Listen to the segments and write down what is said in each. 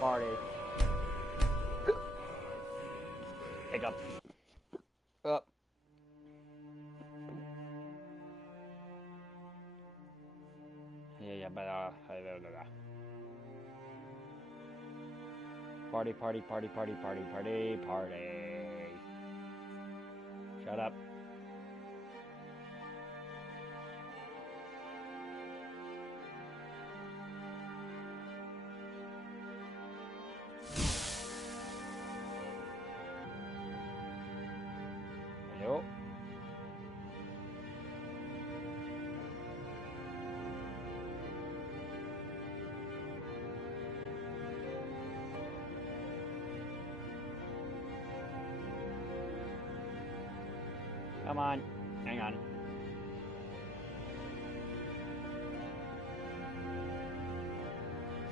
party. Hiccup. Up. Yeah, but party, party, party, party, party, party, party. Shut up. Hello? Come on. Hang on.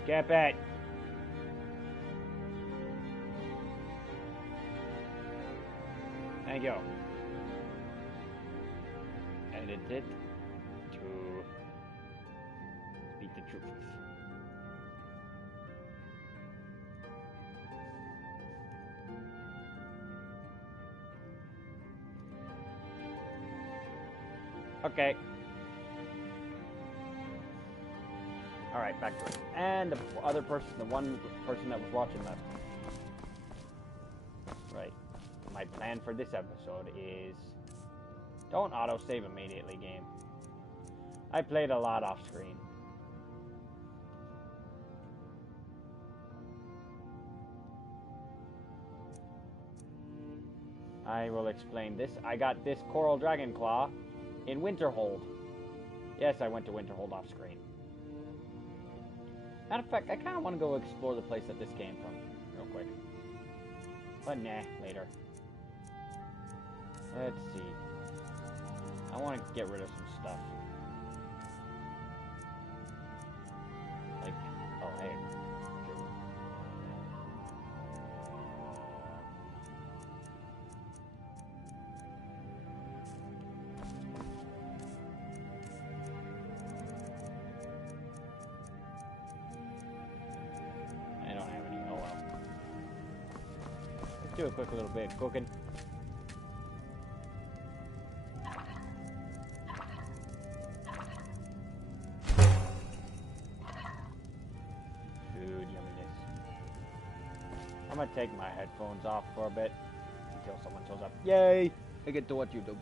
Skip it. Thank you. Edit it to speak the truth. Okay. Alright, back to it. And the other person, the one person that was watching left. Right. My plan for this episode is... Don't auto-save immediately, game. I played a lot off-screen. I will explain this. I got this Coral Dragon Claw in Winterhold. Yes, I went to Winterhold off-screen. Matter of fact, I kind of want to go explore the place that this came from, real quick. But nah, later. Let's see. I want to get rid of some stuff. Like, oh hey. I don't have any. Oh well. Let's do a quick little bit of cooking. I'm gonna take my headphones off for a bit until someone shows up. Yay! I get to watch YouTube.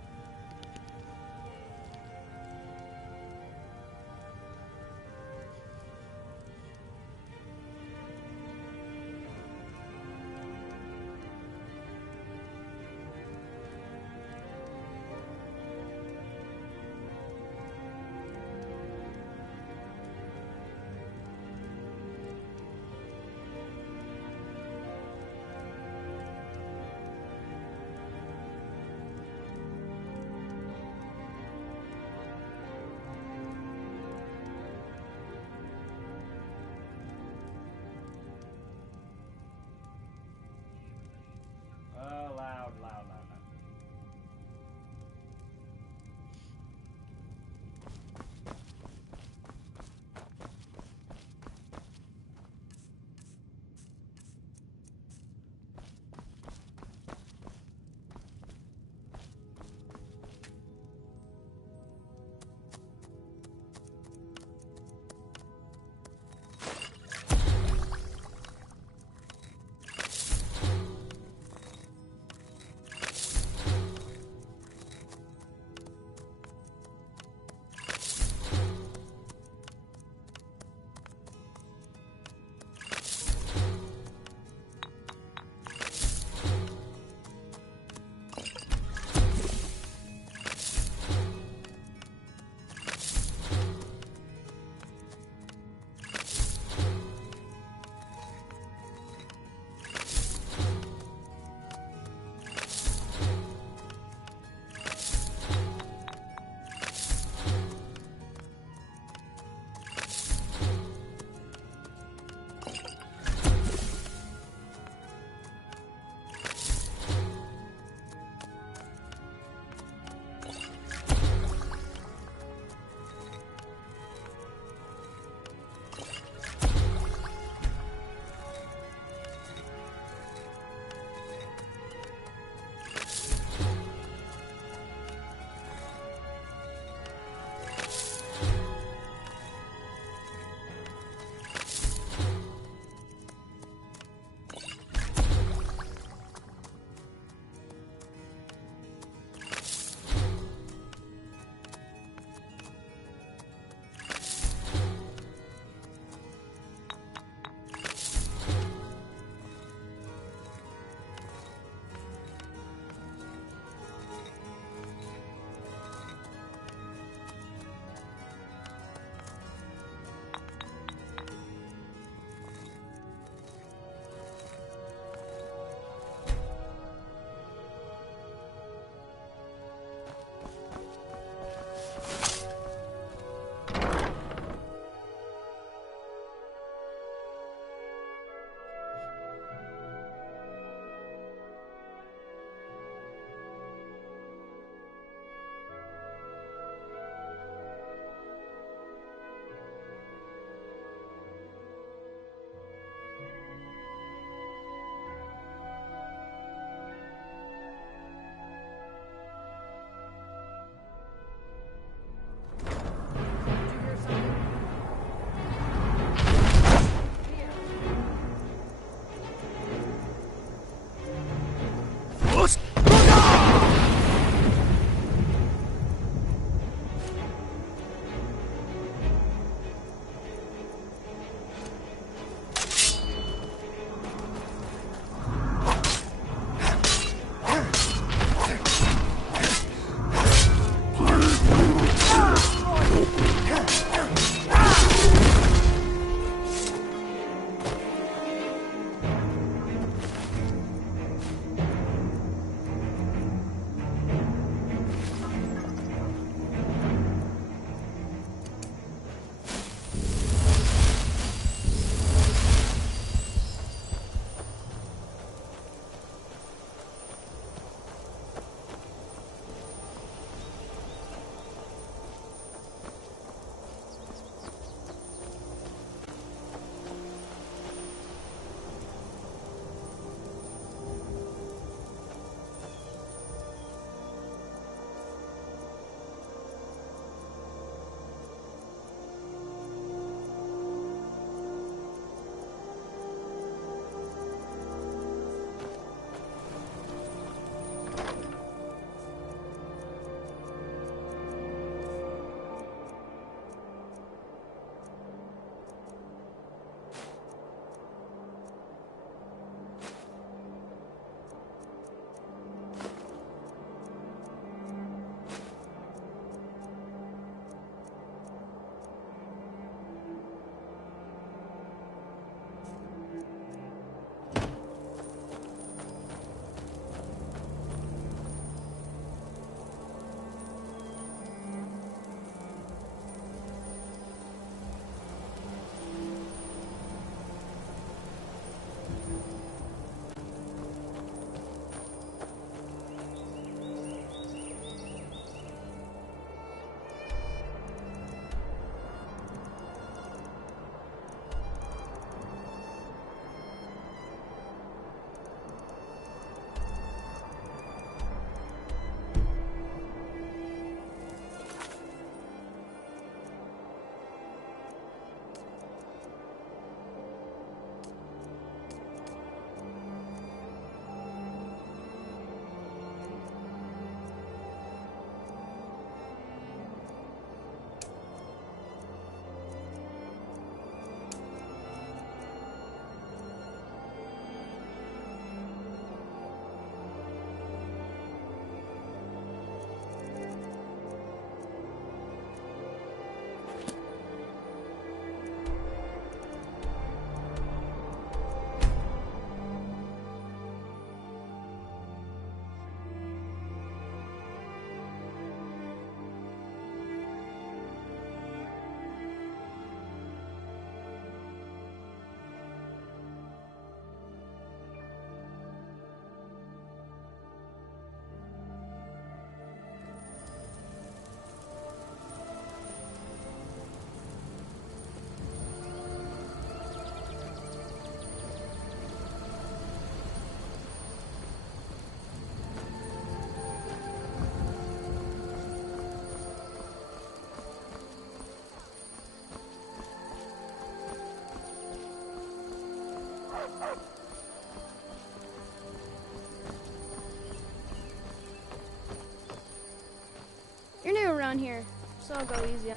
down here, so I'll go easy.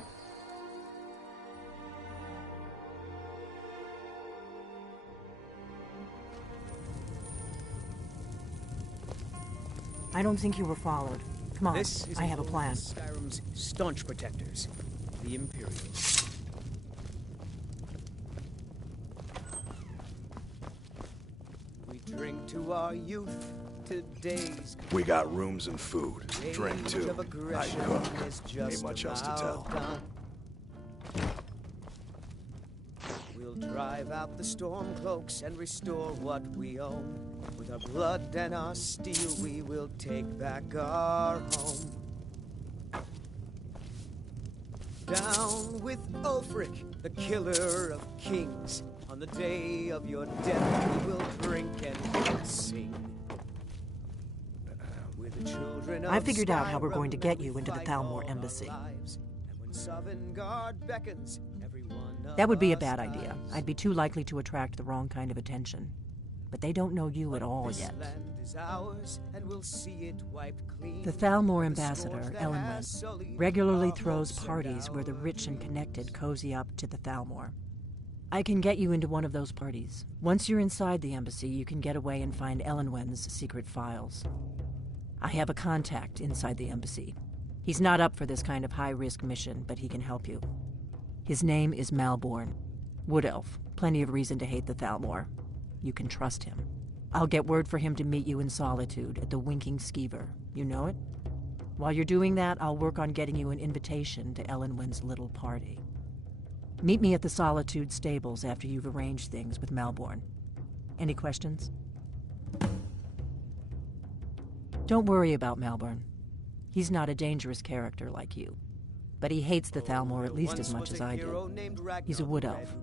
I don't think you were followed. Come on, I have a plan. Skyrim's staunch protectors, the Imperials. We drink to our youth, today's. We got rooms and food. Drink too. I cook. Ain't much else to tell. We'll drive out the storm cloaks and restore what we own. With our blood and our steel, we will take back our home. Down with Ulfric, the killer of kings. On the day of your death, we will drink and sing. We're the children of I figured out how we're Skyrim, going to get you and we into the fight Thalmor all our embassy. lives. And when Sovngarde beckons, every one of That would be a us bad idea. dies. I'd be too likely to attract the wrong kind of attention. But they don't know you at all This yet. land is ours, and we'll see it wiped clean. The Thalmor The ambassador, scourge that Elenwen, has sullied regularly our throws hopes and parties where the our rich and dreams. connected cozy up to the Thalmor. I can get you into one of those parties. Once you're inside the embassy, you can get away and find Elenwen's secret files. I have a contact inside the embassy. He's not up for this kind of high-risk mission, but he can help you. His name is Malborn. Wood Elf. Plenty of reason to hate the Thalmor. You can trust him. I'll get word for him to meet you in Solitude at the Winking Skeever. You know it? While you're doing that, I'll work on getting you an invitation to Elenwen's little party. Meet me at the Solitude stables after you've arranged things with Malborn. Any questions? Don't worry about Malborn. He's not a dangerous character like you. But he hates the Thalmor at least as much as I do. He's a wood elf.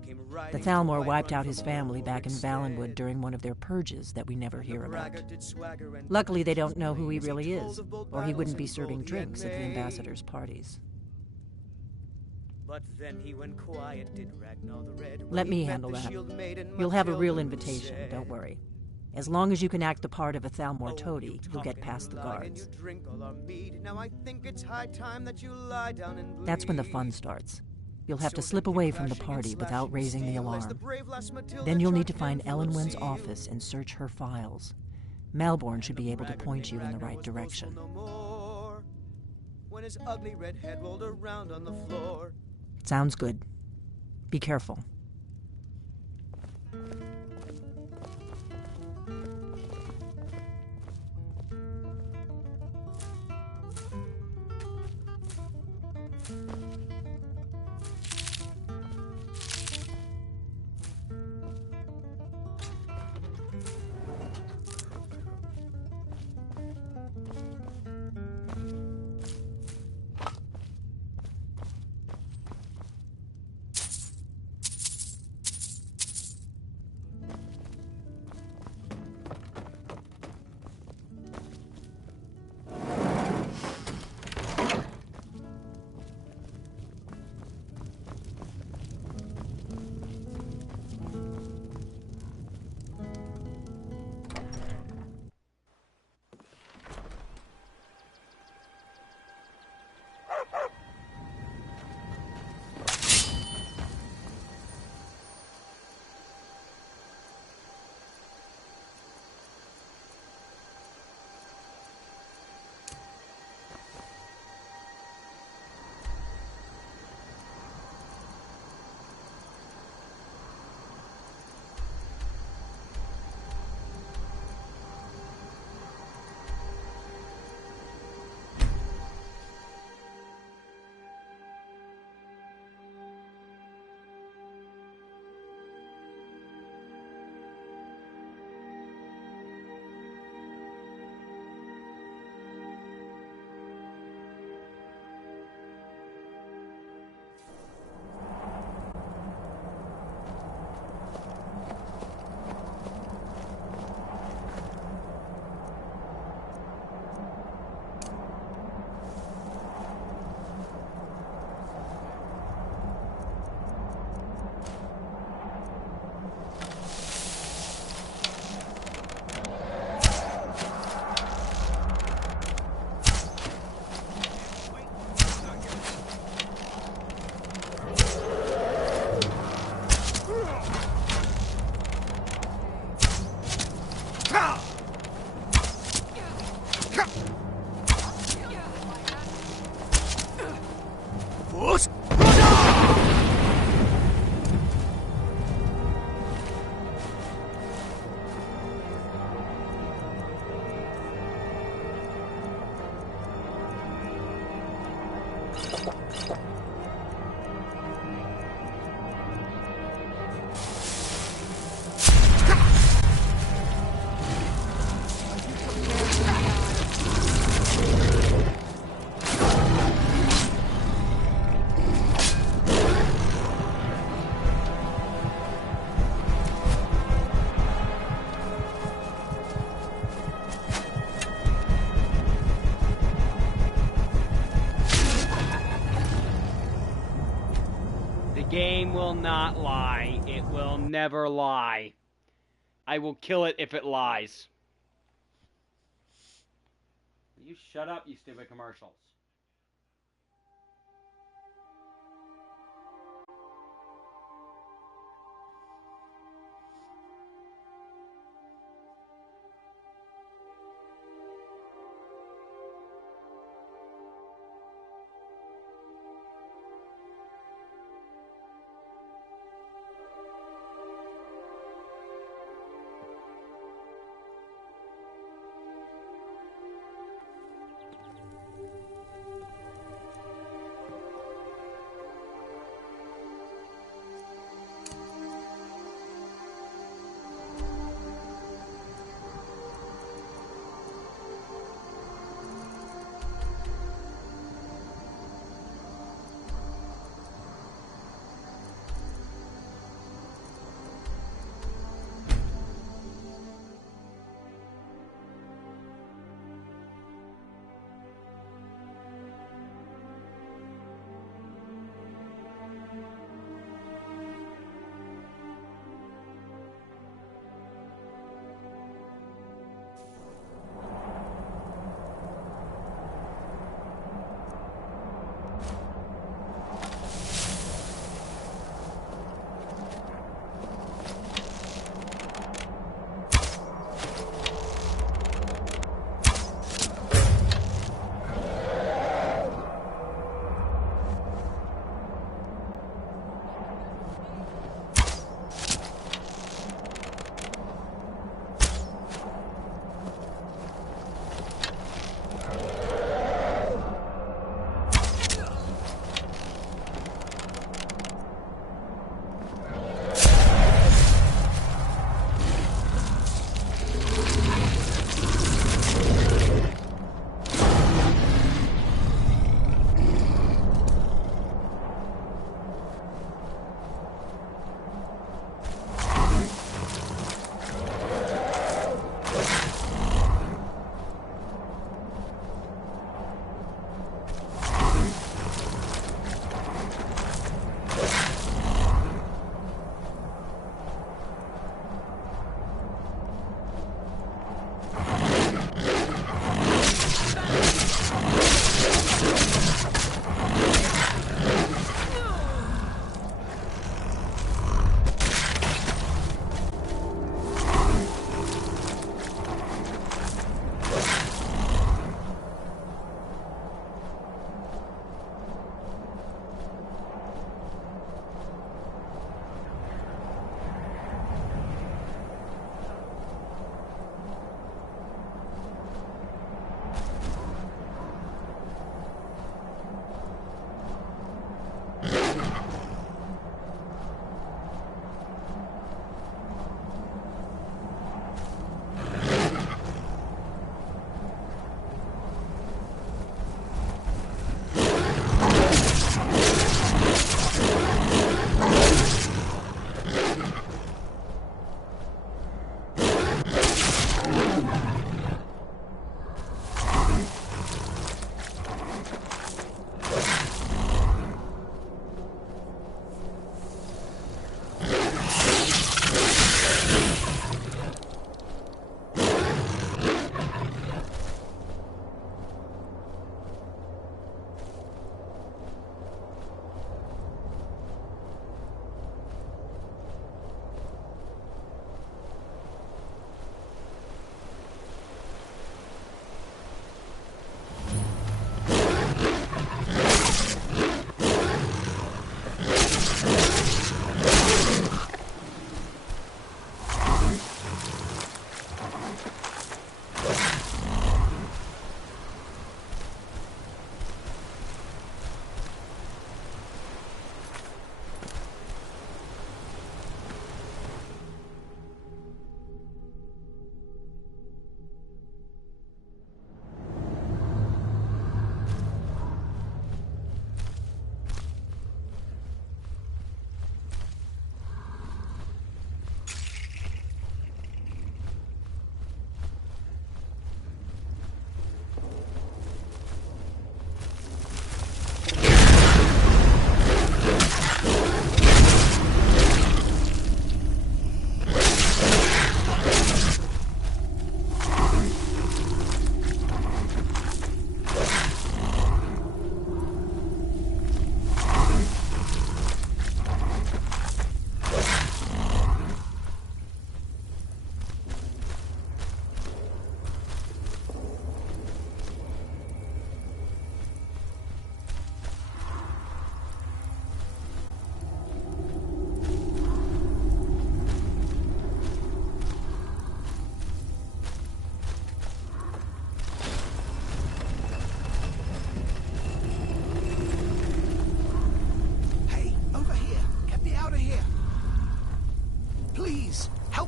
The Thalmor wiped out his family back in Valenwood during one of their purges that we never hear about. Luckily, they don't know who he really is, or he wouldn't be serving drinks at the ambassador's parties. But then he went quiet, did Ragnar the Red. Let me handle that. You'll have a real invitation, don't worry. As long as you can act the part of a Thalmor toady, you'll get past the guards. That's when the fun starts. You'll have to slip away from the party without raising the alarm. Then you'll need to find Elenwen's office and search her files. Malborn should be able to point you in the right direction. When his ugly red head rolled around on the floor. Sounds good. Be careful. The game will not lie. It will never lie. I will kill it if it lies. You shut up, you stupid commercials.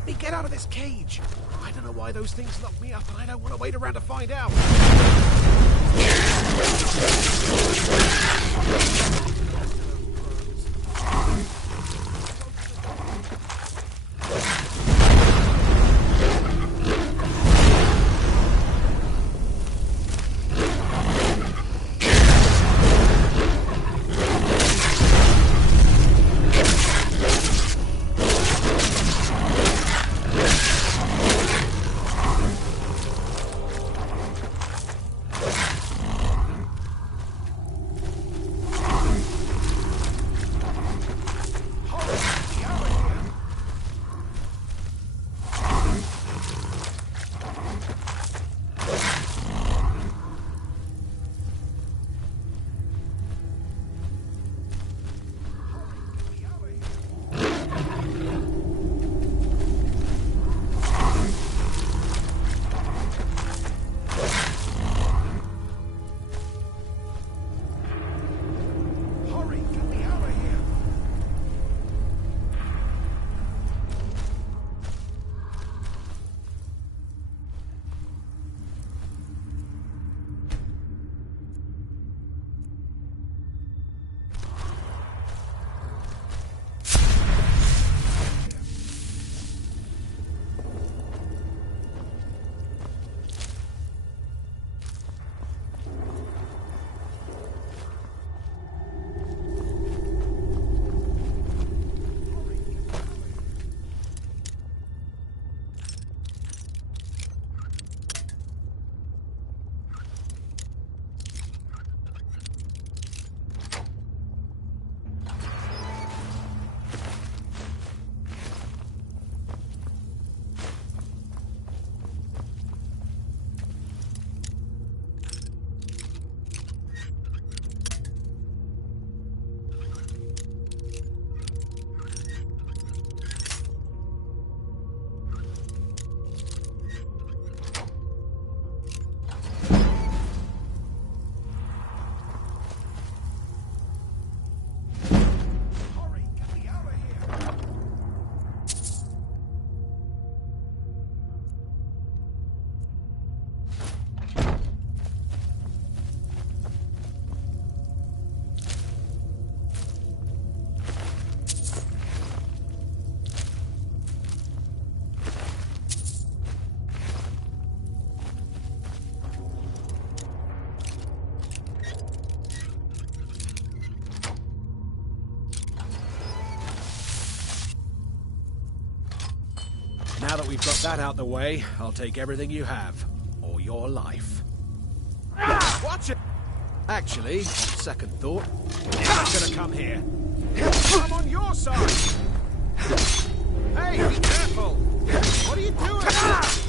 Help me get out of this cage! I don't know why those things locked me up, and I don't want to wait around to find out! Now that we've got that out the way, I'll take everything you have. Or your life. Watch it! Actually, on second thought, you're not gonna come here. I'm on your side! Hey, be careful! What are you doing?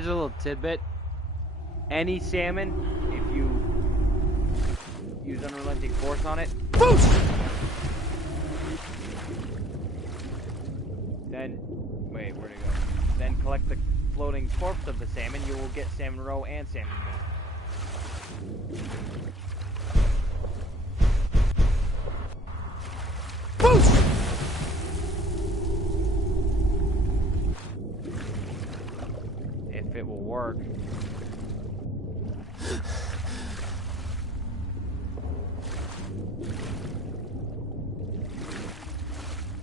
Here's a little tidbit. Any salmon, if you use unrelenting force on it, Boost! then, wait, where'd it go? Then collect the floating corpse of the salmon, you will get salmon roe and salmon meat. Boost! If it will work.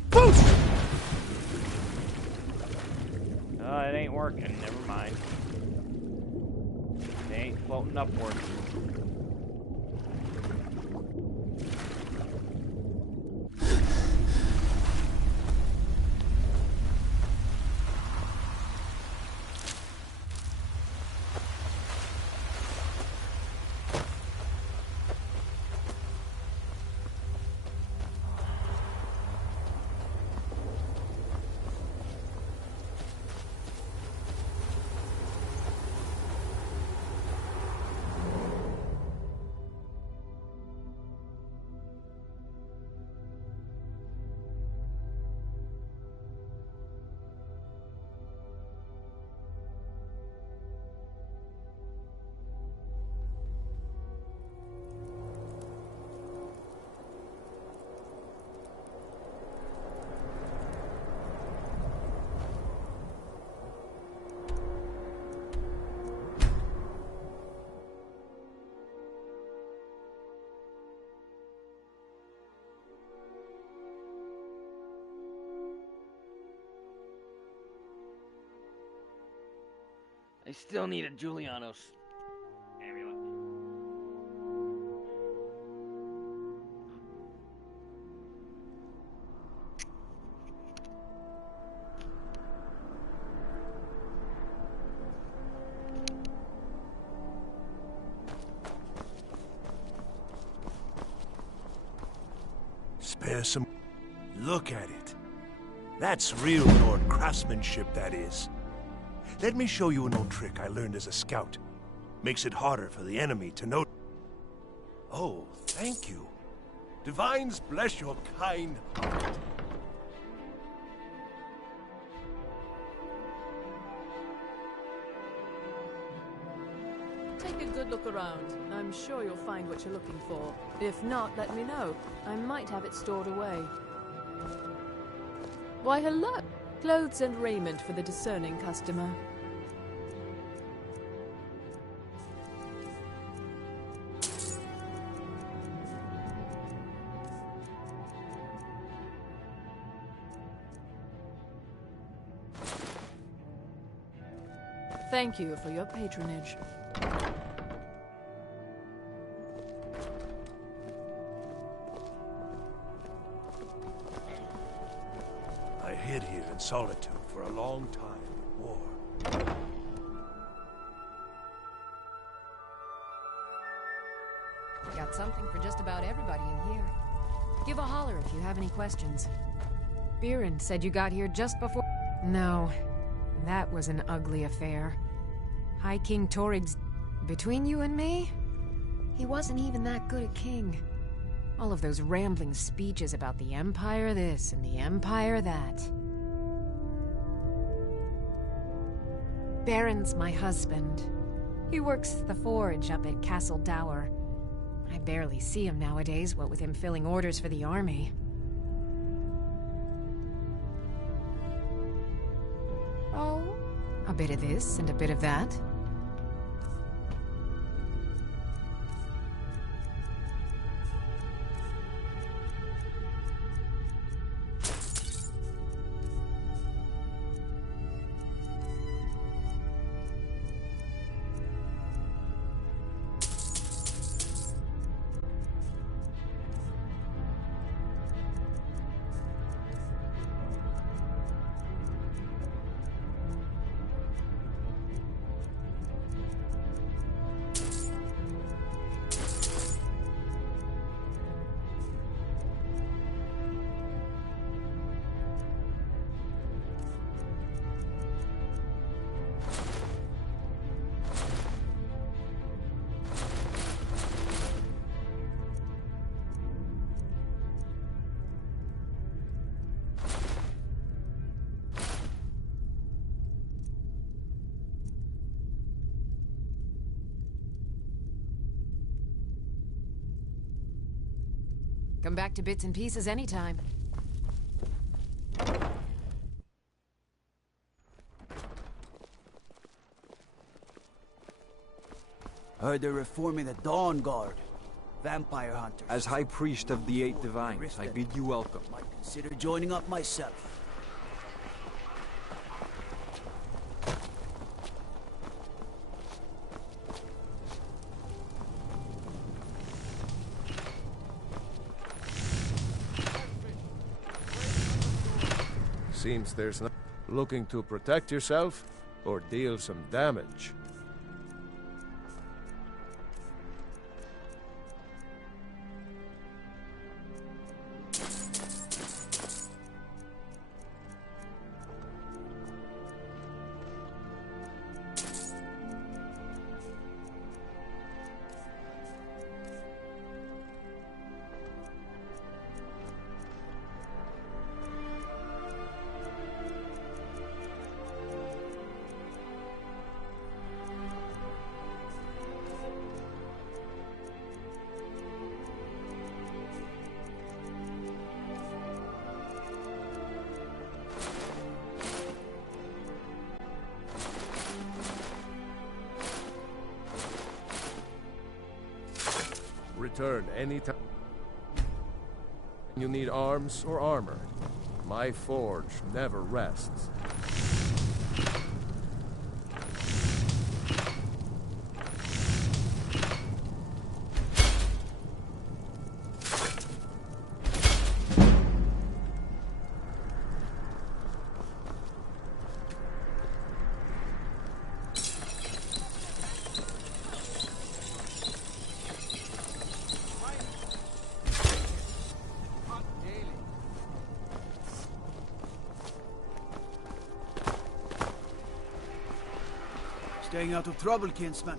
Boost! It ain't working, never mind. It ain't floating upwards. I still need a Julianos amulet. Spare some... Look at it. That's real Nord craftsmanship, that is. Let me show you an old trick I learned as a scout. Makes it harder for the enemy to note. Oh, thank you. Divines bless your kind heart. Take a good look around. I'm sure you'll find what you're looking for. If not, let me know. I might have it stored away. Why, hello! Clothes and raiment for the discerning customer. Thank you for your patronage. I hid here in solitude for a long time in war. Got something for just about everybody in here. Give a holler if you have any questions. Biren said you got here just before... No, that was an ugly affair. High King Torrid's... Between you and me, he wasn't even that good a king. All of those rambling speeches about the Empire this and the Empire that. Baron's my husband. He works the forge up at Castle Dower. I barely see him nowadays, what with him filling orders for the army. Oh, a bit of this and a bit of that. Come back to bits and pieces anytime. Heard they're reforming the Dawn Guard. Vampire hunters. As High Priest of the Eight Divines, I bid you welcome. Might consider joining up myself. Seems there's no looking to protect yourself or deal some damage. Return anytime you need arms or armor. My forge never rests. Staying out of trouble, kinsman.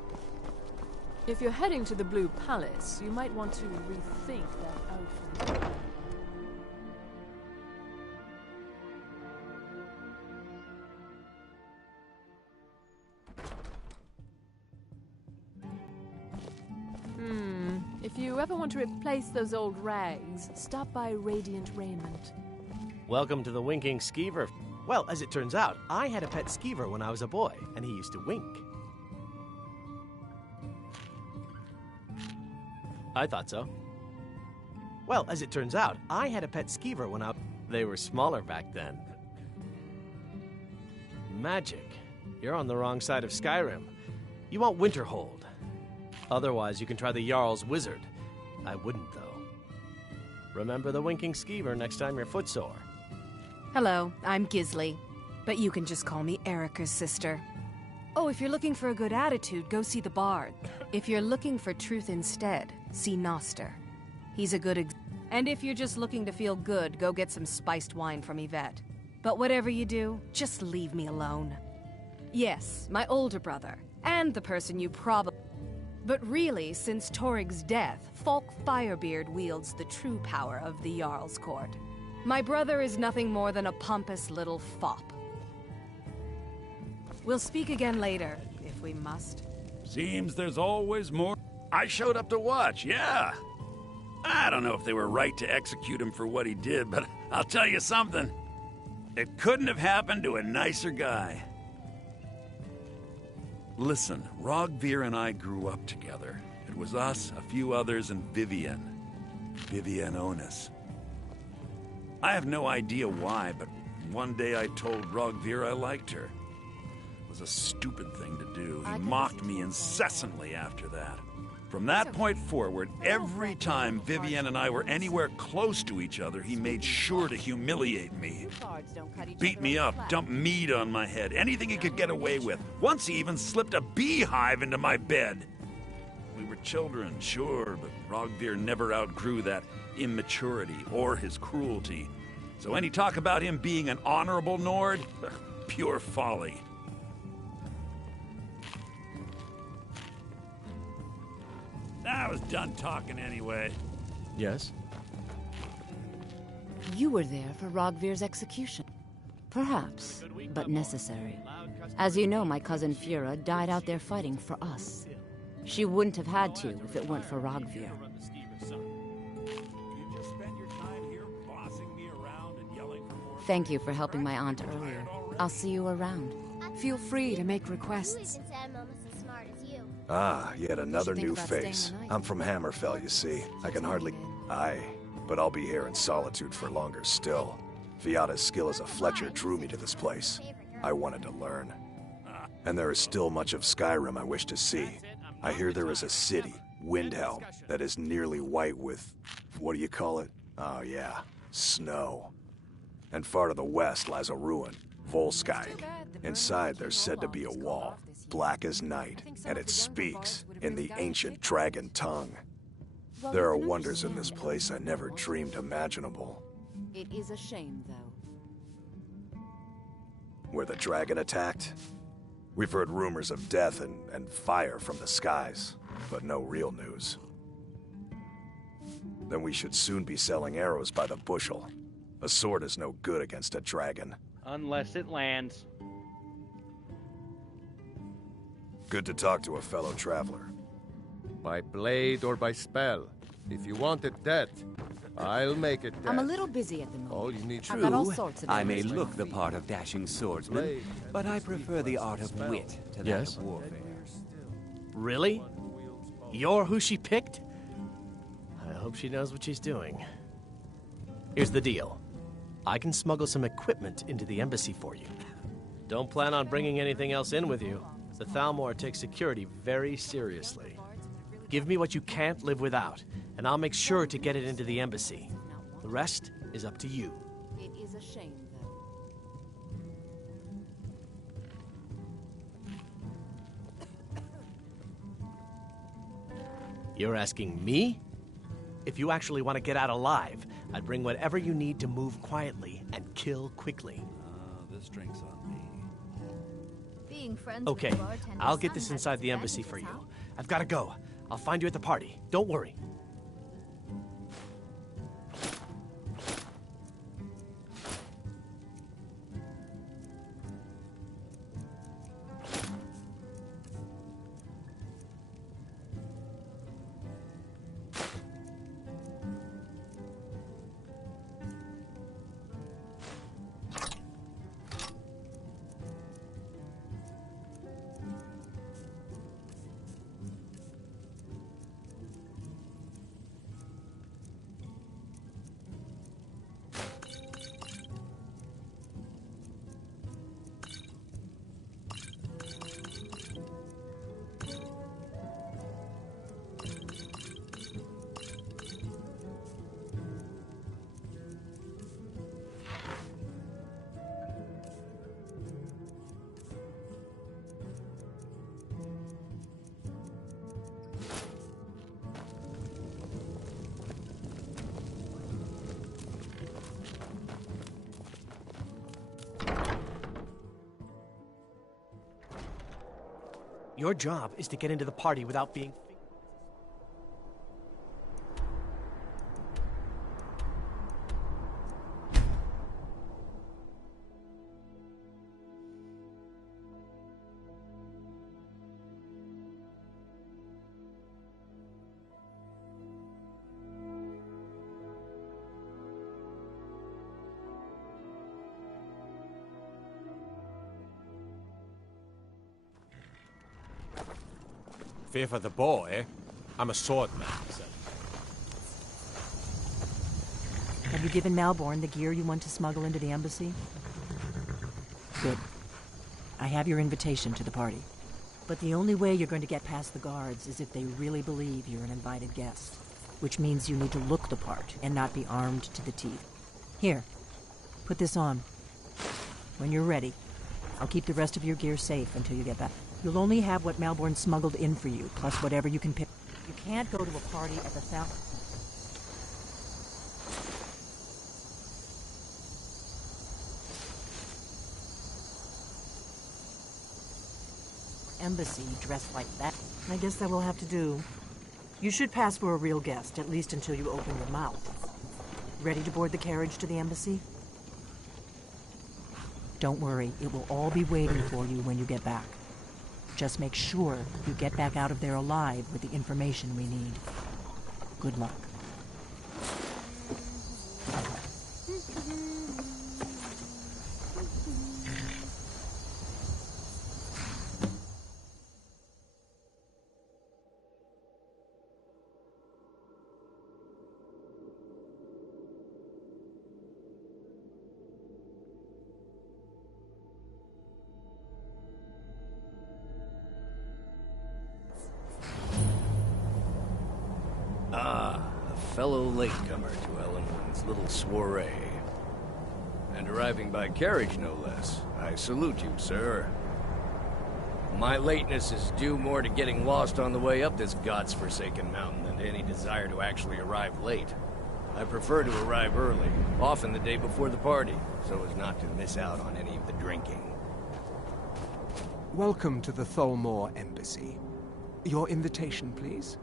If you're heading to the Blue Palace, you might want to rethink that outfit. If you ever want to replace those old rags, stop by Radiant Raiment. Welcome to the Winking Skeever. Well, as it turns out, I had a pet skeever when I was a boy, and he used to wink. I thought so. Well, as it turns out, I had a pet skeever when they were smaller back then. Magic. You're on the wrong side of Skyrim. You want Winterhold. Otherwise, you can try the Jarl's Wizard. I wouldn't, though. Remember the Winking Skeever next time you're footsore. Hello, I'm Gisli, but you can just call me Erica's sister. Oh, if you're looking for a good attitude, go see the Bard. If you're looking for truth instead, see Noster. He's a good and if you're just looking to feel good, go get some spiced wine from Yvette. But whatever you do, just leave me alone. Yes, my older brother, and the person you probably... But really, since Torig's death, Falk Firebeard wields the true power of the Jarl's Court. My brother is nothing more than a pompous little fop. We'll speak again later, if we must. Seems there's always more. I showed up to watch, yeah. I don't know if they were right to execute him for what he did, but I'll tell you something. It couldn't have happened to a nicer guy. Listen, Rogvir and I grew up together. It was us, a few others, and Vivienne. Vivienne Onus. I have no idea why, but one day I told Rogvir I liked her. It was a stupid thing to do. He mocked me incessantly after that. From that point forward, every time Vivienne and I were anywhere close to each other, he made sure to humiliate me. Beat me up, dump meat on my head, anything he could get away with. Once he even slipped a beehive into my bed. We were children, sure, but Rogvir never outgrew that immaturity or his cruelty. So any talk about him being an honorable Nord? Pure folly. I was done talking anyway. Yes? You were there for Rogvir's execution. Perhaps, but necessary. As you know, my cousin Fura died out there fighting for us. She wouldn't have had to if it weren't for Rogvir. Thank you for helping my aunt earlier. I'll see you around. Feel free to make requests. Ah, yet another think new about staying face. the night? I'm from Hammerfell, you see. I can hardly... Aye, but I'll be here in solitude for longer still. Fiata's skill as a Fletcher drew me to this place. I wanted to learn. And there is still much of Skyrim I wish to see. I hear there is a city, Windhelm, that is nearly white with... what do you call it? Oh yeah, snow. And far to the west lies a ruin, Volskag. Inside there's said to be a wall, black as night, and it speaks in the ancient dragon tongue. There are wonders in this place I never dreamed imaginable. It is a shame, though. Where the dragon attacked? We've heard rumors of death and fire from the skies, but no real news. Then we should soon be selling arrows by the bushel. A sword is no good against a dragon. Unless it lands. Good to talk to a fellow traveler. By blade or by spell. If you want it dead, I'll make it dead. I'm a little busy at the moment. All you need I've got all sorts of I may arrows. look the part of dashing swordsman, but I prefer the art of wit to that of warfare. Really? You're who she picked? I hope she knows what she's doing. Here's the deal. I can smuggle some equipment into the embassy for you. Don't plan on bringing anything else in with you. The Thalmor takes security very seriously. Give me what you can't live without, and I'll make sure to get it into the embassy. The rest is up to you. It is a shame, though. You're asking me? If you actually want to get out alive, I'd bring whatever you need to move quietly and kill quickly. This drink's on me. Being friends Okay, with the bartender I'll get son this has inside its the embassy for advantages, you. huh? I've got to go. I'll find you at the party. Don't worry. Your job is to get into the party without being... Fear for the boy? I'm a swordman. Have you given Malborn the gear you want to smuggle into the embassy? Good. I have your invitation to the party. But the only way you're going to get past the guards is if they really believe you're an invited guest. Which means you need to look the part and not be armed to the teeth. Here, put this on. When you're ready, I'll keep the rest of your gear safe until you get back. You'll only have what Malborn smuggled in for you, plus whatever you can pick. You can't go to a party at the embassy dressed like that. I guess that will have to do. You should pass for a real guest, at least until you open your mouth. Ready to board the carriage to the embassy? Don't worry, it will all be waiting for you when you get back. Just make sure you get back out of there alive with the information we need. Good luck. fellow latecomer to Ellenwood's little soiree. And arriving by carriage, no less. I salute you, sir. My lateness is due more to getting lost on the way up this god's-forsaken mountain than to any desire to actually arrive late. I prefer to arrive early, often the day before the party, so as not to miss out on any of the drinking. Welcome to the Tholmor Embassy. Your invitation, please?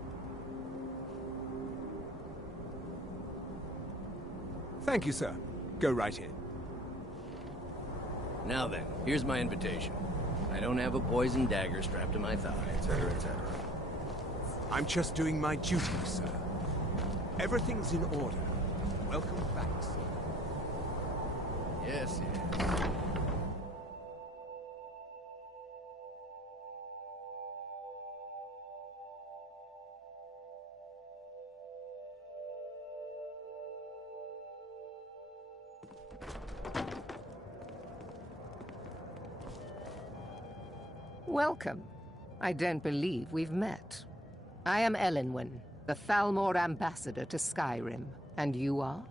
Thank you, sir. Go right in. Now then, here's my invitation. I don't have a poisoned dagger strapped to my thigh, etc., etc. I'm just doing my duty, sir. Everything's in order. Welcome back, sir. Yes, yes. Welcome. I don't believe we've met. I am Elenwen, the Thalmor ambassador to Skyrim. And you are?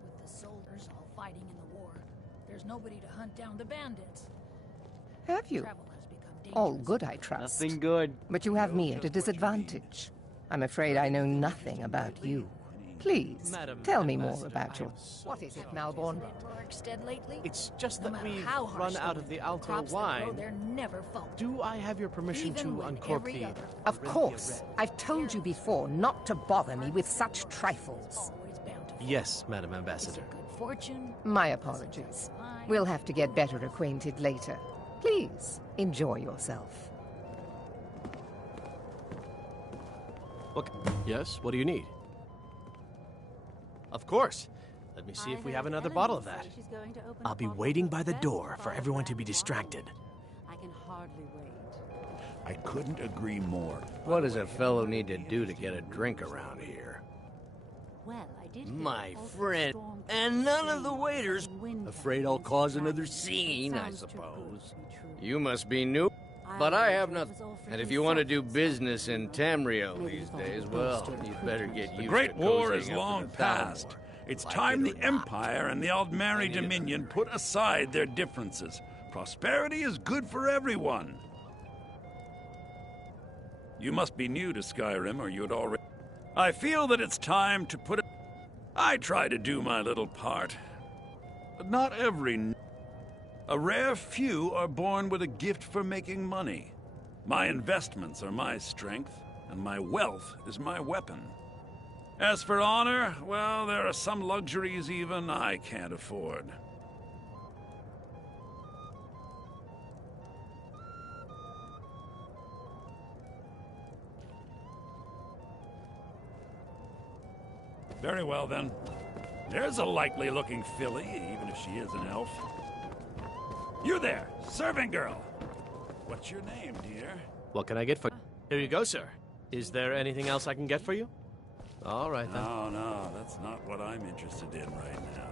With the soldiers all fighting in the war, there's nobody to hunt down the bandits. Have you? All good, I trust. Nothing good. But you have me at a disadvantage. I'm afraid I know nothing about you. Please, tell me more about your... What is it, Malborn? It's just that we've run out of the Alto wine. Do I have your permission to uncork the... Of course. I've told you before not to bother me with such trifles. Yes, Madam Ambassador. My apologies. We'll have to get better acquainted later. Please, enjoy yourself. Yes, what do you need? Of course. Let me see if we have another bottle of that. I'll be waiting by the door for everyone to be distracted. I can hardly wait. I couldn't agree more. What does a fellow need to do to get a drink around here? Well, I did. My friend, and none of the waiters. Afraid I'll cause another scene, I suppose. You must be new, but I have nothing. And if you want to do business in Tamriel these days, well, you'd better get used to The Great War is cozying up long to the past. Thalmor. It's time the Empire and the Aldmeri Dominion put aside their differences. Prosperity is good for everyone. You must be new to Skyrim, or you'd already... I feel that it's time to put it... I try to do my little part. But not every... A rare few are born with a gift for making money. My investments are my strength, and my wealth is my weapon. As for honor, well, there are some luxuries even I can't afford. Very well, then. There's a likely-looking filly, even if she is an elf. You there, servant girl! What's your name, dear? What can I get for you? Here you go, sir. Is there anything else I can get for you? All right, then. No, that's not what I'm interested in right now.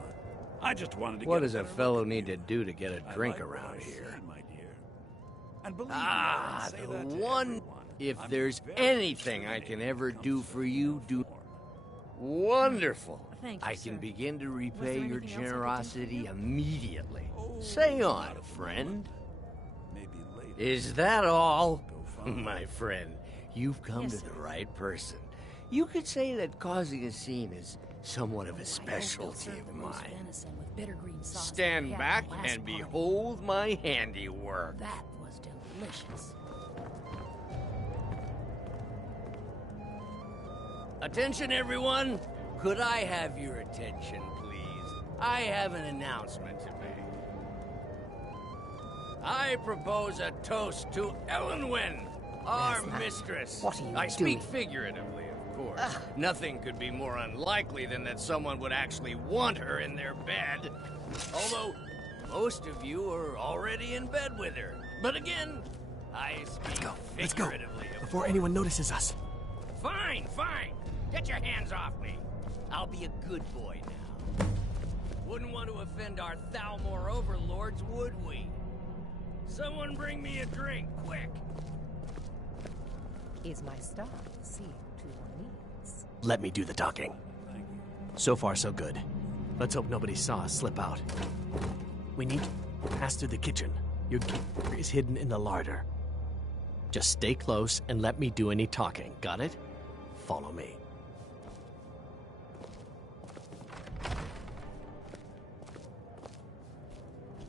I just wanted to What get does a fellow need to do to get a drink around here? Ah, the one... If there's anything I can ever do for you, do... Wonderful. Thank you, I can sir. begin to repay your anything else I could generosity immediately. Say on, friend. Is that all? My friend, you've come Yes, to sir. the right person. You could say that causing a scene is somewhat of a specialty of mine. Stand back and behold my handiwork. That was delicious. Attention, everyone! Could I have your attention, please? I have an announcement to make. I propose a toast to Elenwen, our mistress. What are you I speak doing? figuratively, of course. Nothing could be more unlikely than that someone would actually want her in their bed. Although, most of you are already in bed with her. But again, I speak Let's go. figuratively, of Before course. anyone notices us. Fine, fine. Get your hands off me. I'll be a good boy now. Wouldn't want to offend our Thalmor overlords, would we? Someone bring me a drink, quick. Is my star. See. let me do the talking. So far, so good. Let's hope nobody saw us slip out. We need to pass through the kitchen. Your gear is hidden in the larder. Just stay close and let me do any talking. Got it? Follow me.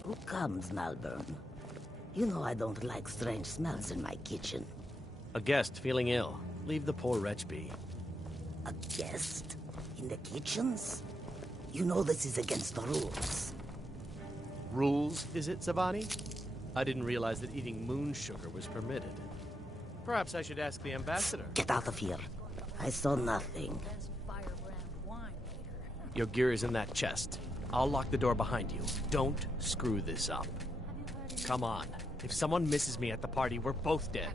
Who comes, Malvern? You know I don't like strange smells in my kitchen. A guest feeling ill. Leave the poor wretch be. A guest? In the kitchens? You know this is against the rules. Rules, is it, Zavani? I didn't realize that eating moon sugar was permitted. Perhaps I should ask the ambassador. Get out of here. I saw nothing. Your gear is in that chest. I'll lock the door behind you. Don't screw this up. Come on. If someone misses me at the party, we're both dead.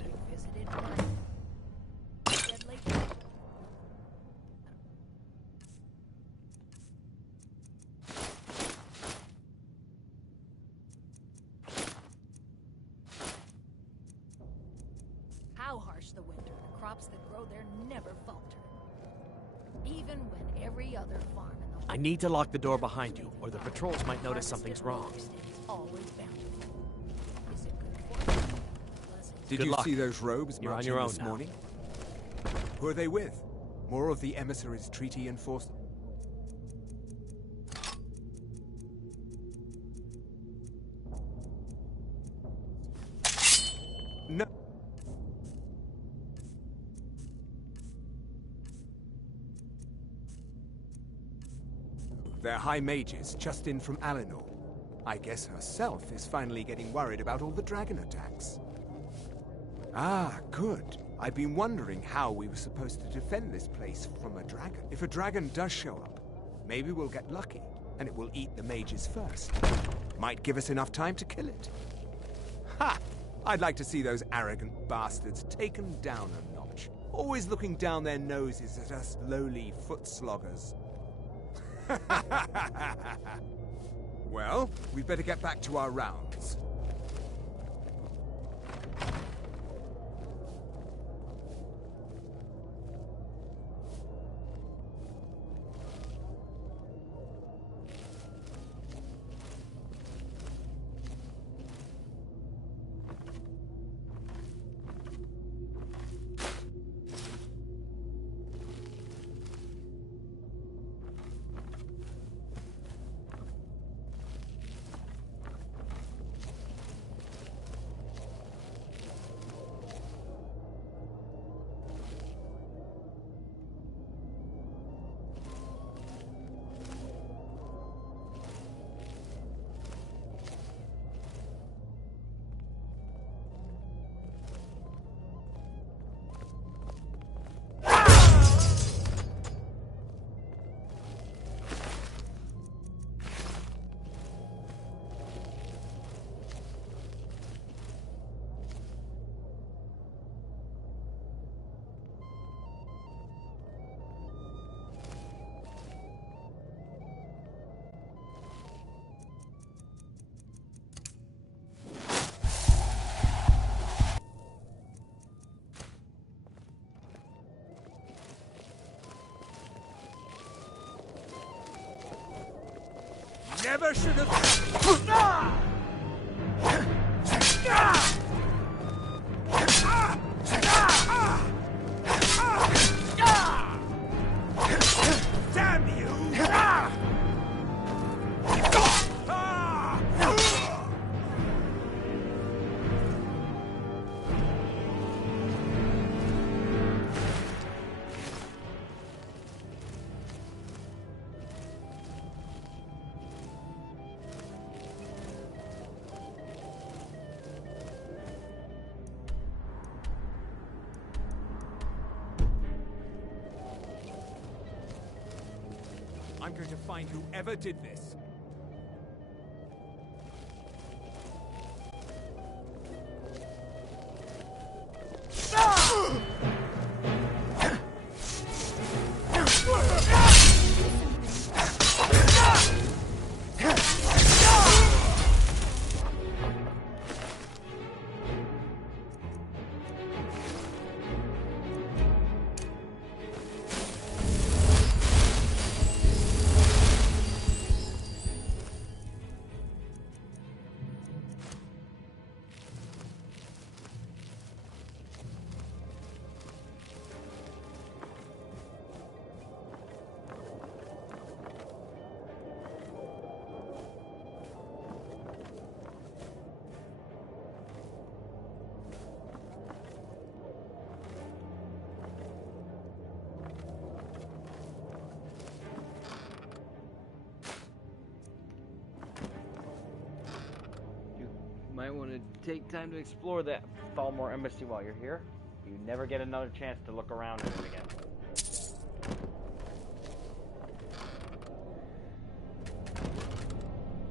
How harsh the winter, the crops that grow there never falter. Even when every other farm in the I need to lock the door behind you, or the patrols might notice something's wrong. always bountiful. Is it good for Did Good you luck. see those robes You're on marching your own this now. morning? Who are they with? More of the emissaries' treaty enforced? No. They're high mages, just in from Alinor. I guess herself is finally getting worried about all the dragon attacks. Ah, good. I've been wondering how we were supposed to defend this place from a dragon. If a dragon does show up, maybe we'll get lucky, and it will eat the mages first. Might give us enough time to kill it. Ha! I'd like to see those arrogant bastards taken down a notch. Always looking down their noses at us lowly foot sloggers. Well, we'd better get back to our rounds. Never should have. Damn you! I'm going to find whoever did this. might want to take time to explore that Thalmor embassy while you're here. You never get another chance to look around at it again.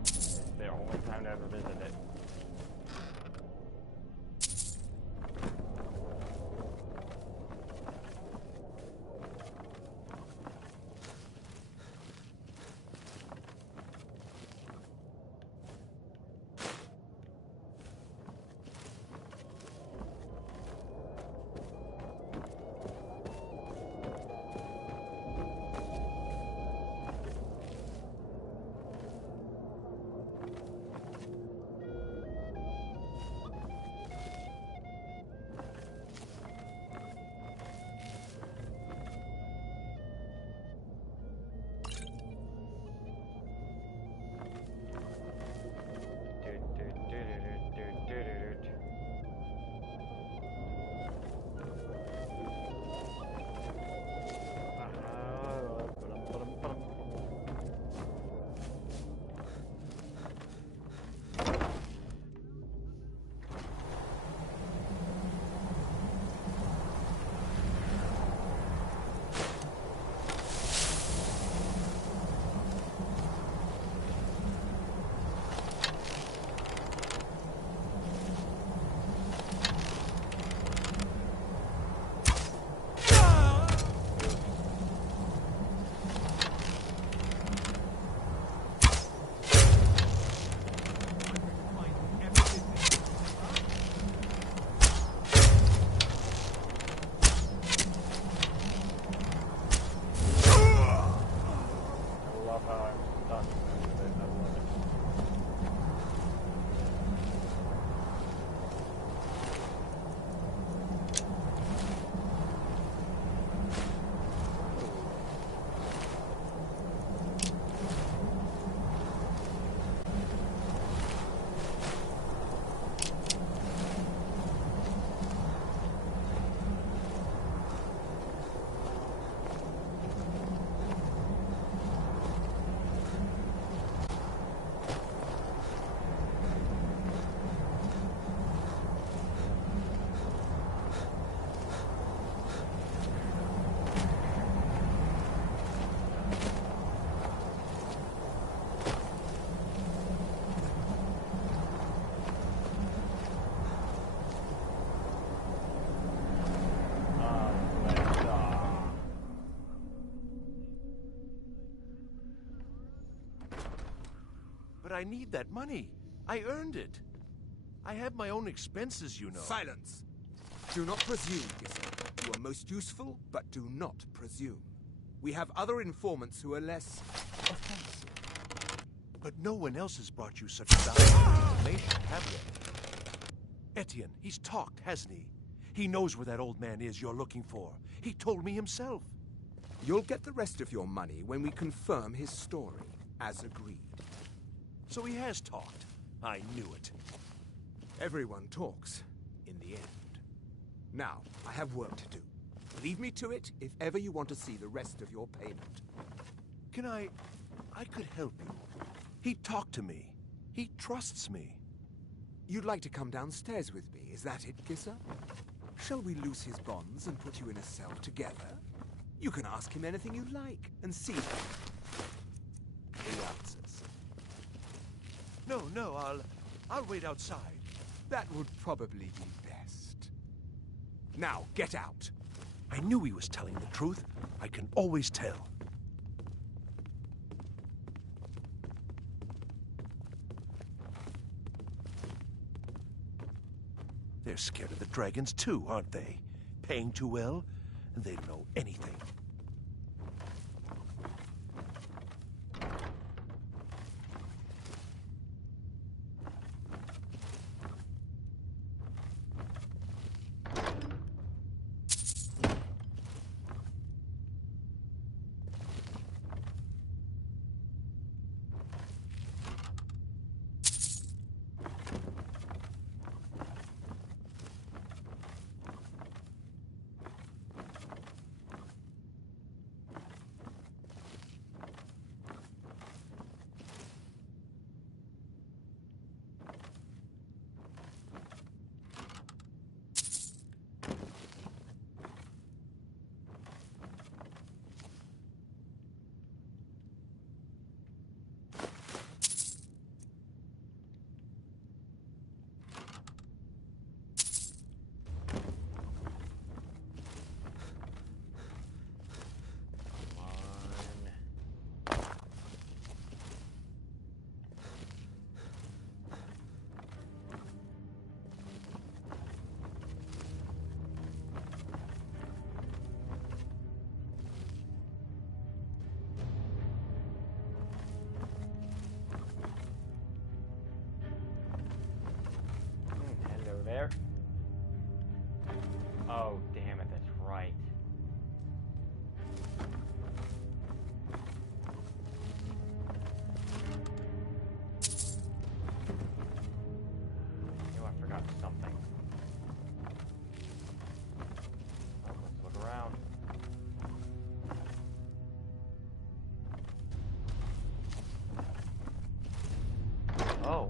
It's the only time to ever visit it. I need that money. I earned it. I have my own expenses, you know. Silence! Do not presume, Gizzy. You are most useful, but do not presume. We have other informants who are less offensive. But no one else has brought you such valuable information, have they? Etienne, he's talked, hasn't he? He knows where that old man is you're looking for. He told me himself. You'll get the rest of your money when we confirm his story, as agreed. So he has talked. I knew it. Everyone talks, in the end. Now, I have work to do. Leave me to it if ever you want to see the rest of your payment. Can I could help you. He talked to me. He trusts me. You'd like to come downstairs with me, is that it, Gissa? Shall we loose his bonds and put you in a cell together? You can ask him anything you like and see he answers. No, I'll wait outside. That would probably be best. Now, get out. I knew he was telling the truth. I can always tell. They're scared of the dragons too, aren't they? Paying too well, and they don't know anything. Oh, damn it, that's right. I knew I forgot something. Oh, let's look around. Oh.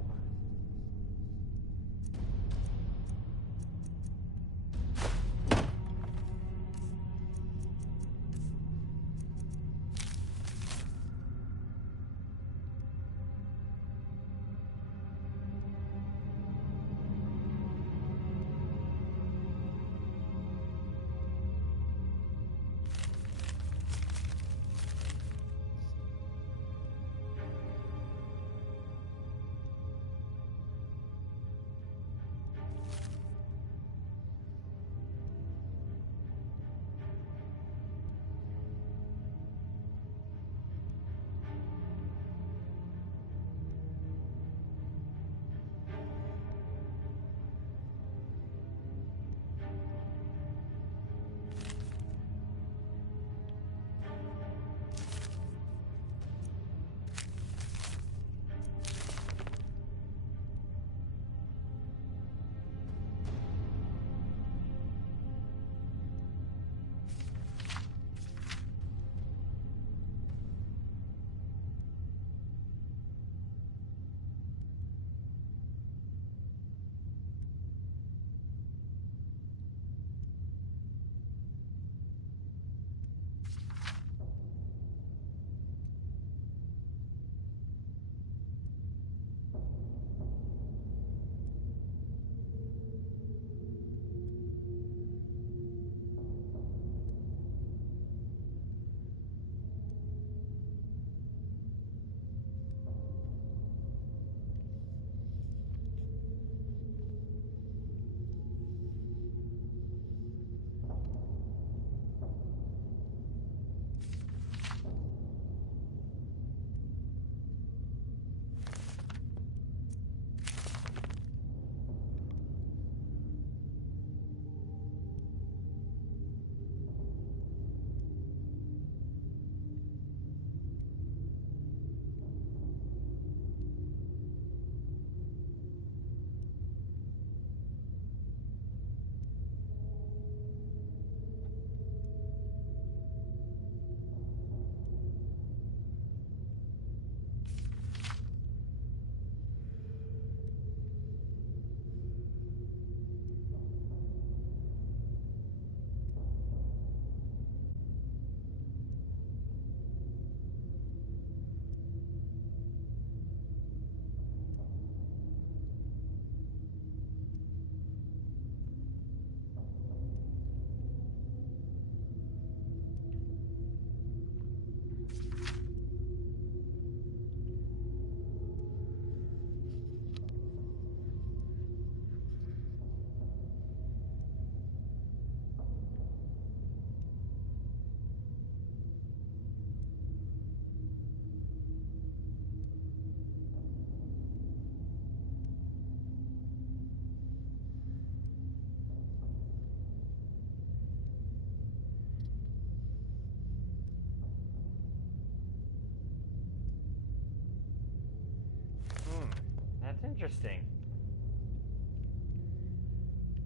That's interesting.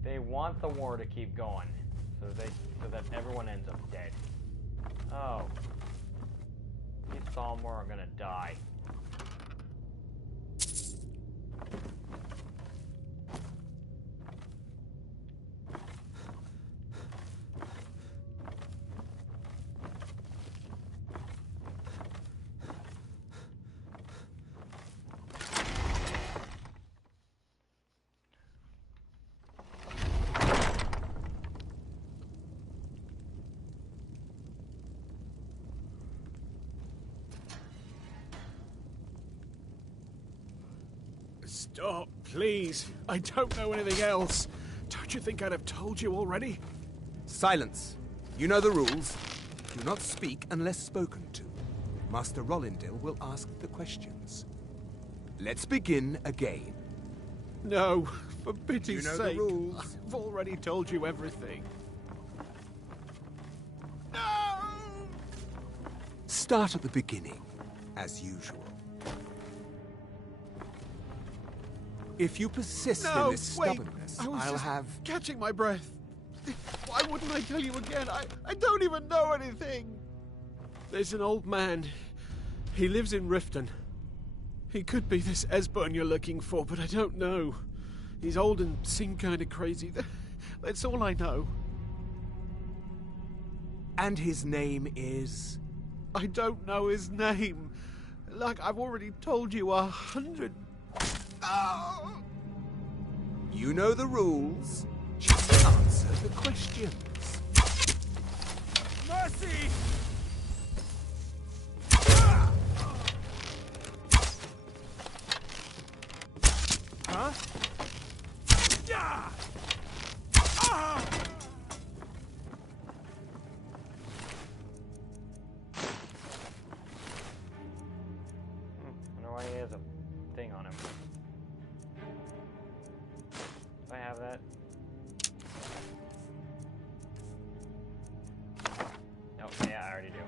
They want the war to keep going, so that everyone ends up dead. Oh. These Thalmor are gonna die. Stop, please. I don't know anything else. Don't you think I'd have told you already? Silence. You know the rules. Do not speak unless spoken to. Master Rollindil will ask the questions. Let's begin again. No, for pity's You know sake. the rules. I've already told you everything. start at the beginning, as usual. If you persist in this stubbornness, I'll have... catching my breath. Why wouldn't I tell you again? I don't even know anything. There's an old man. He lives in Riften. He could be this Esbern you're looking for, but I don't know. He's old and seemed kind of crazy. That's all I know. And his name is? I don't know his name. Like I've already told you 100... Oh! You know the rules. Just answer the questions. Mercy! Huh? Yeah! I wonder why he has a thing on him. Do I have that? Oh, yeah, I already do.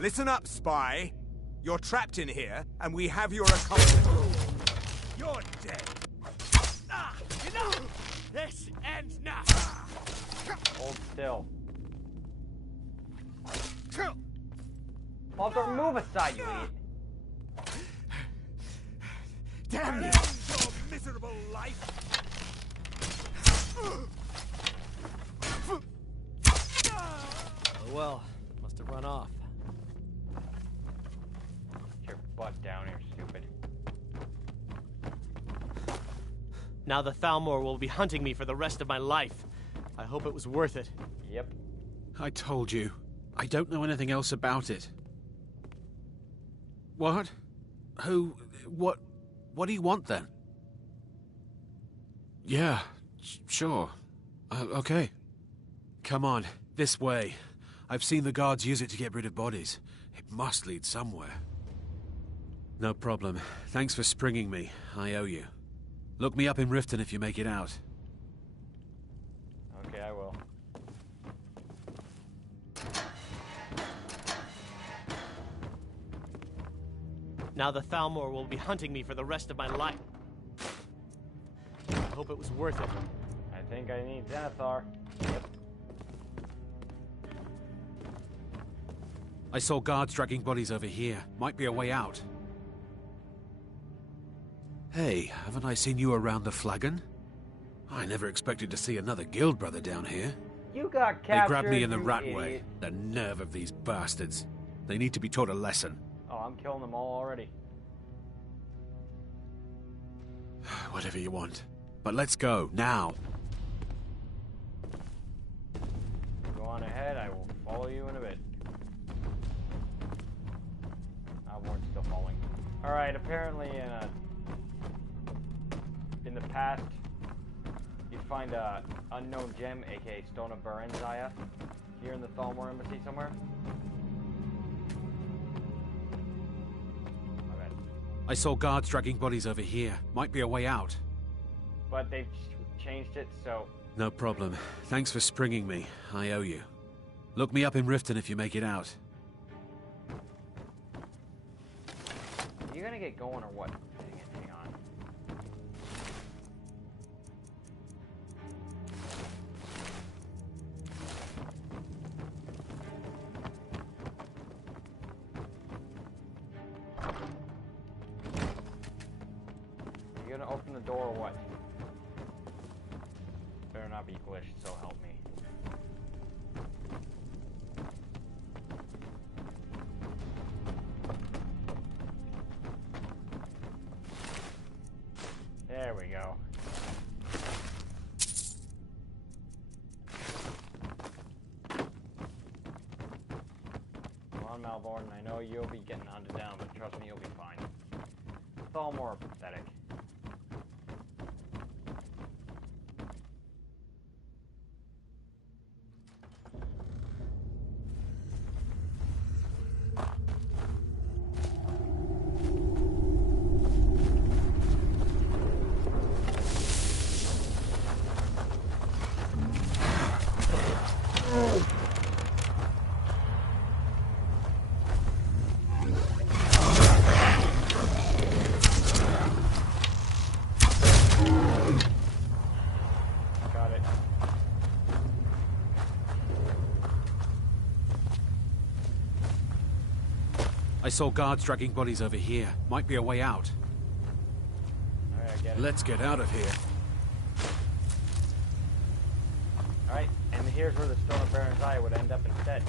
Listen up, spy. You're trapped in here, and we have your accomplice. You're dead. Enough! This ends now! Hold still. Walter, move aside, you idiot. Damn you! Your miserable life! Oh well, must have run off. Get your butt down here, stupid. Now the Thalmor will be hunting me for the rest of my life. I hope it was worth it. Yep. I told you. I don't know anything else about it. What? Who? What do you want then? Yeah, sure. Okay. Come on, this way. I've seen the guards use it to get rid of bodies. It must lead somewhere. No problem. Thanks for springing me. I owe you. Look me up in Riften if you make it out. Okay, I will. Now the Thalmor will be hunting me for the rest of my life. I hope it was worth it. I think I need Zenithar. Yep. I saw guards dragging bodies over here. Might be a way out. Hey, haven't I seen you around the flagon? I never expected to see another guild brother down here. You got captured. They grabbed me in the you Ratway. idiot. The nerve of these bastards. They need to be taught a lesson. Oh, I'm killing them all already. Whatever you want. But let's go, now. Go on ahead, I will follow you in a bit. Warren's still falling. Alright, apparently in the past, you'd find a unknown gem, aka Stone of Berenzia, here in the Thalmor Embassy somewhere. My bad. I saw guards dragging bodies over here. Might be a way out. But they've changed it, so... No problem. Thanks for springing me. I owe you. Look me up in Riften if you make it out. Are you gonna get going or what? Hang on. You gonna open the door or what? Better not be glitched, so help me. There we go. Come on, Malborn. I know you'll be getting hunted down, but trust me, you'll be fine. It's all more pathetic. I saw guards dragging bodies over here. Might be a way out. Alright, I get it. Let's get out of here. Alright, and here's where the Stone of Berenzia would end up instead.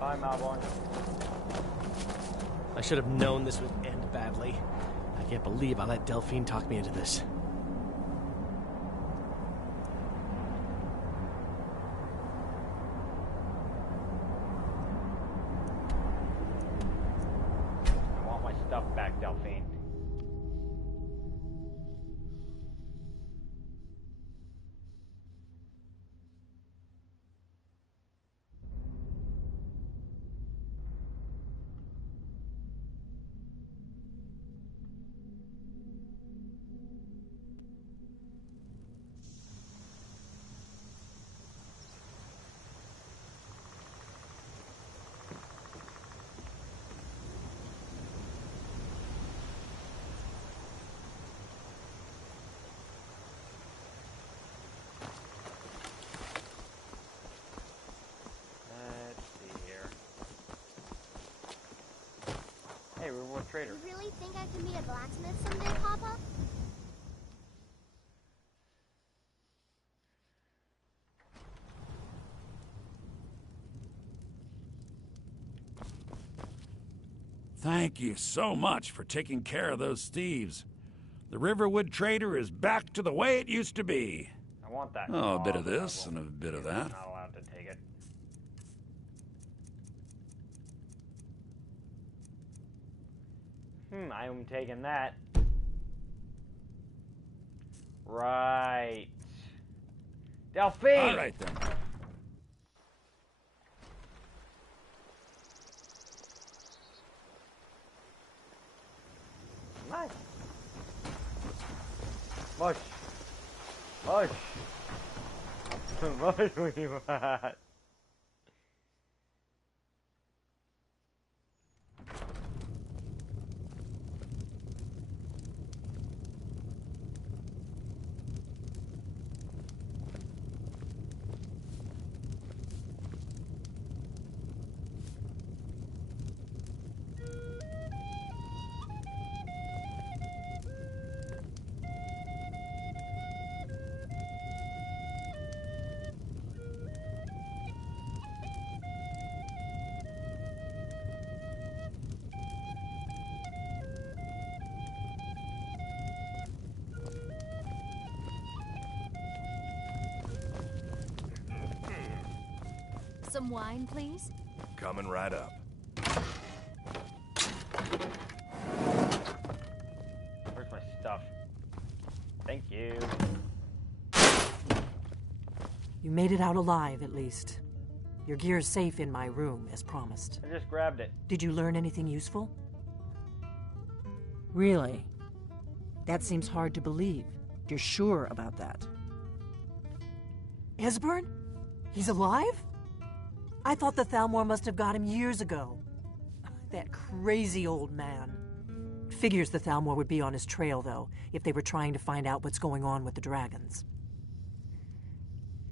Bye, Malborn. I should have known this would end badly. I can't believe I let Delphine talk me into this. I want my stuff back, Delphine. Hey, reward trader. You really think I can be a blacksmith someday, Papa? Thank you so much for taking care of those thieves. The Riverwood Trader is back to the way it used to be. I want that. Oh, a bit of this and a bit of that. I'm not allowed to take it. I'm taking that. Right. Delphine! All right, then. Nice. Mush. Mush. Mush me, man. Some wine, please? Coming right up. Where's my stuff? Thank you. You made it out alive, at least. Your gear's safe in my room, as promised. I just grabbed it. Did you learn anything useful? Really? That seems hard to believe. You're sure about that? Esbern? He's alive? I thought the Thalmor must have got him years ago. That crazy old man. Figures the Thalmor would be on his trail, though, if they were trying to find out what's going on with the dragons.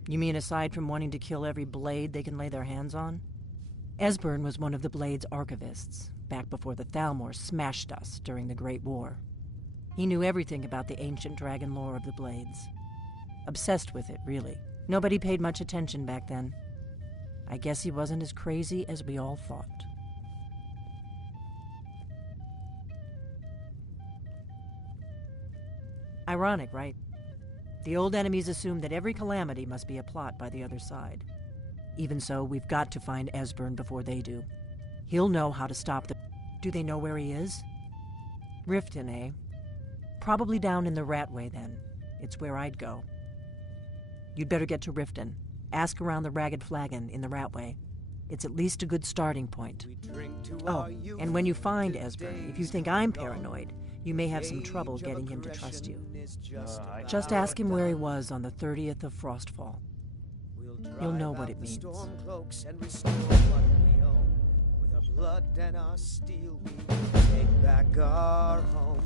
You mean aside from wanting to kill every blade they can lay their hands on? Esbern was one of the Blade's archivists, back before the Thalmor smashed us during the Great War. He knew everything about the ancient dragon lore of the Blades. Obsessed with it, really. Nobody paid much attention back then. I guess he wasn't as crazy as we all thought. Ironic, right? The old enemies assume that every calamity must be a plot by the other side. Even so, we've got to find Esbern before they do. He'll know how to stop them. Do they know where he is? Riften, eh? Probably down in the Ratway, then. It's where I'd go. You'd better get to Riften. Ask around the Ragged Flagon in the Ratway. It's at least a good starting point. Oh, and when you find Esbern, if you think I'm paranoid, you may have some trouble getting him to trust you. Just ask him where he was on the 30th of Frostfall. You'll know what it means. With our blood and our steel, we take back our home.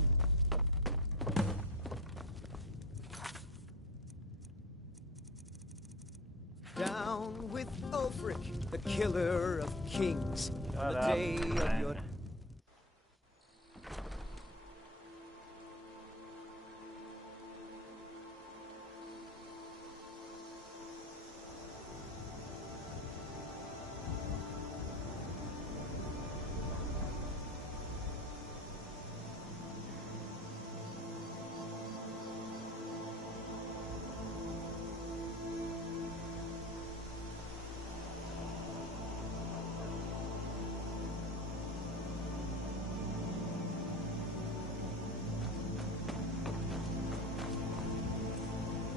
Down with Ulfric, the killer of kings, on the day of your...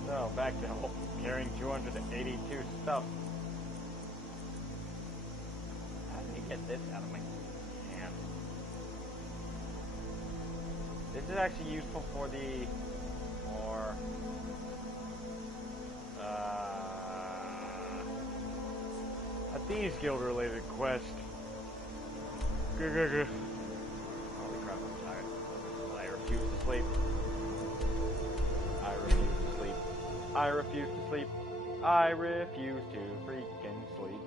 So, back to carrying 282 stuff. How did he get this out of my hand? This is actually useful for the more a Thieves Guild related quest. Holy crap, I'm tired. But I refuse to sleep. I refuse to sleep. I refuse to sleep. I refuse to freaking sleep.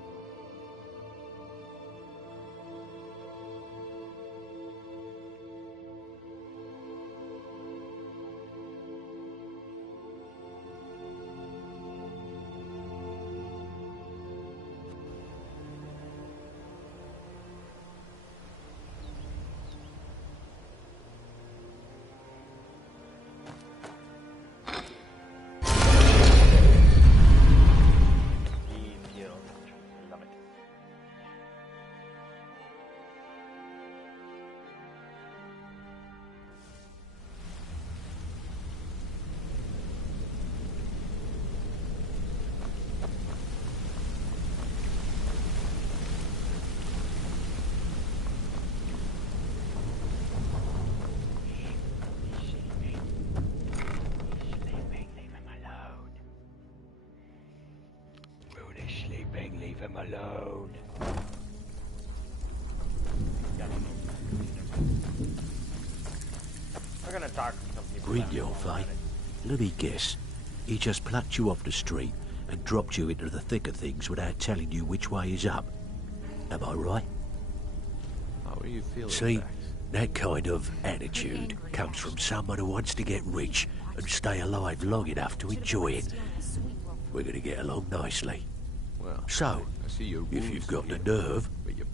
alone. We're gonna talk to some people. Brynjolf, eh? Let me guess. He just plucked you off the street and dropped you into the thick of things without telling you which way is up. Am I right? How are you feeling? See, that kind of attitude comes from someone who wants to get rich and stay alive long enough to enjoy it. We're going to get along nicely. Well, So, if you've got the nerve,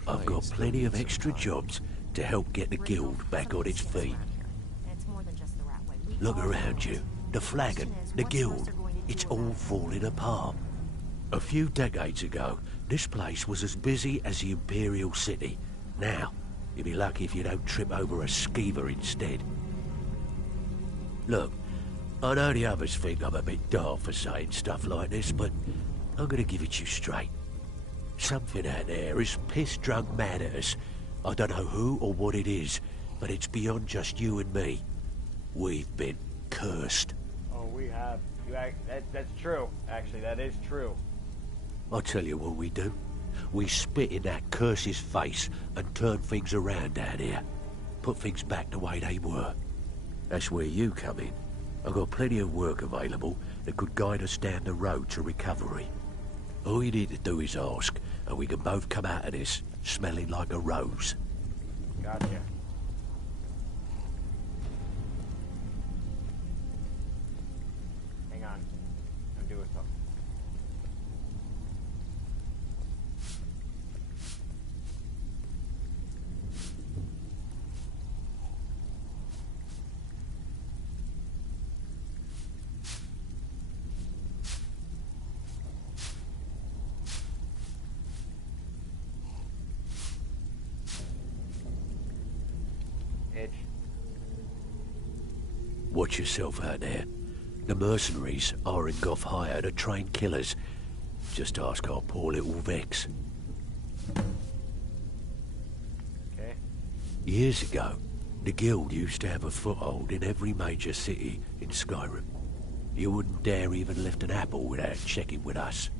I've got plenty of extra jobs to help get the guild back on its feet. Look around you. The flagon, the guild, it's all falling apart. A few decades ago, this place was as busy as the Imperial City. Now, you'll be lucky if you don't trip over a skeever instead. Look, I know the others think I'm a bit daft for saying stuff like this, but I'm gonna give it to you straight. Something out there is piss-drunk mad at us. I don't know who or what it is, but it's beyond just you and me. We've been cursed. Oh, we have. That's true. Actually, that is true. I'll tell you what we do. We spit in that curse's face and turn things around down here. Put things back the way they were. That's where you come in. I've got plenty of work available that could guide us down the road to recovery. All you need to do is ask, and we can both come out of this smelling like a rose. Gotcha. Hang on. I'm doing something. Watch yourself out there. The mercenaries are in Goth hire to train killers. Just ask our poor little Vex. Okay. Years ago, the guild used to have a foothold in every major city in Skyrim. You wouldn't dare even lift an apple without checking with us.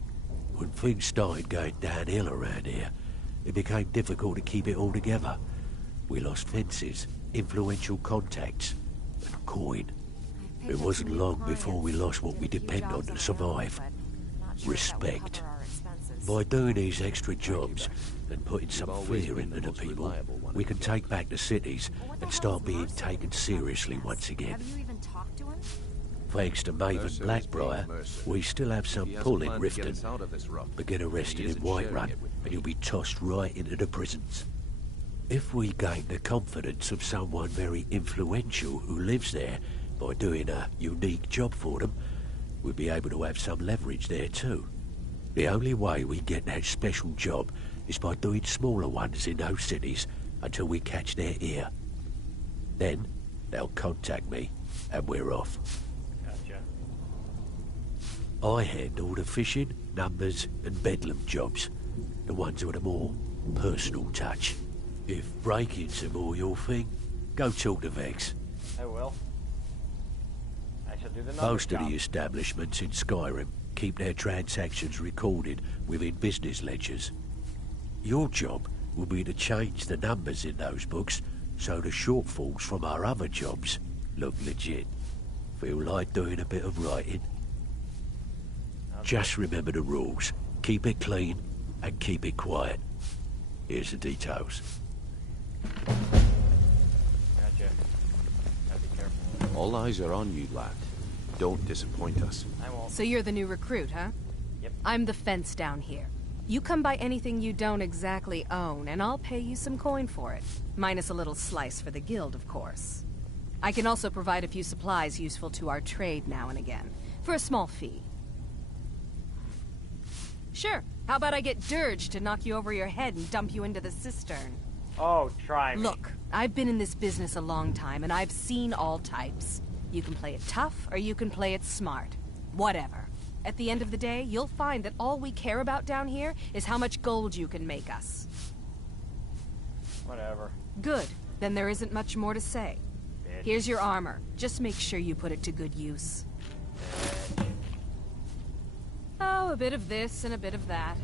When things started going downhill around here, it became difficult to keep it all together. We lost fences, influential contacts, and coin. It wasn't long before we lost what we depend on to survive. Respect. By doing these extra jobs and putting some fear into the people, we can take back the cities and start being taken seriously once again. Thanks to Maven Blackbriar, we still have some pull in Riften. But get arrested in Whiterun and you'll be tossed right into the prisons. If we gain the confidence of someone very influential who lives there by doing a unique job for them, we'll be able to have some leverage there too. The only way we get that special job is by doing smaller ones in those cities until we catch their ear. Then they'll contact me and we're off. Gotcha. I handle the fishing, numbers and bedlam jobs, the ones with a more personal touch. If break-ins are more your thing, go talk to Vex. I will. I shall do the numbers Most of job. the establishments in Skyrim keep their transactions recorded within business ledgers. Your job will be to change the numbers in those books so the shortfalls from our other jobs look legit. Feel like doing a bit of writing? Just remember the rules. Keep it clean and keep it quiet. Here's the details. Gotcha. Gotta be careful. All eyes are on you, lad. Don't disappoint us. I won't. So you're the new recruit, huh? Yep. I'm the fence down here. You come by anything you don't exactly own, and I'll pay you some coin for it. Minus a little slice for the guild, of course. I can also provide a few supplies useful to our trade now and again, for a small fee. Sure. How about I get Dirge to knock you over your head and dump you into the cistern? Oh, try me. Look, I've been in this business a long time, and I've seen all types. You can play it tough, or you can play it smart. Whatever. At the end of the day, you'll find that all we care about down here is how much gold you can make us. Whatever. Good. Then there isn't much more to say. Bitch. Here's your armor. Just make sure you put it to good use. Bitch. Oh, a bit of this and a bit of that.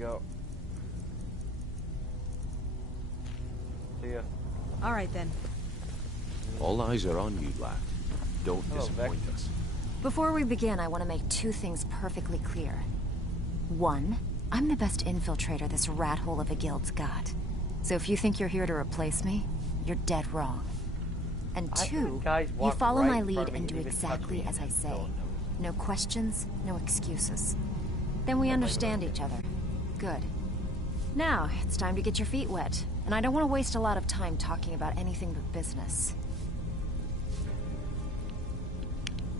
go. See ya. All right, then. All eyes are on you, lad. Don't Hello, disappoint us. Before we begin, I want to make two things perfectly clear. One, I'm the best infiltrator this rat hole of a guild's got. So if you think you're here to replace me, you're dead wrong. And two, you follow my lead and do exactly as I say. No questions, no excuses. Then we understand each other. Good. Now, it's time to get your feet wet. And I don't want to waste a lot of time talking about anything but business.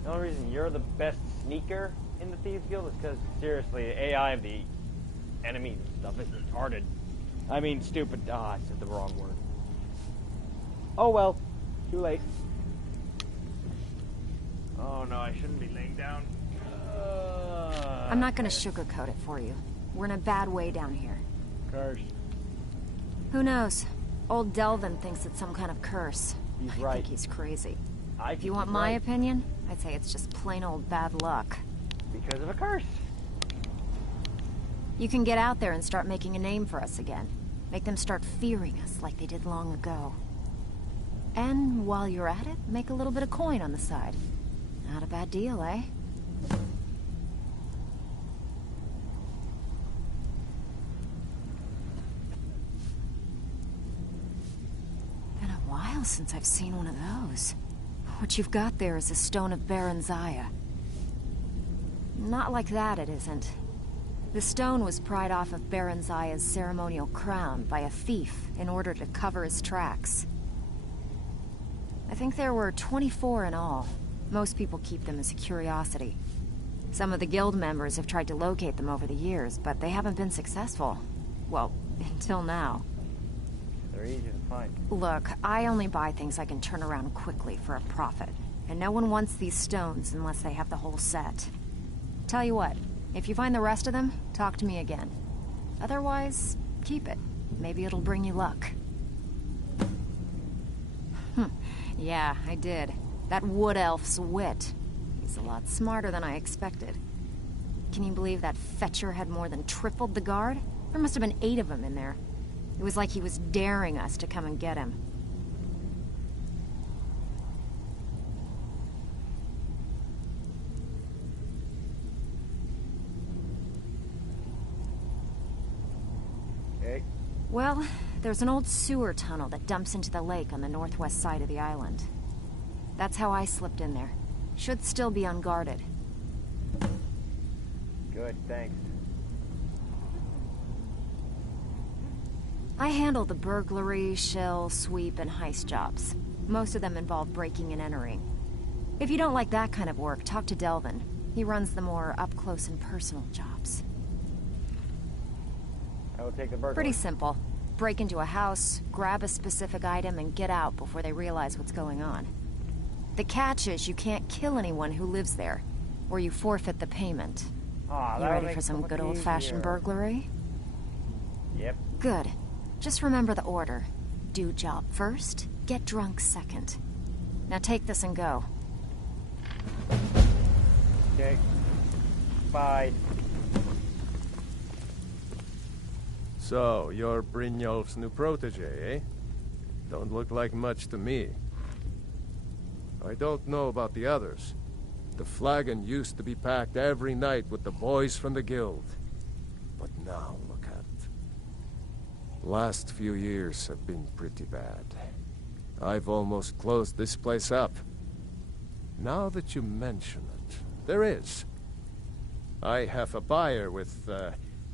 The only reason you're the best sneaker in the Thieves Guild is because, seriously, the AI of the enemies and stuff is retarded. I mean, stupid. Ah, I said the wrong word. Oh well. Too late. Oh no, I shouldn't be laying down. I'm not gonna sugarcoat it for you. We're in a bad way down here. Curse. Who knows? Old Delvin thinks it's some kind of curse. He's I right. think he's crazy. If you want my opinion, I'd say it's just plain old bad luck. Because of a curse. You can get out there and start making a name for us again. Make them start fearing us like they did long ago. And while you're at it, make a little bit of coin on the side. Not a bad deal, eh? Been a while since I've seen one of those. What you've got there is a stone of Baron Zaya. Not like that, it isn't. The stone was pried off of Baron Zaya's ceremonial crown by a thief in order to cover his tracks. I think there were 24 in all. Most people keep them as a curiosity. Some of the guild members have tried to locate them over the years, but they haven't been successful. Well, until now. They're easy to find. Look, I only buy things I can turn around quickly for a profit. And no one wants these stones unless they have the whole set. Tell you what, if you find the rest of them, talk to me again. Otherwise, keep it. Maybe it'll bring you luck. Yeah, I did. That wood elf's wit. He's a lot smarter than I expected. Can you believe that fetcher had more than tripled the guard? There must have been 8 of them in there. It was like he was daring us to come and get him. Okay. Well, there's an old sewer tunnel that dumps into the lake on the northwest side of the island. That's how I slipped in there. Should still be unguarded. Good, thanks. I handle the burglary, shell, sweep, and heist jobs. Most of them involve breaking and entering. If you don't like that kind of work, talk to Delvin. He runs the more up-close and personal jobs. I will take the burglar. Pretty simple. Break into a house, grab a specific item, and get out before they realize what's going on. The catch is you can't kill anyone who lives there, or you forfeit the payment. You ready for some good old-fashioned burglary? Yep. Good. Just remember the order. Do job first, get drunk second. Now take this and go. Okay. Bye. So, you're Brynjolf's new protege, eh? Don't look like much to me. I don't know about the others. The flagon used to be packed every night with the boys from the guild. But now, look at it. Last few years have been pretty bad. I've almost closed this place up. Now that you mention it, there is. I have a buyer with,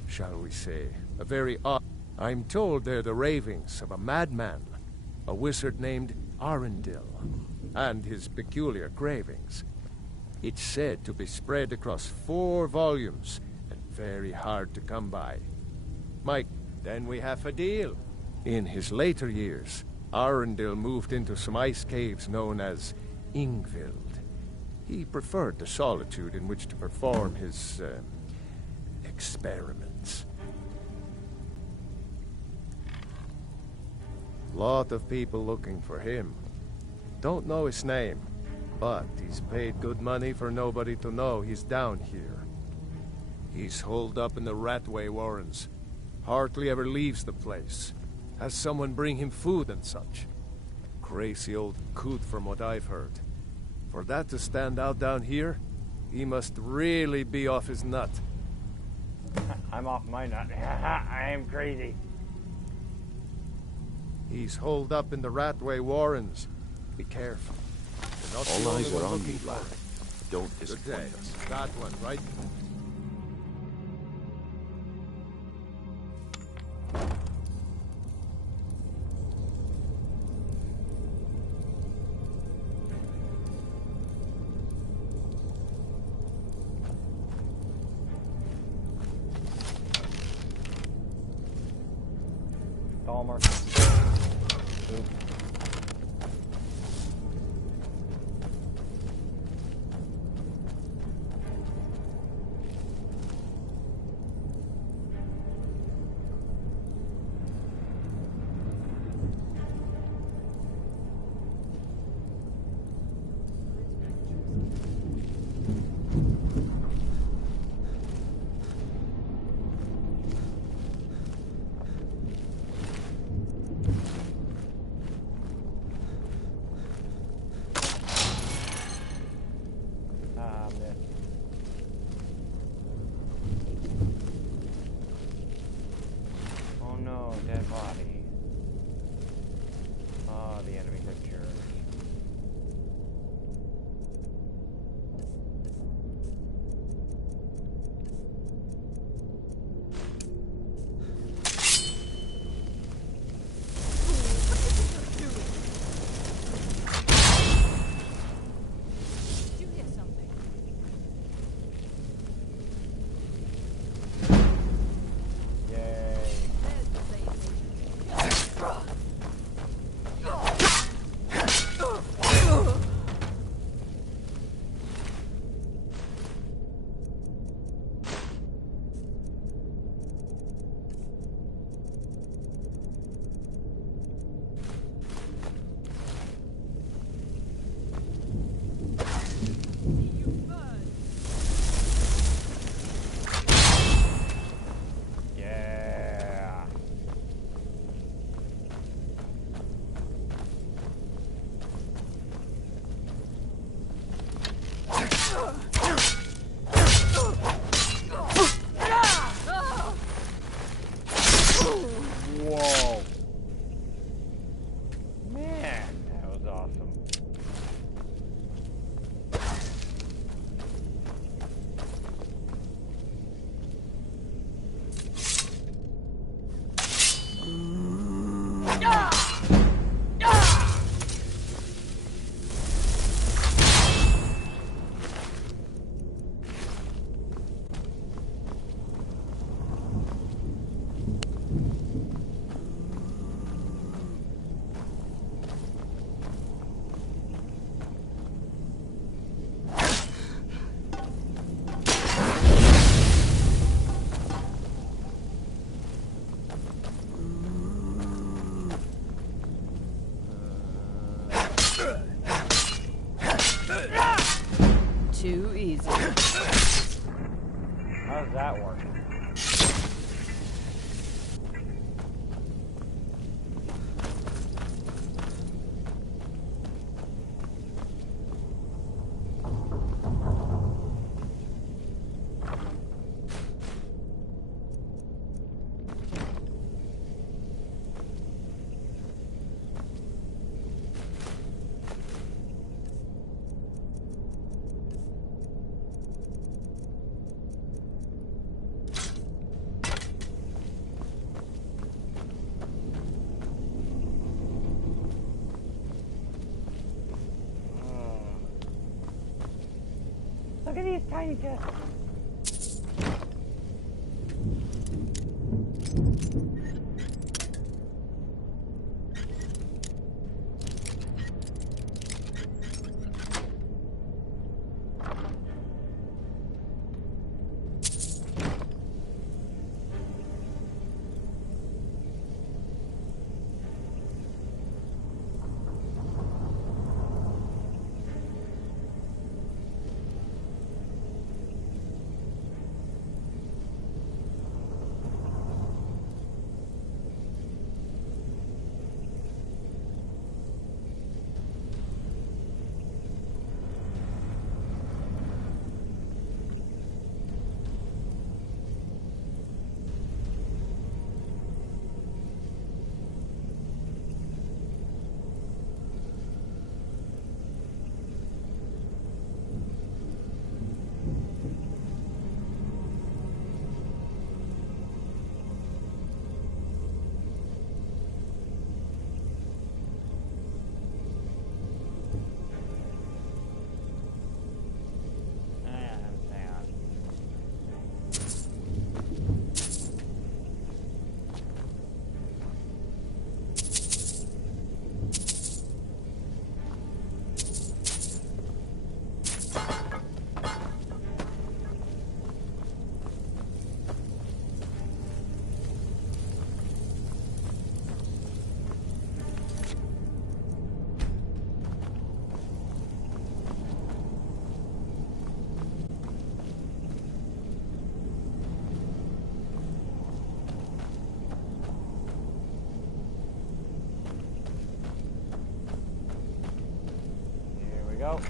shall we say, a very odd... I'm told they're the ravings of a madman, a wizard named Arundel, and his peculiar cravings. It's said to be spread across 4 volumes, and very hard to come by. Mike, then we have a deal. In his later years, Arundel moved into some ice caves known as Ingvild. He preferred the solitude in which to perform his, experiments. Lot of people looking for him. Don't know his name, but he's paid good money for nobody to know he's down here. He's holed up in the Ratway Warrens, Hardly ever leaves the place. Has someone bring him food and such. Crazy old coot from what I've heard. For that to stand out down here, he must really be off his nut. I'm off my nut. I am crazy. He's holed up in the Ratway Warrens. Be careful. You're not the All only eyes one are on looking you, for lad. him. Don't Good disappoint day. us. That one, right? Dalmar. Oops. Oh no, dead body. Oh, the enemy picture. Did you hear something? Yay. There's the baby. Yeah. Whoa. Man, that was awesome. Too easy. How's that work? Look at these tiny chests. go.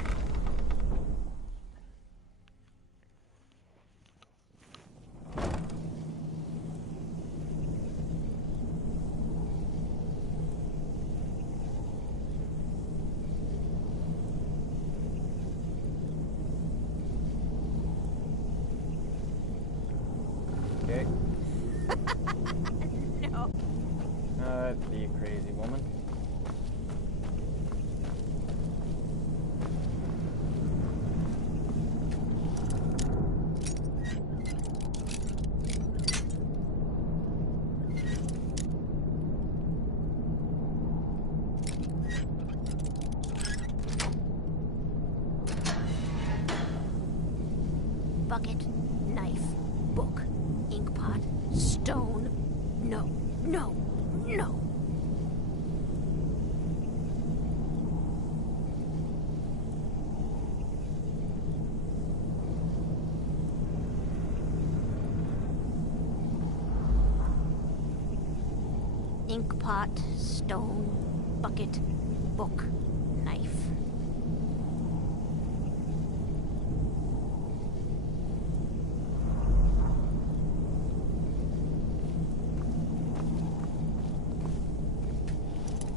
Okay. No. You crazy woman. Bucket, knife, book, ink pot, stone. No, no, no. Ink pot, stone, bucket, book, knife.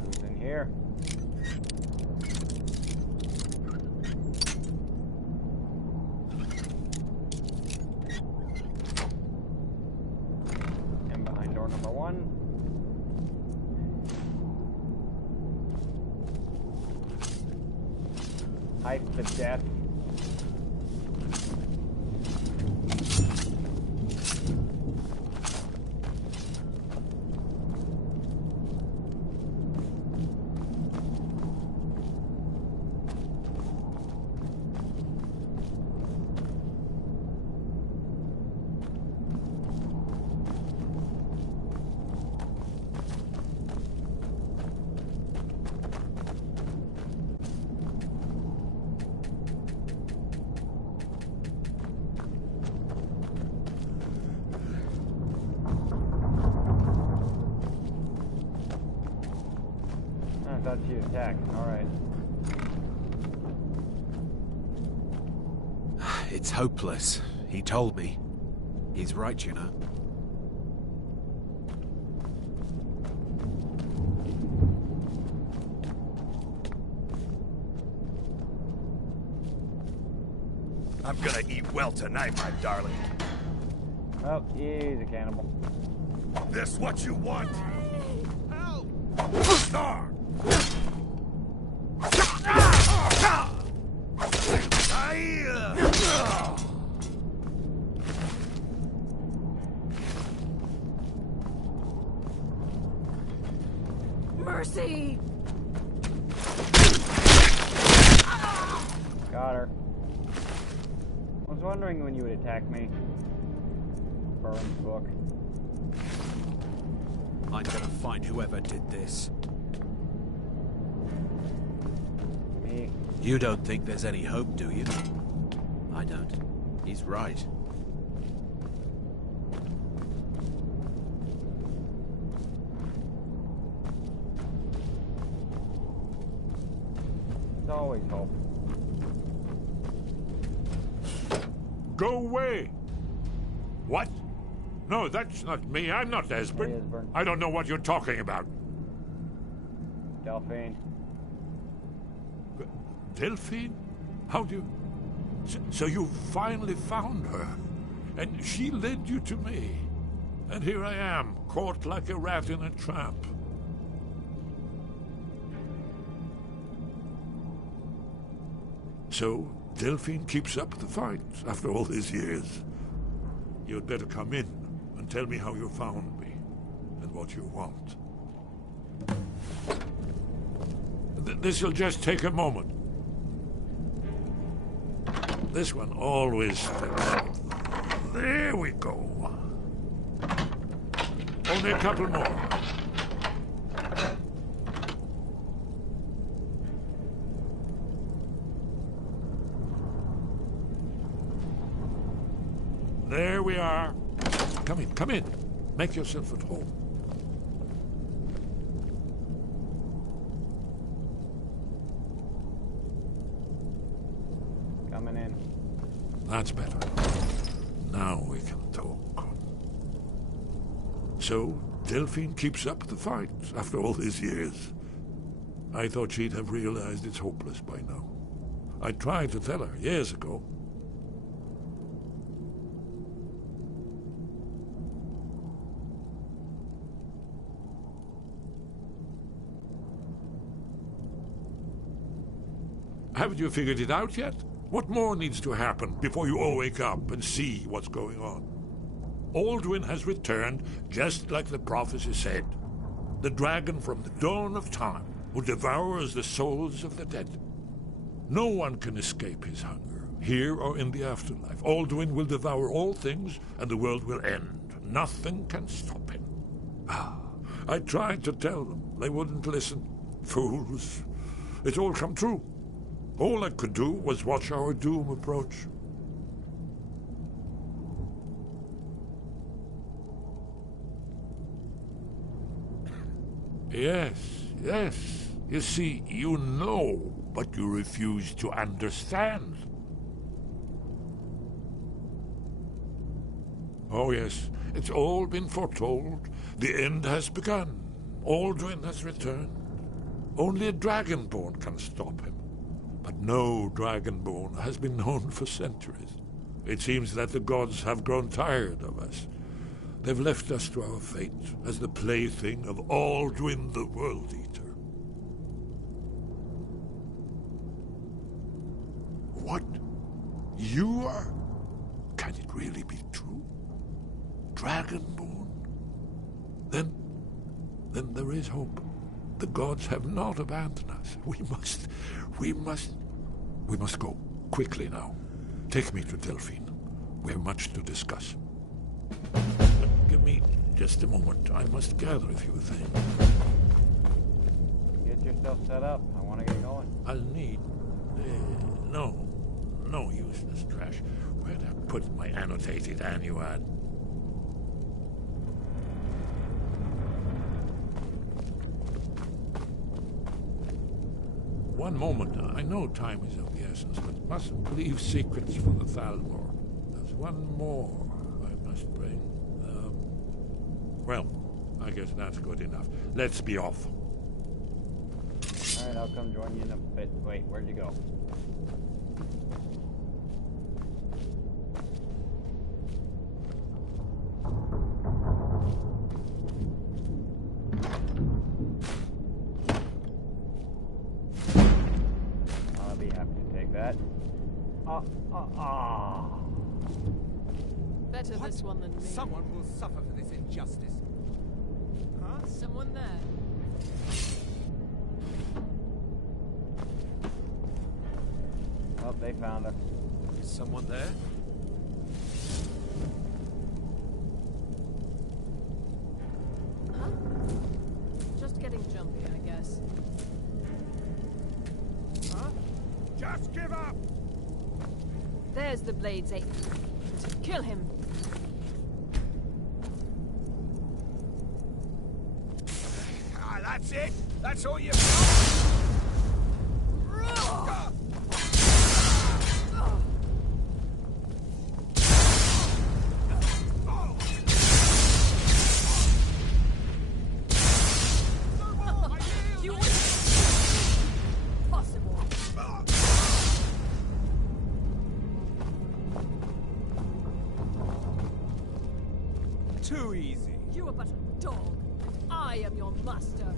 Who's in here? And behind door number 1. Hype to death. I thought she attacked. Alright. It's hopeless. He told me. He's right, you know. I'm gonna eat well tonight, my darling. Oh, he's a cannibal. This what you want? Help! Mercy! Got her. I was wondering when you would attack me. Burns book. I'm gonna find whoever did this. Me. You don't think there's any hope, do you? I don't. He's right. There's always hope. Go away! What? No, that's not me. I'm not Esbern. Esbern. I don't know what you're talking about. Delphine. Delphine? How do you... So you finally found her. And she led you to me. And here I am, caught like a rat in a trap. So, Delphine keeps up the fight after all these years. You'd better come in and tell me how you found me and what you want. This'll just take a moment. This one always takes... There we go. Only a couple more. There we are. Come in, come in. Make yourself at home. That's better. Now we can talk. So, Delphine keeps up the fight after all these years. I thought she'd have realized it's hopeless by now. I tried to tell her years ago. Haven't you figured it out yet? What more needs to happen before you all wake up and see what's going on? Alduin has returned just like the prophecy said. The dragon from the dawn of time who devours the souls of the dead. No one can escape his hunger, here or in the afterlife. Alduin will devour all things and the world will end. Nothing can stop him. I tried to tell them. They wouldn't listen. Fools. It's all come true. All I could do was watch our doom approach. Yes. You see, you know, but you refuse to understand. Oh yes, it's all been foretold. The end has begun. Alduin has returned. Only a dragonborn can stop him. But no dragonborn has been known for centuries. It seems that the gods have grown tired of us. They've left us to our fate as the plaything of Alduin the World Eater. What? You are? Can it really be true? Dragonborn? Then there is hope. The gods have not abandoned us. We must go. Quickly now. Take me to Delphine. We have much to discuss. Give me just a moment. I must gather a few things. Get yourself set up. I want to get going. I'll need... no useless trash. Where'd I put my annotated annuad? One moment. I know time is of the essence, but mustn't leave secrets for the Thalmor. There's one more I must bring. Well, I guess that's good enough. Let's be off. Alright, I'll come join you in a bit. Wait, where'd you go? I'll be happy to take that. Better this one than me. Someone will suffer for this injustice. Huh? Someone there. Oh, they found her. Is someone there? Huh? Just getting jumpy, I guess. Huh? Just give up! There's the Blade's ape. Kill him. That's it? That's all you've got? Too easy. You are but a dog. I am your master.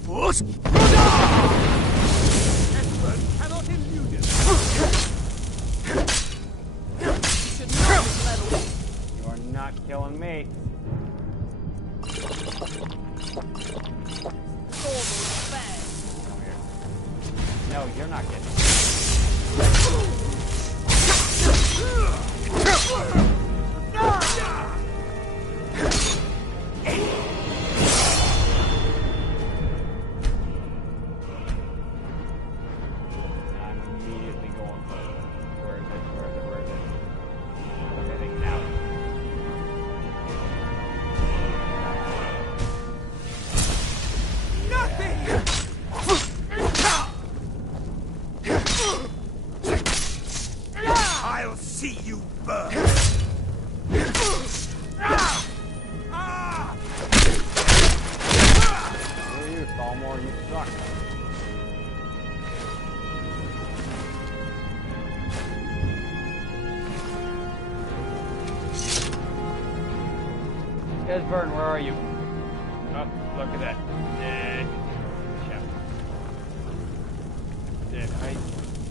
Force! Expert cannot elude it. You should not be meddling. You are not killing me. Almost bad. Come here. No, you're not getting me. I'm immediately going for it. I'll see you burn! Screw you, Thalmor, you suck. Esbern, where are you? Oh, look at that. Dead. Chef. Dead height.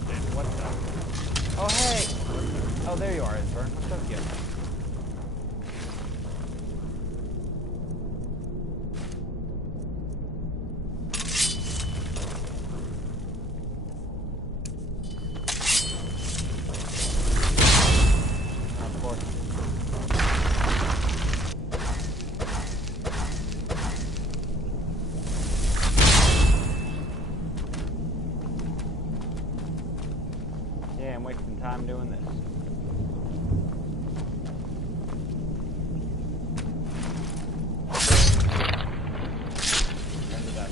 Dead what the? Oh, hey! Oh, there you are, Esbern. What's up, kid? Of course. Yeah, I'm wasting time doing this. Turn to that.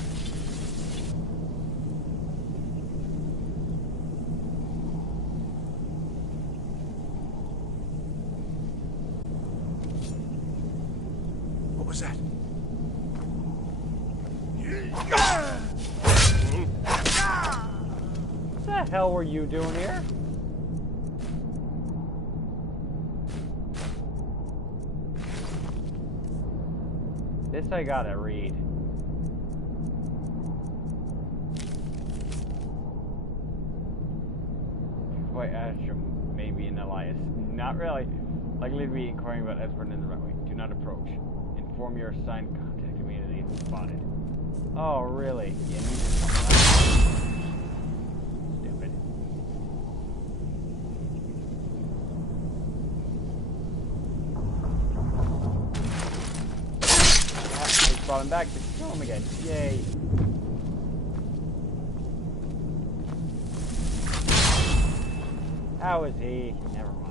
What was that? What the hell were you doing here? This I gotta read. Wait, Astrum, maybe an Elias. Not really. Likely to be inquiring about Esbern in the runway. Do not approach. Inform your assigned contact immediately if spotted. Oh, really? Yeah, you just come back. Stupid. Ah, I brought him back to kill him again. Yay. How is he? Never mind.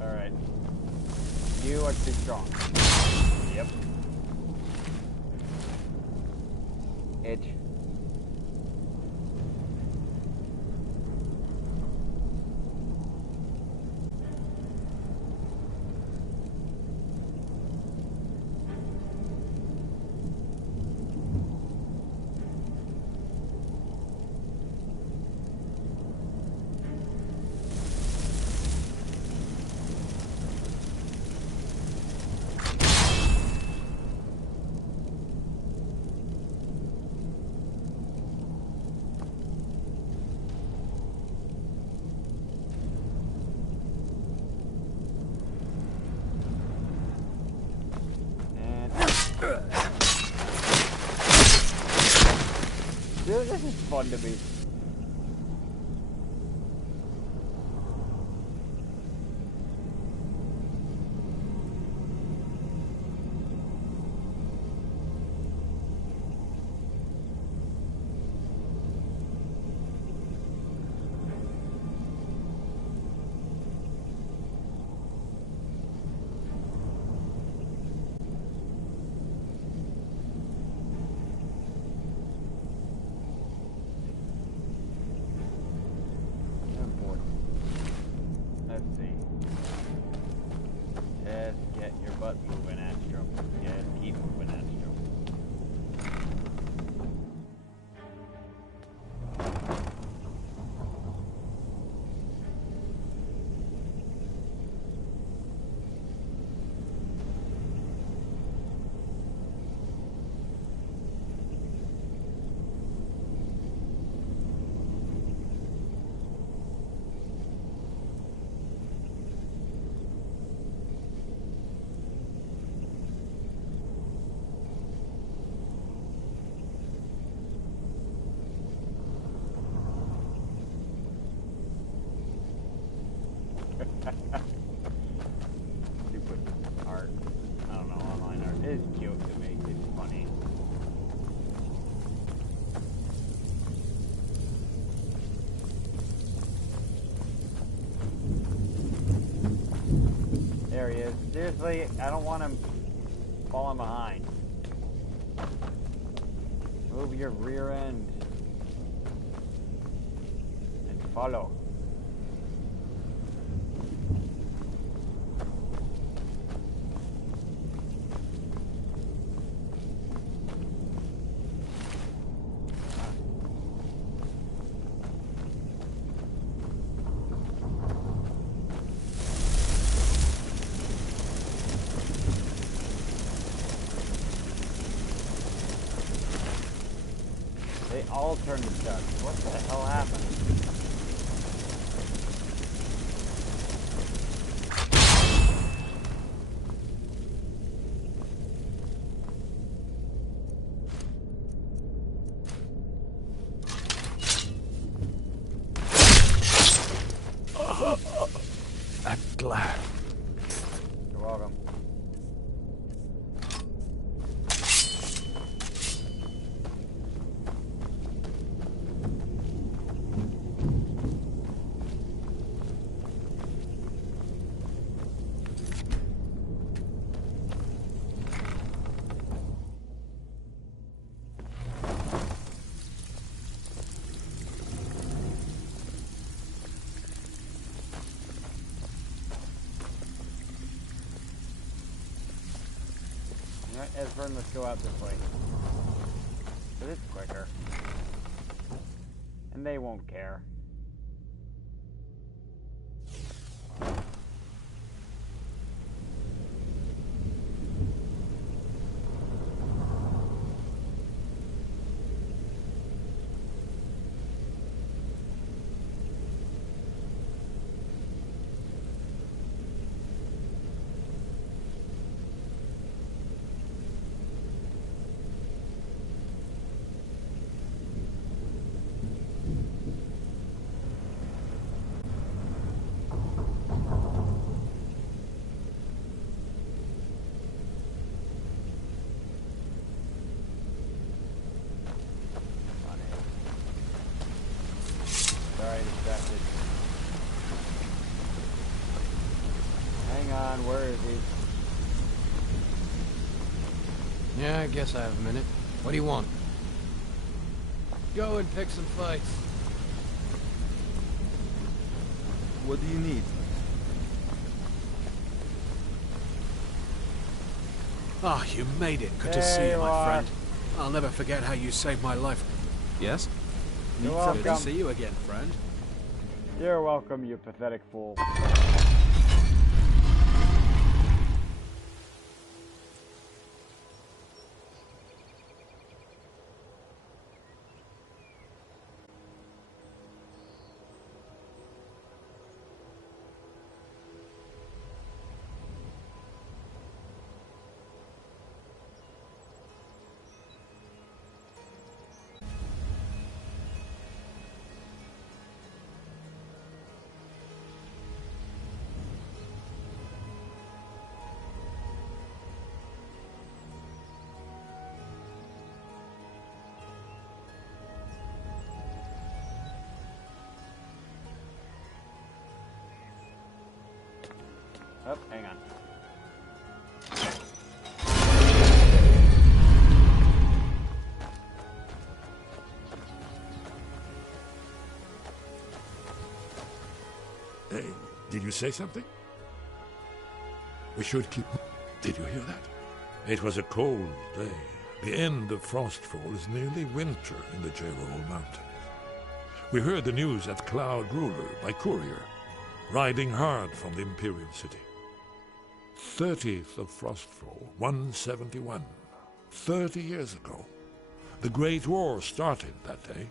Alright. You are too strong. Yep. Itch. Dude, this is fun to be. Stupid art. I don't know, online art. It is cute to me. It's funny. There he is. Seriously, I don't want him falling behind. Move your rear end. And follow. They all turned to dust. What the hell happened? At last. You're welcome. Alright, Esbern, let's go out this way. But it's quicker. And they won't care. Sorry, distracted. Hang on, where is he? Yeah, I guess I have a minute. What do you want? Go and pick some fights. What do you need? Ah, you made it. Good to see you, my friend. I'll never forget how you saved my life. Yes? You're Good to welcome. see you again, friend. You're welcome, you pathetic fool. Oh, hang on. Hey, did you say something? We should keep... Did you hear that? It was a cold day. The end of Frostfall is nearly winter in the Jerol Mountains. We heard the news at Cloud Ruler by courier, riding hard from the Imperial City. 30th of Frostfall, 171. 30 years ago. The Great War started that day.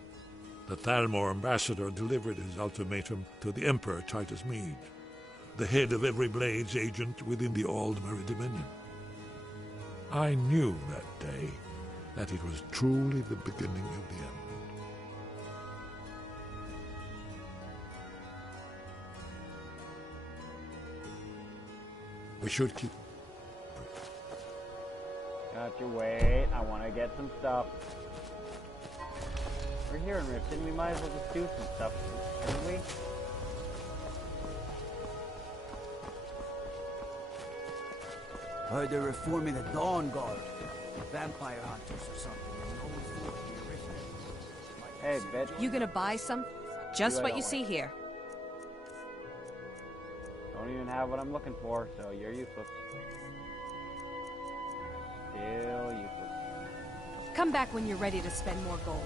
The Thalmor ambassador delivered his ultimatum to the Emperor Titus Mede, the head of every Blades agent within the Aldmeri Dominion. I knew that day that it was truly the beginning of the end. We should keep... Gotcha, wait. I want to get some stuff. We're here in Riften. We might as well just do some stuff, shouldn't we? Heard they're reforming the Dawn Guard. Vampire hunters or something. Hey, bitch. You gonna buy some? Just what you see here. Don't even have what I'm looking for, so you're useless. Still useless. Come back when you're ready to spend more gold.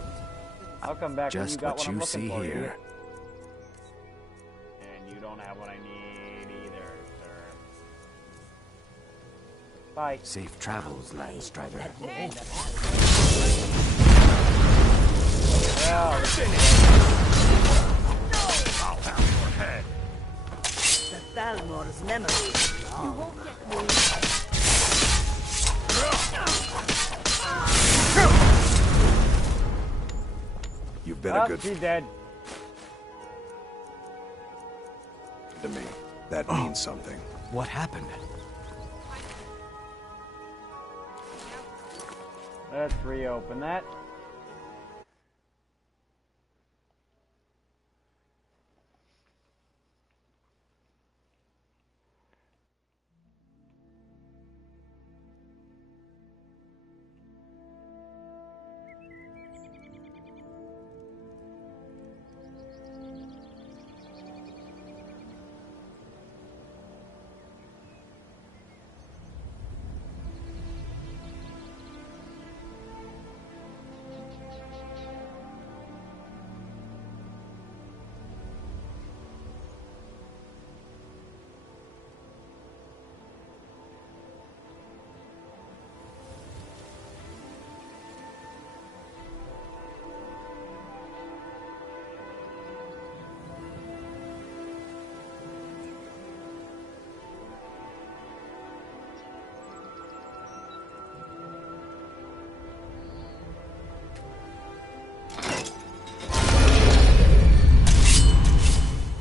I'll come back when you Just got what what I'm you looking see for, here. idiot. And you don't have what I need either, sir. Bye. Safe travels, Landstrider. Well, I'll have your head. The Thalmor's memory is long. You won't get me. You've been a good she's dead. to me. That means something. What happened? Let's reopen that.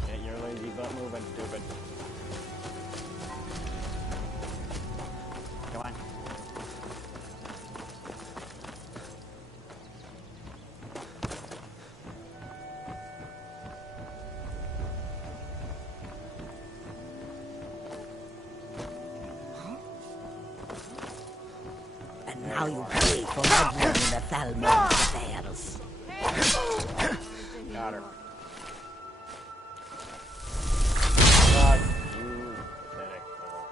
Get your lazy butt moving, stupid. Come on. And now you pay for meddling in the Thalmor's affairs. Got her. God, you pathetic little.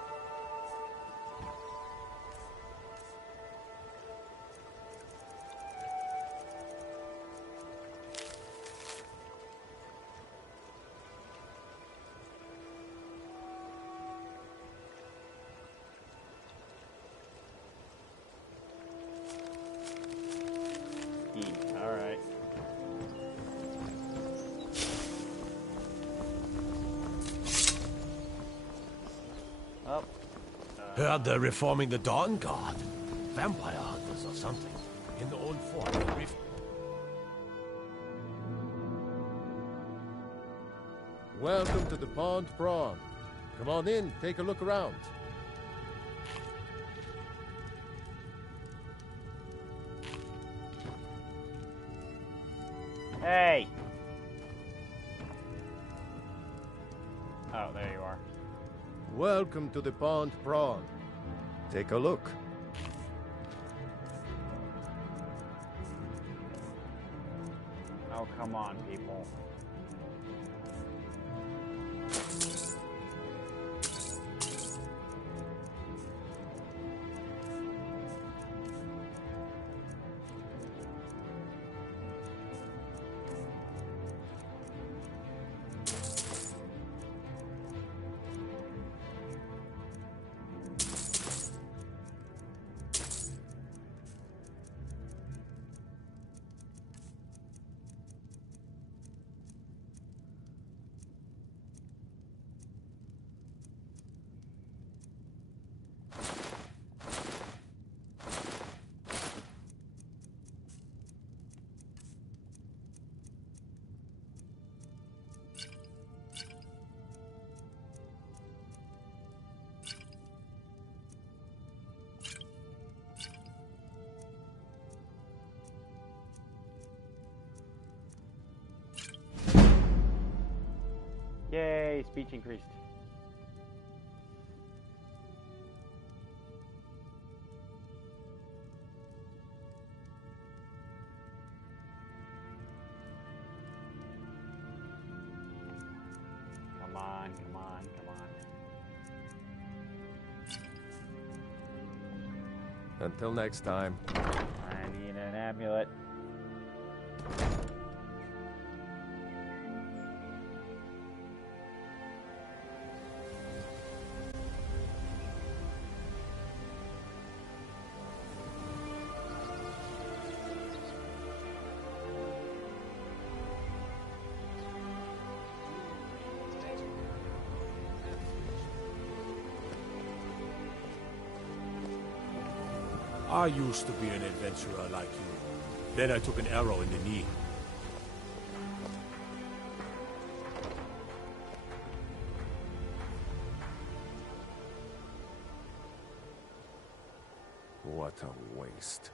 All right. Oh. Heard they're reforming the Dawn Guard. Vampire hunters or something. In the old fort. Welcome to the Pond Prawn. Come on in, take a look around. Hey! Oh, there you are. Welcome to the Pond Prawn. Take a look. Oh, come on, people. speech increased. Come on, come on, come on. Until next time. I need an amulet. I used to be an adventurer like you. Then I took an arrow in the knee. What a waste.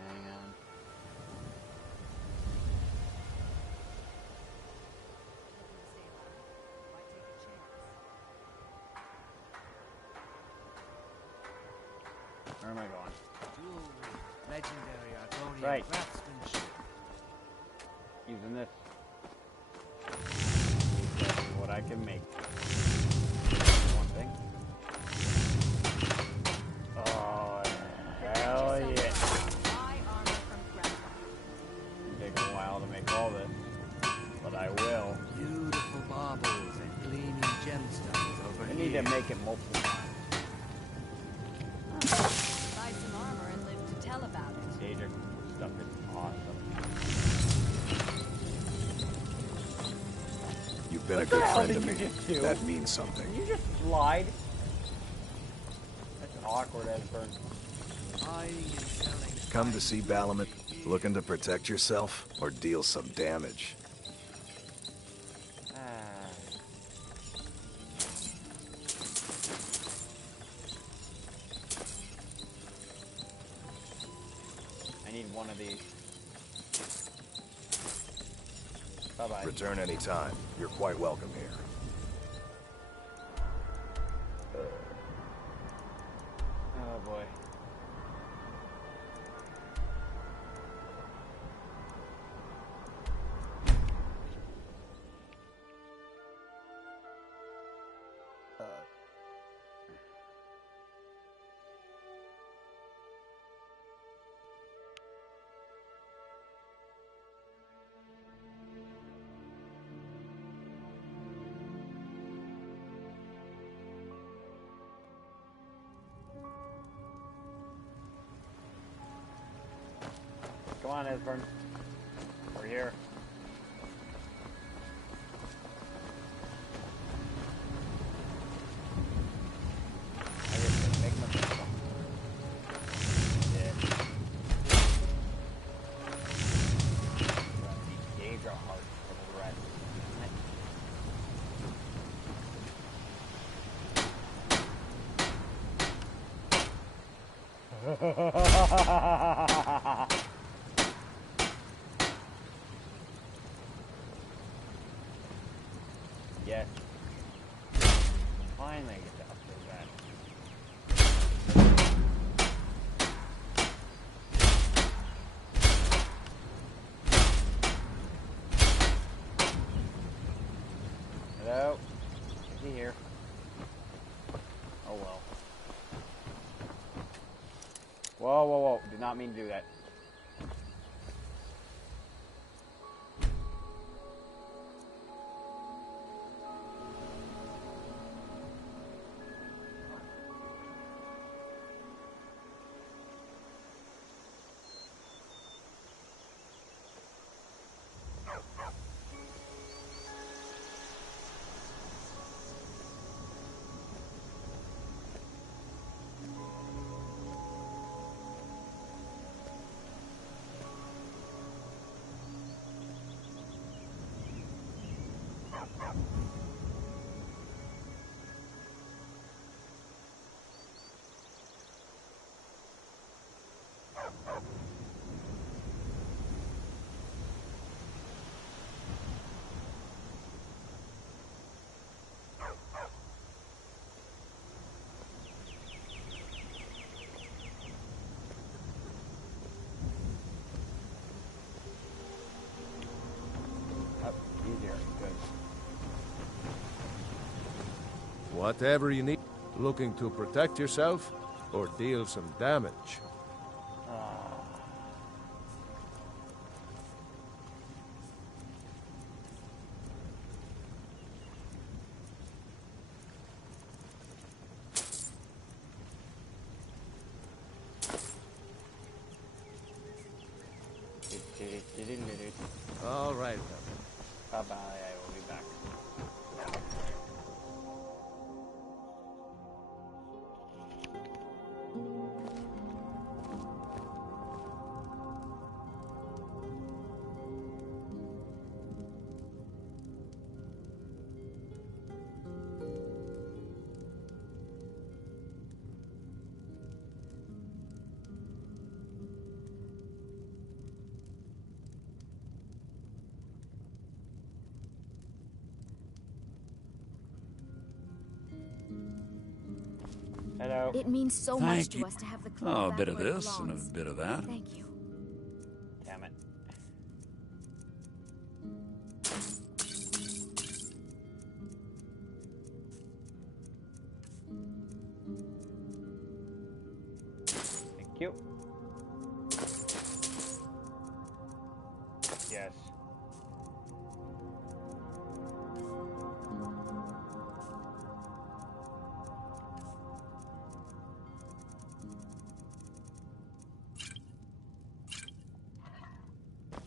Hang on. Where am I going? Legendary Argonian Right. craftsmanship. Using this. What I can make. One thing. Oh, hell yeah. It'll take a while to make all this, but I will. Beautiful marbles and gleaming gemstones over I need here. to make it multiple times. Buy some armor and live to tell about it. Daedric stuff is awesome. You've been What a the good hell friend did to you me. just do? That means something. Did you just slide? That's awkward, Esbern. Come to see Balamut, looking to protect yourself or deal some damage. I need one of these. Bye-bye. Return anytime. You're quite welcome here. Oh boy. Come on, Esbern. We're here. I get to make myself dead. Gauge our hearts for the rest. Yes. Finally I get to upgrade that. Hello? Is he here? Oh well. Whoa, whoa, whoa. Did not mean to do that. Whatever you need. Looking to protect yourself or deal some damage? All right. Bye-bye, I will be back. Hello. It means so much Thank to you. us to have the club Oh, a back bit of where it this and a belongs. bit of that. Thank you. Damn it. Thank you. Yes.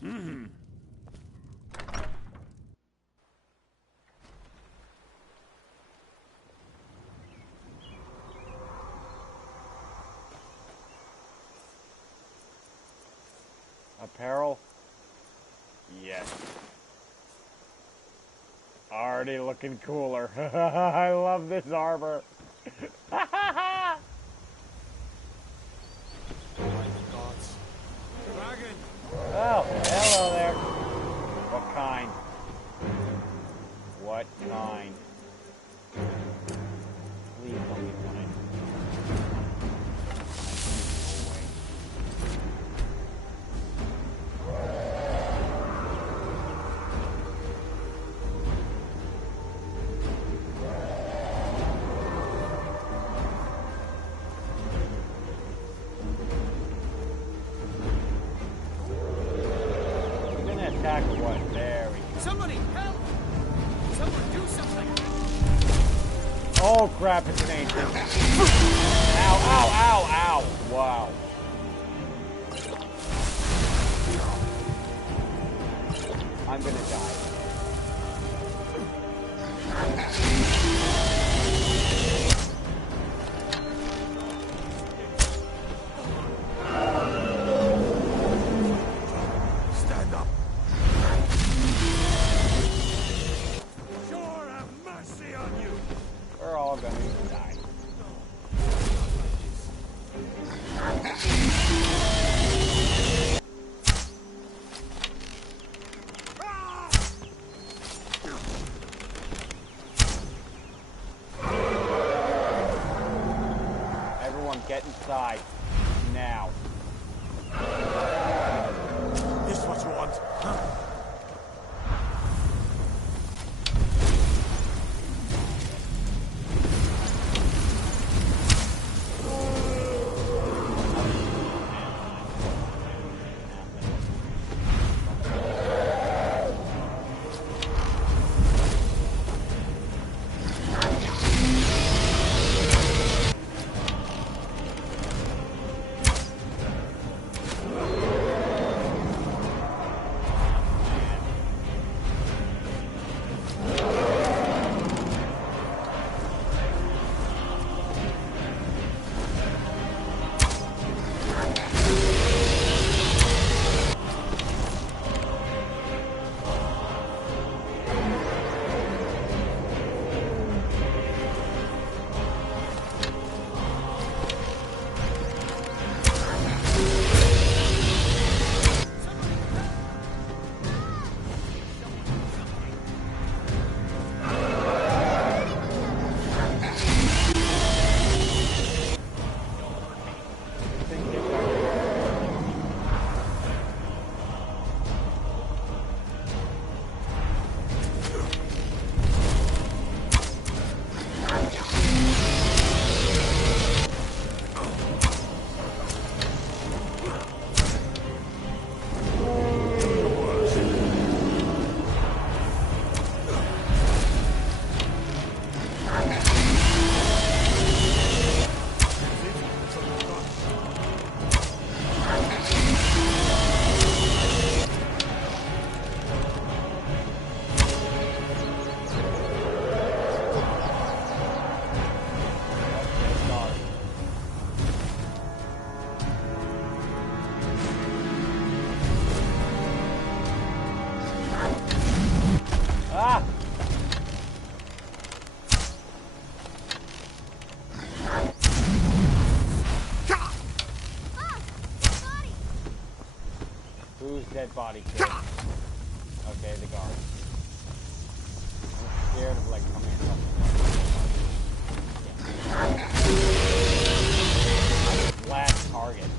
Mm-hmm. Apparel? Yes. Already looking cooler. I love this armor. Dragon! Oh, hello there. What kind? What kind? Please tell me kind. You're gonna attack or what? There we go. Somebody help! Someone do something! Oh crap, it's an ancient. Ow, ow, ow, ow. Wow. I'm gonna die. Stand up. Sure, have mercy on you. We're all gonna die. Everyone get inside. Now. This what you want, huh? Whose dead body killed? Okay, the guard. I'm scared of like coming across the last target.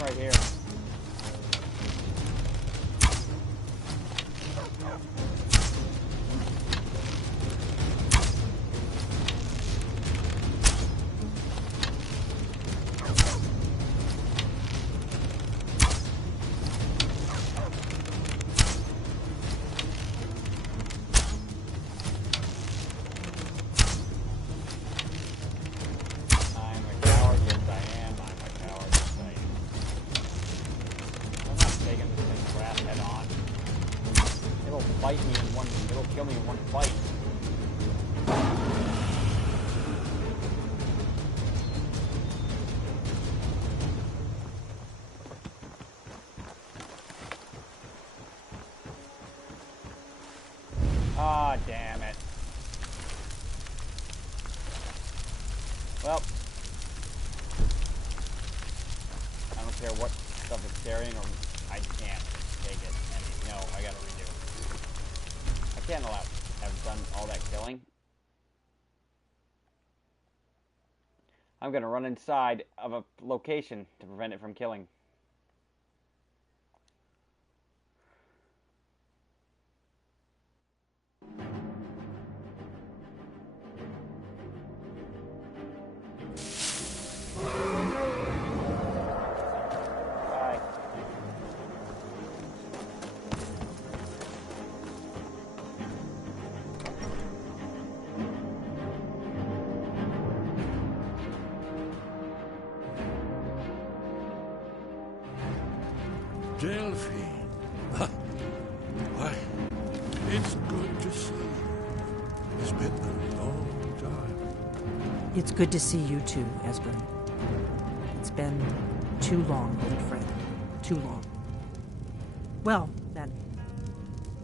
Right here. Fight me in one, it'll kill me in one fight. Ah, damn it. Well, I don't care what stuff it's carrying, or I can't take it. And no, I gotta redo. I can't have done all that killing. I'm gonna run inside of a location to prevent it from killing. Bye. Delphine. Why, it's good to see you. It's been a long time. It's good to see you too, Esbern. It's been too long, old friend. Too long. Well, then.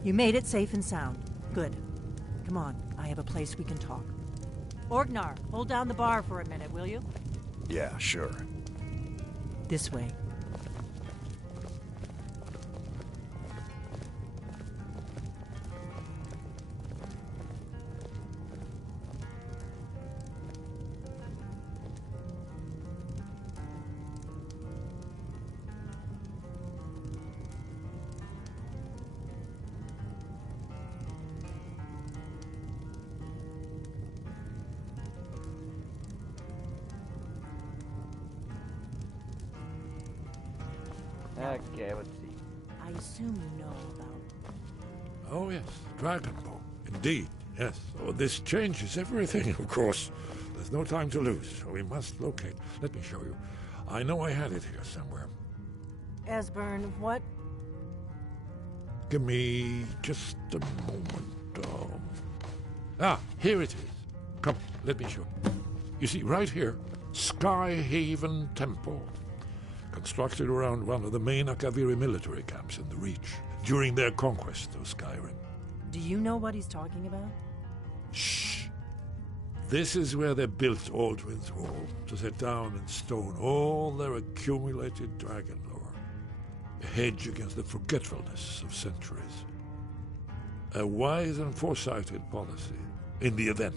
You made it safe and sound. Good. Come on, I have a place we can talk. Orgnar, hold down the bar for a minute, will you? Yeah, sure. This way. Okay, let's see. I assume you know about... Oh, yes, Dragonbow. Indeed, yes. Oh, this changes everything, of course. There's no time to lose, so we must locate. Let me show you. I know I had it here somewhere. Esbern, what? Give me just a moment. Here it is. Come, let me show you. You see, right here, Skyhaven Temple. Constructed around one of the main Akaviri military camps in the Reach during their conquest of Skyrim. Do you know what he's talking about? Shh! This is where they built Aldrin's Hall to set down in stone all their accumulated dragon lore. A hedge against the forgetfulness of centuries. A wise and foresighted policy In the event,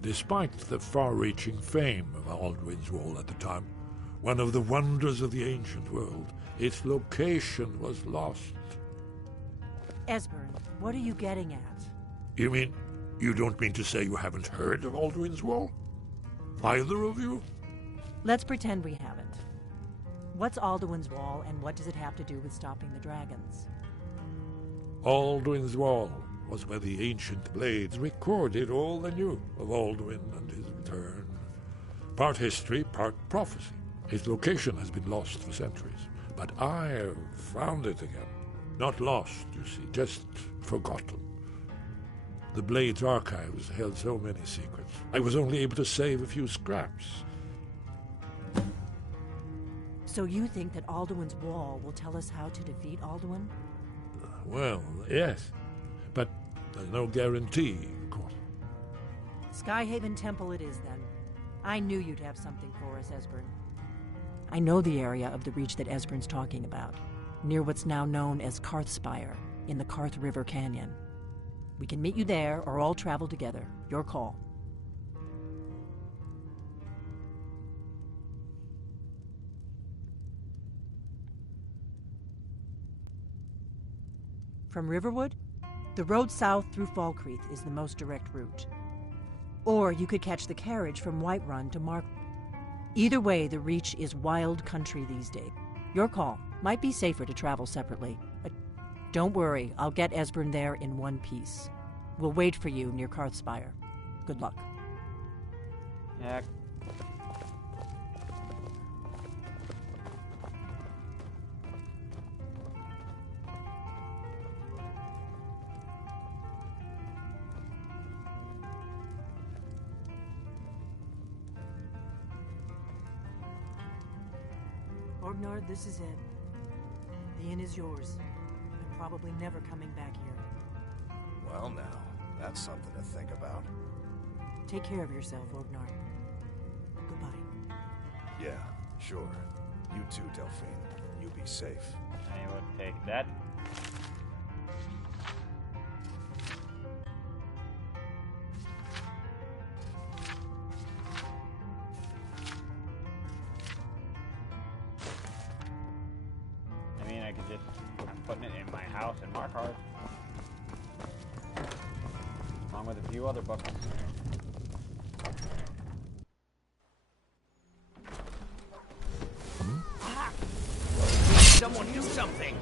despite the far-reaching fame of Alduin's Wall at the time, one of the wonders of the ancient world, its location was lost. Esbern, what are you getting at? You mean, you don't mean to say you haven't heard of Alduin's Wall? Either of you? Let's pretend we haven't. What's Alduin's Wall, and what does it have to do with stopping the dragons? Alduin's Wall was where the ancient blades recorded all they knew of Alduin and his return. Part history, part prophecy. His location has been lost for centuries, but I have found it again. Not lost, you see, just forgotten. The Blades archives held so many secrets. I was only able to save a few scraps. So you think that Alduin's Wall will tell us how to defeat Alduin? Well, yes, but there's no guarantee, of course. Skyhaven Temple it is, then. I knew you'd have something for us, Esbern. I know the area of the reach that Esbern's talking about, near what's now known as Karthspire, in the Karth River Canyon. We can meet you there, or all travel together. Your call. From Riverwood, the road south through Falkreath is the most direct route. Or you could catch the carriage from Whiterun to Mark. Either way, the reach is wild country these days. Your call. Might be safer to travel separately, but don't worry, I'll get Esbern there in one piece. We'll wait for you near Karthspire. Good luck. Yeah. Orgnard, this is it. The inn is yours. I'm probably never coming back here. Well now, that's something to think about. Take care of yourself, Orgnard. Goodbye. Yeah, sure. You too, Delphine. You be safe. I would take that. I mean, I could just... I'm putting it in my house in Markarth. Along with a few other books. Someone do something!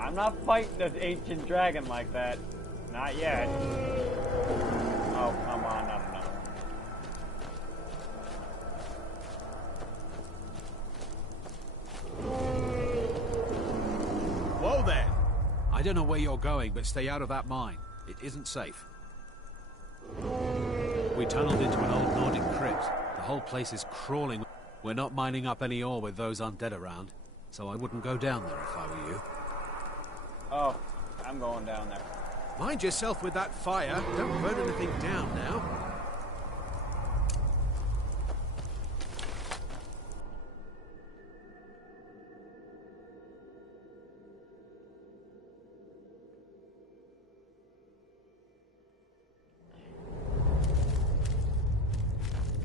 I'm not fighting this ancient dragon like that. Not yet. Oh, come on, not enough. Whoa there! I don't know where you're going, but stay out of that mine. It isn't safe. We tunneled into an old Nordic crypt. The whole place is crawling. We're not mining up any ore with those undead around, so I wouldn't go down there if I were you. Oh, I'm going down there. Mind yourself with that fire. Don't burn anything down now.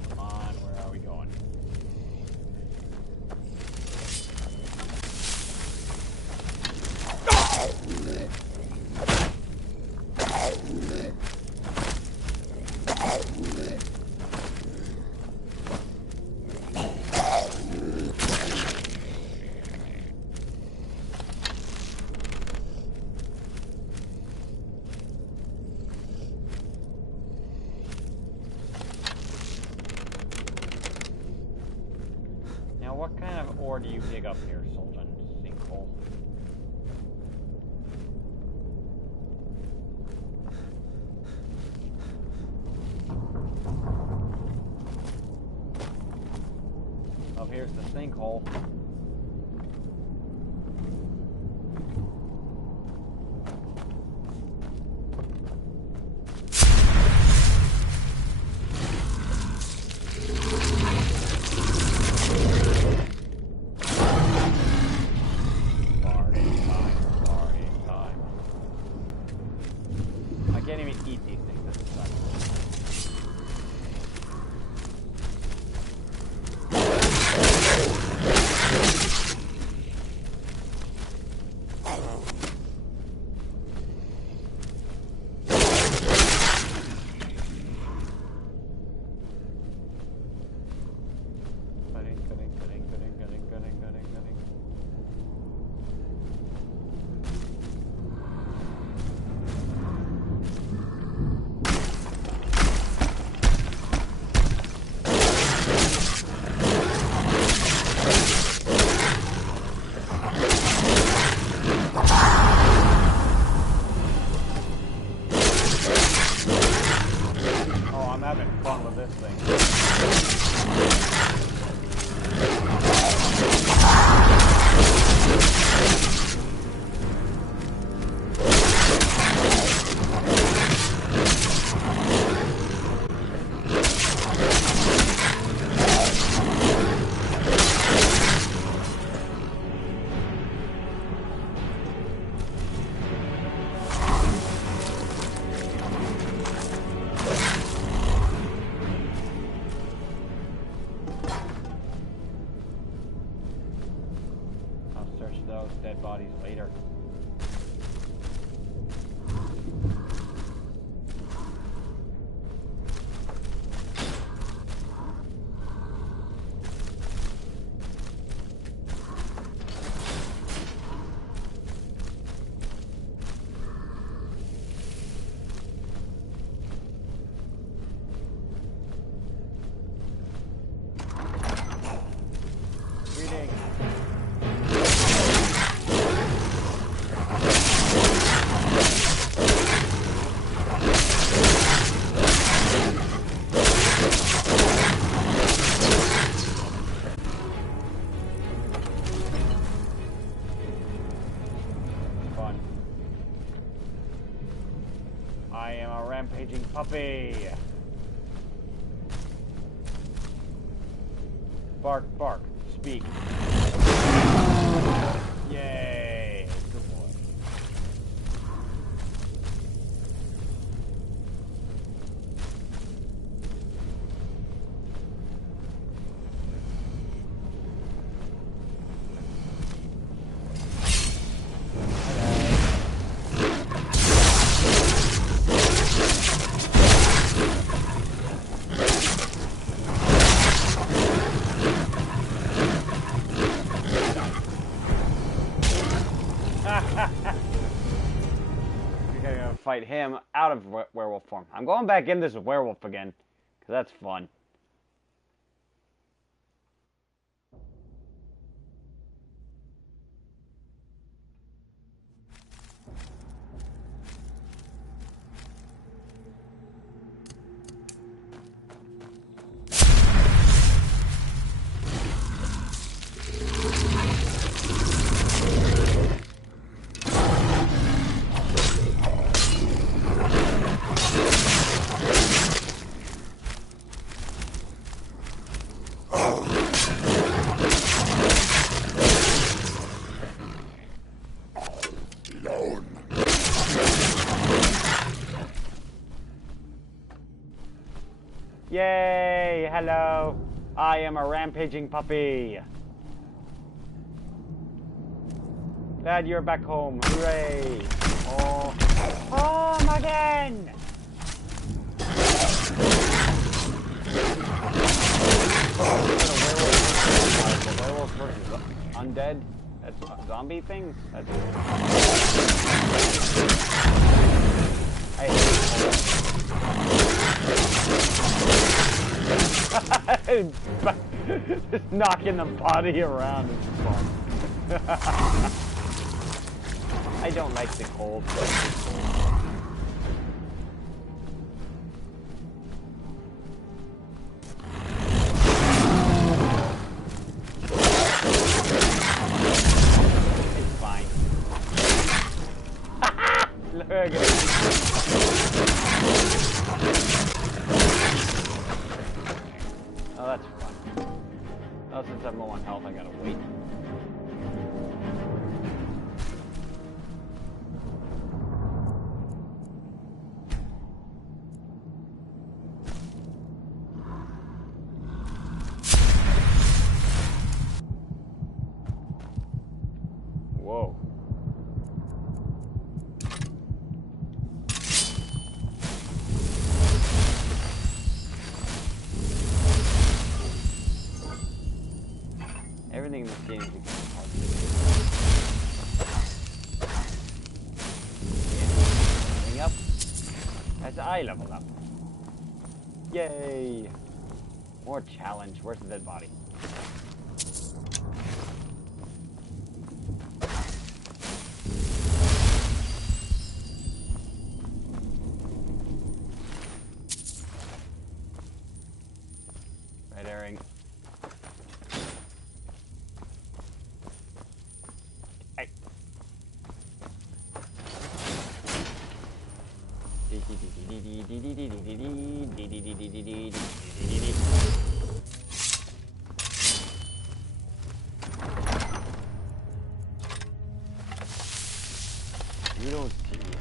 Come on, where are we going? Now, what kind of ore do you dig up here, Soljan? Sinkhole. Oh, here's the sinkhole. I can't even eat these things. That sucks. Cutting. Oh, I'm having fun with this thing. I'll search those dead bodies later. Reading. Fun. I am a rampaging puppy. Bark, bark, speak. Yay! Good boy. You're gonna fight him out of werewolf form. I'm going back in this werewolf again, because that's fun. Yay! Hello! I am a rampaging puppy! Glad you're back home. Hooray! Oh, home again! Werewolf versus undead? That's zombie things? That's... I hate just knocking the body around is fun. I don't like the cold. It's fine. Look at it. Oh, that's fun. Oh, since I'm low on health, I gotta wait. Whoa. Everything in this game is hard to do. Leveling up as I level up. Yay! More challenge. Where's the dead body? Red herring. Hey. You don't see anything.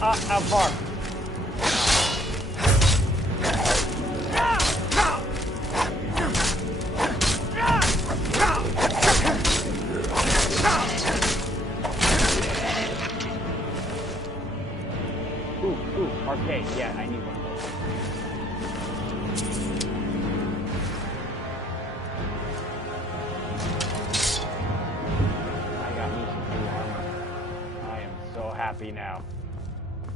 How far? Ooh, arcade. Yeah, I need one of those. I got me some new armor. I am so happy now.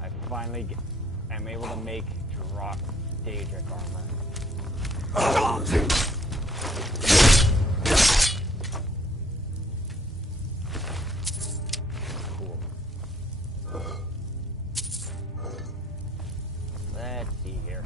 I finally am able to make drop Daedric armor. Cool. Let's see here.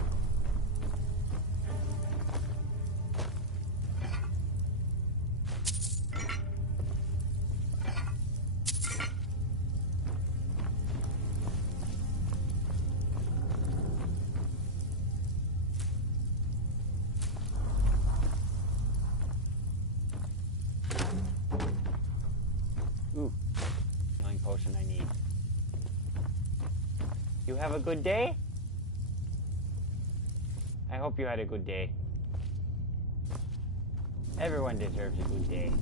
Ooh, healing potion I need. You have a good day? I hope you had a good day. Everyone deserves a good day.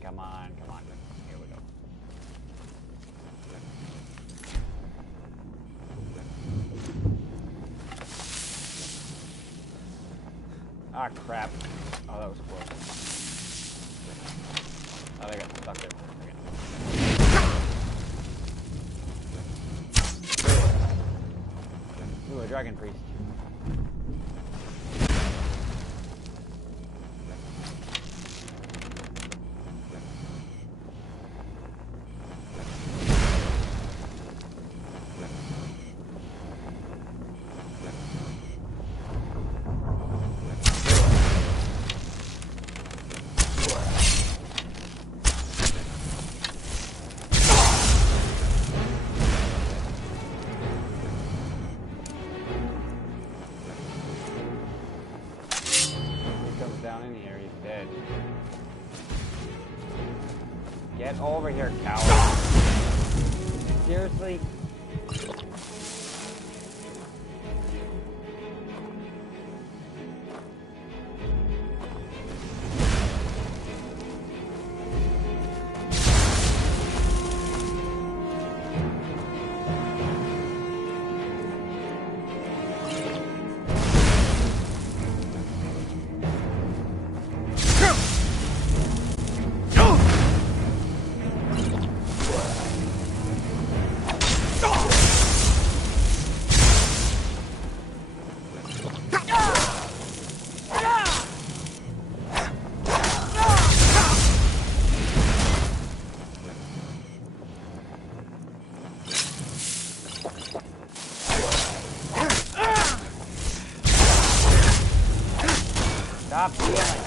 Come on. Here we go. Ah, crap. Oh, that was close. Oh, they got stuck there for a second. Ooh, a dragon priest. Down in here, he's dead. Get over here, coward. Seriously? Stop healing.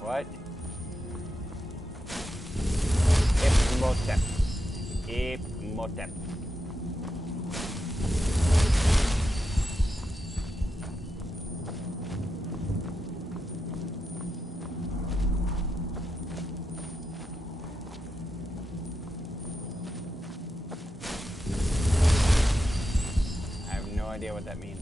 What? Imhotep. Imhotep. I have no idea what that means.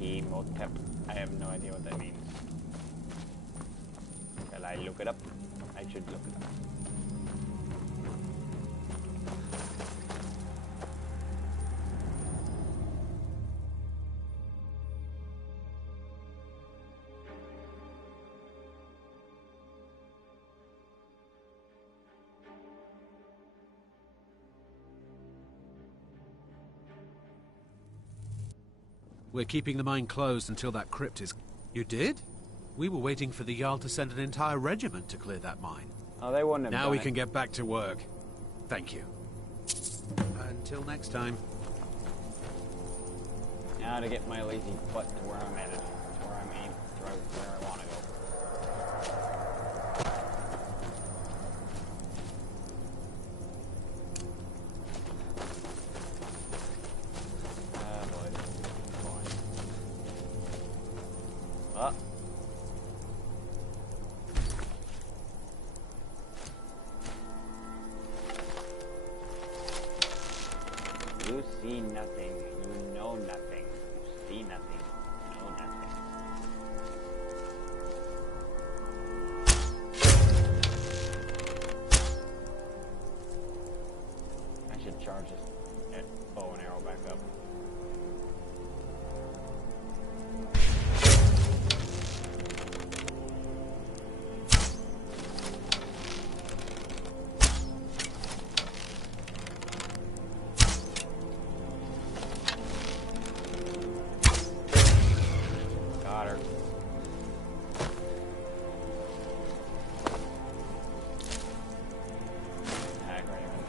Imhotep. I have no idea what that means. Shall I look it up? I should look it up. We're keeping the mine closed until that crypt is... You did? We were waiting for the Jarl to send an entire regiment to clear that mine. Oh, they wouldn't have Now done we it. can get back to work. Thank you. Until next time. Now to get my lazy butt to where I'm headed. To where I'm aimed. To where I want to go. You see nothing, you know nothing, you see nothing, you know nothing. charge this bow and arrow back up. Got her. Attack ravens.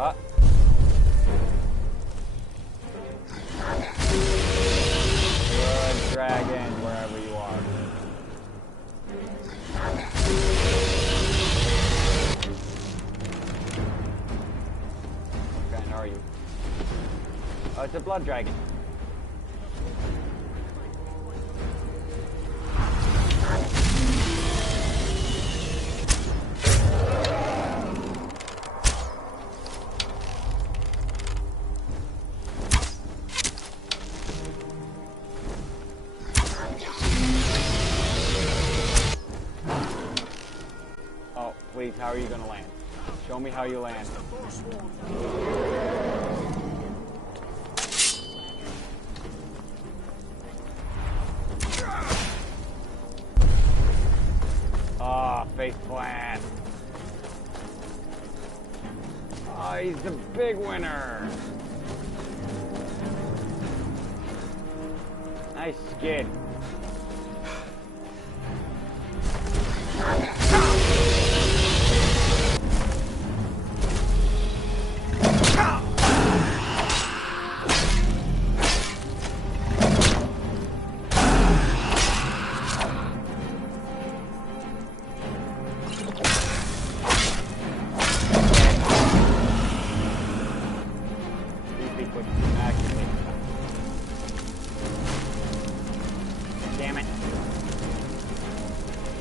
Ah. Good dragon, wherever you are. What kind are you? Oh, it's a blood dragon. Oh, please, how are you gonna land? Show me how you land. Ah, face plant. Ah, he's the big winner. Nice skid. Damn it.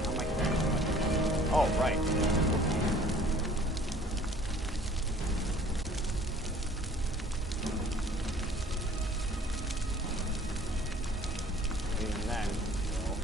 How am I carrying? Oh, right. Even then, so.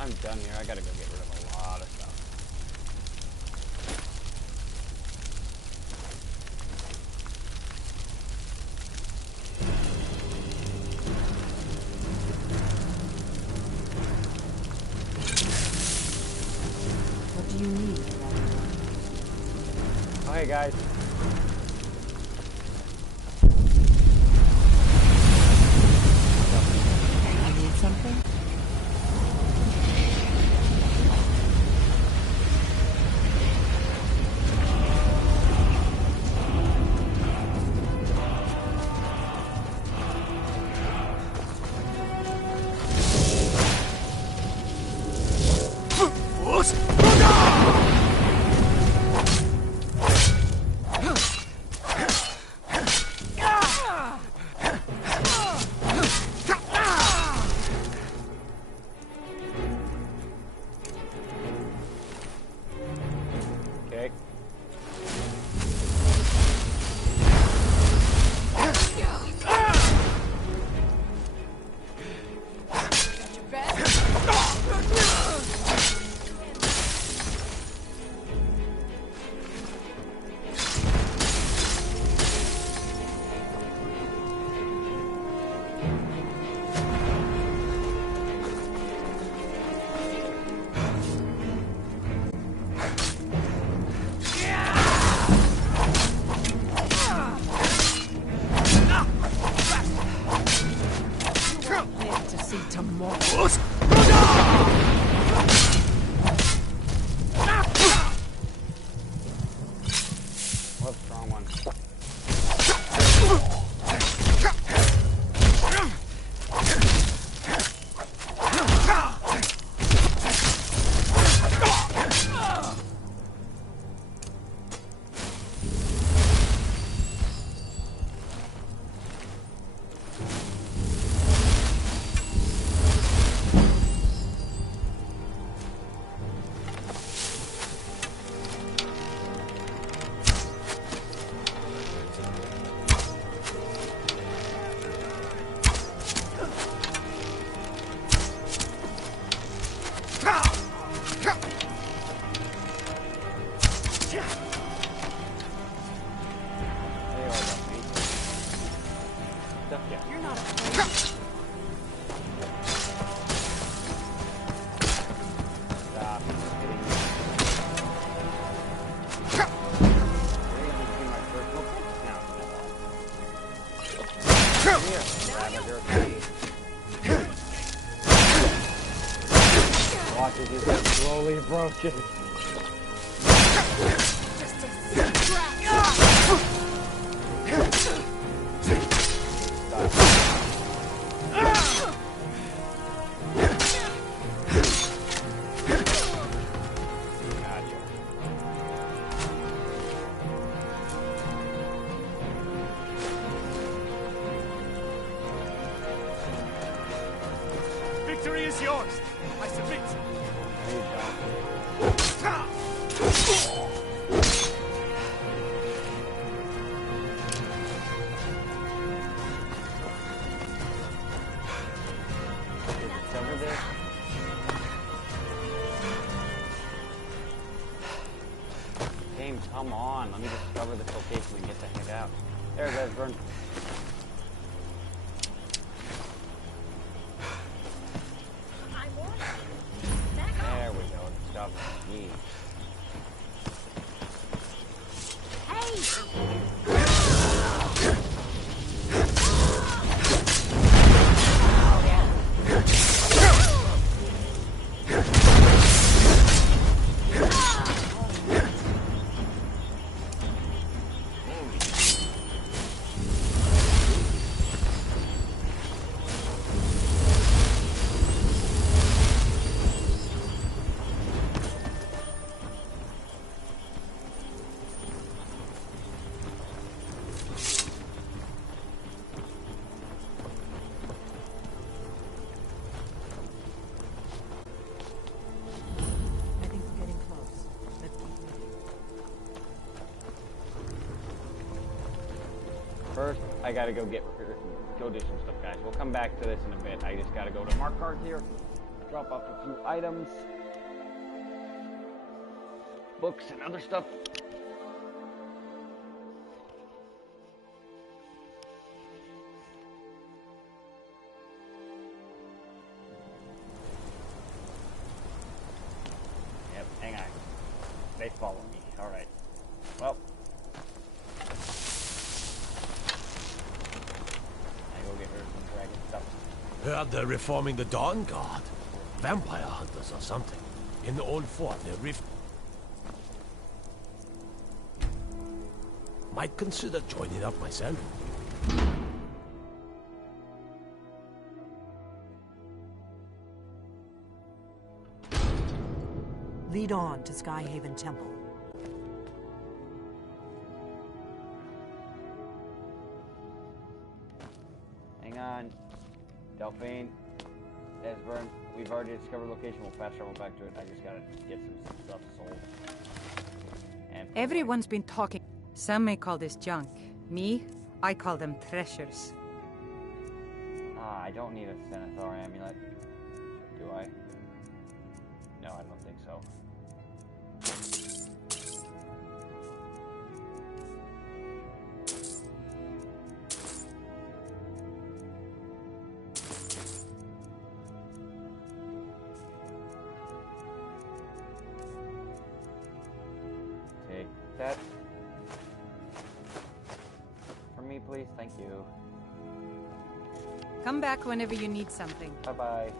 I'm done here. I gotta go get rid of a lot of stuff. What do you need? Oh, hey guys. You need something? wrong one. Watch as you get slowly broken. Victory is yours. I submit. Game, come on. Let me discover this location and get the heck out. There's Esbern. There we go. Stuff. Yeet. First, I gotta go do some stuff, guys. We'll come back to this in a bit. I just gotta go to mark cards here, drop off a few items, books and other stuff. Yep, hang on. They follow me. Alright. Well. Heard they're reforming the Dawn Guard. Vampire hunters or something. In the old fort, they're might consider joining up myself. Lead on to Skyhaven Temple. Hang on. Delphine, Esbern, we've already discovered location. We'll fast travel back to it. I just gotta get some stuff sold. And everyone's been talking. Some may call this junk. Me, I call them treasures. I don't need a Cenithar amulet. Do I? No, I don't think so. That for me, please. Thank you. Come back whenever you need something. Bye-bye.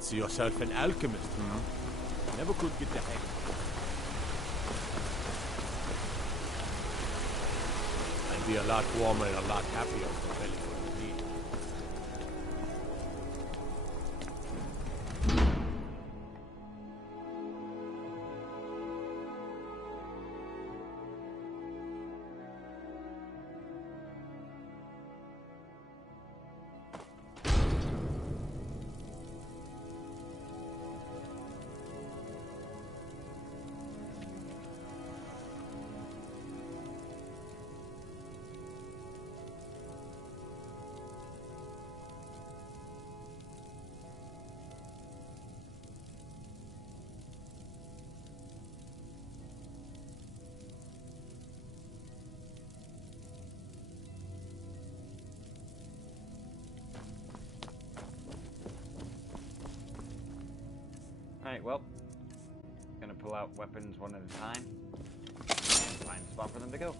Fancy yourself an alchemist, huh? Never could get the hang of it. I'd be a lot warmer and a lot happier if the belly were me. Alright, well, gonna pull out weapons one at a time and find a spot for them to go.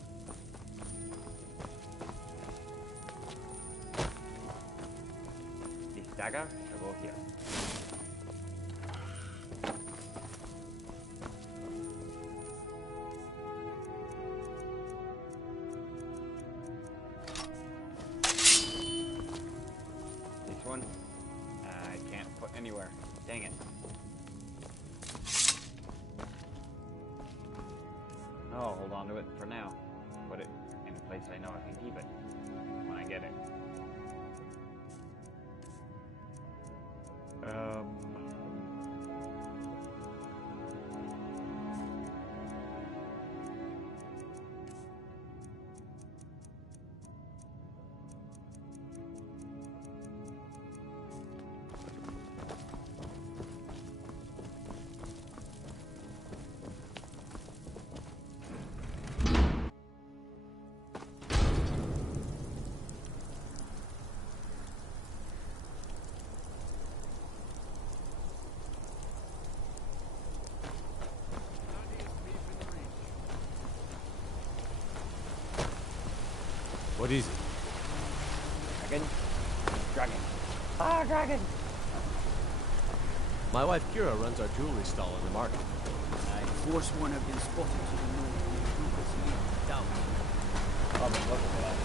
This dagger shall go here. This one, I can't put anywhere. Dang it. Oh, hold on to it for now. Put it in a place I know I can keep it when I get it. What is it? Dragon? Dragon. Ah, dragon! My wife Kira runs our jewelry stall in the market. Force one have been spotted to the north near Rupert's Leap. Down. I've been looking for that.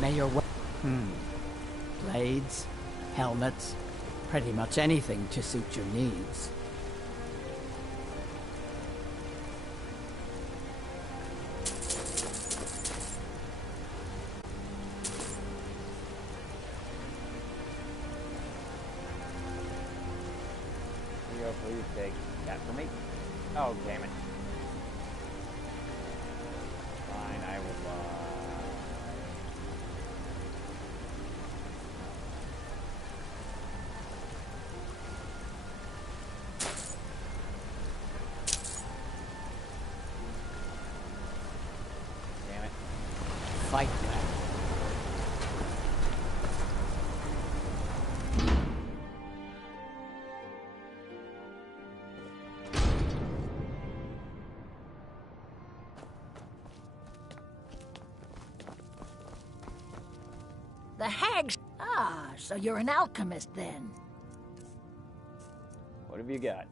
May your blades, helmets, pretty much anything to suit your needs. Here you go, please take that for me. Oh, damn it. Fine, I will, Damn it. Fight back. The hags. Ah, so you're an alchemist then. What have you got?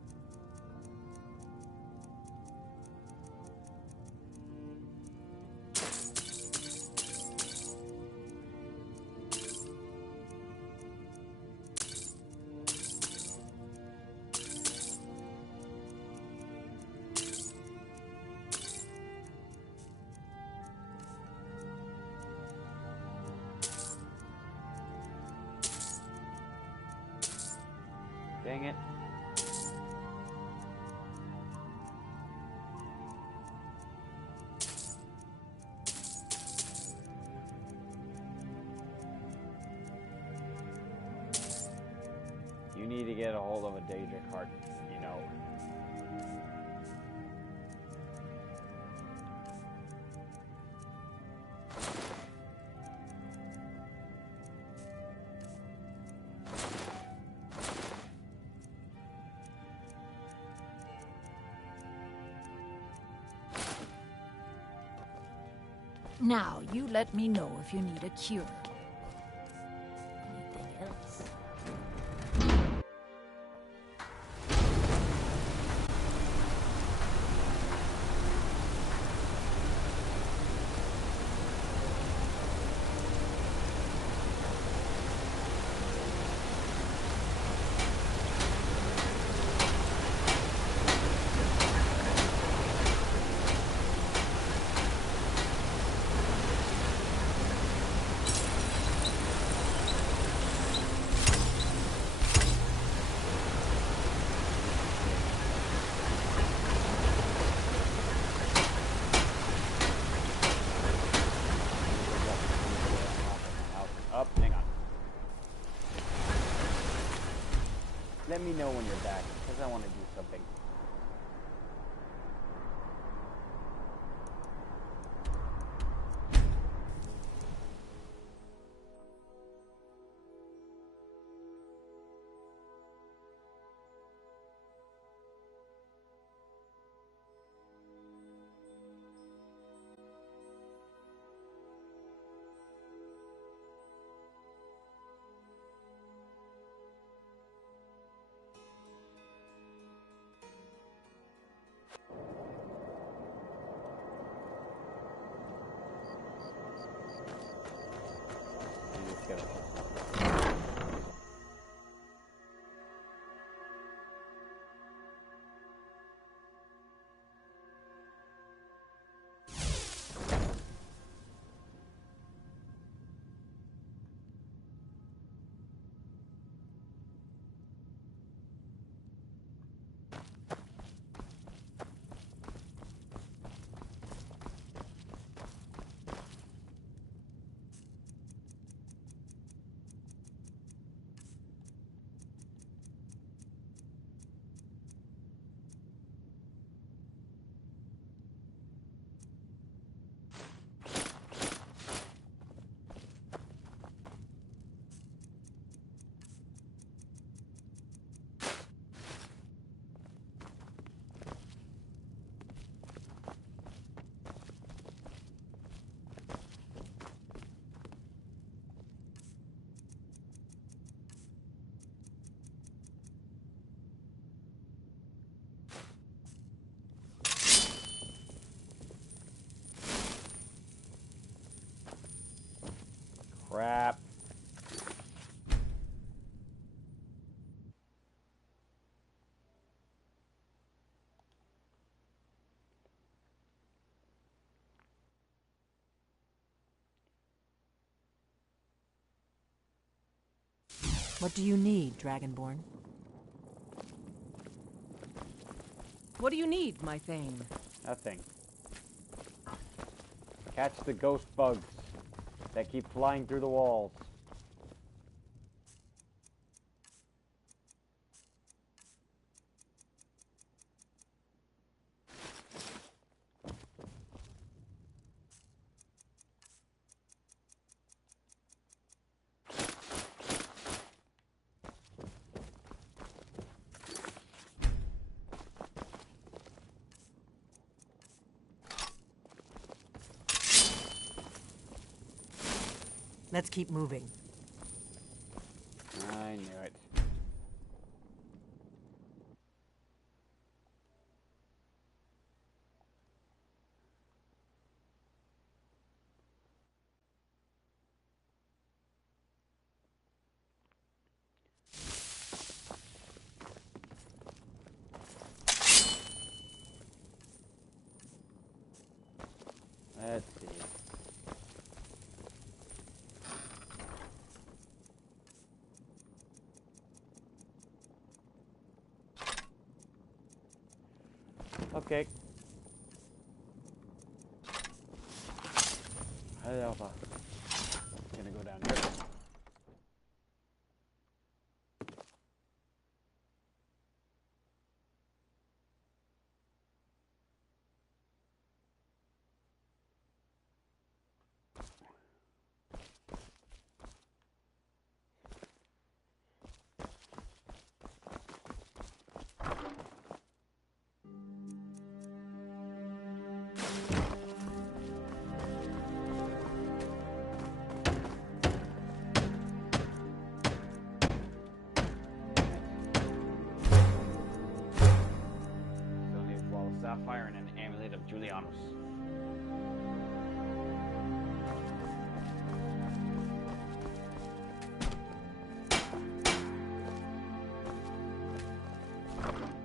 Dang it. You need to get a hold of a Daedric heart, you know. Now, you let me know if you need a cure. Anything else? Let me know when you're back, because I want to do something. Crap. What do you need, Dragonborn? What do you need, my Thane? Nothing. Catch the ghost bugs that keep flying through the walls. Let's keep moving. I knew it. Let's see. Okay. Hi, Alpha. Gonna go down here.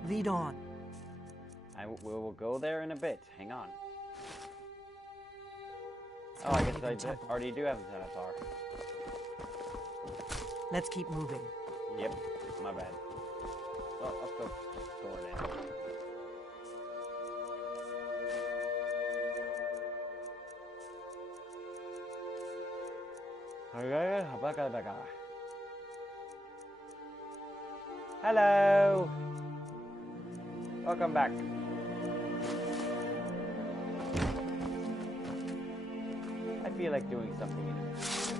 Lead on. We will go there in a bit. Hang on. Oh, I guess I already do have the Centaur. Let's keep moving. Yep, my bad. Well, I'll still store it in. Hello! Welcome back. I feel like doing something interesting.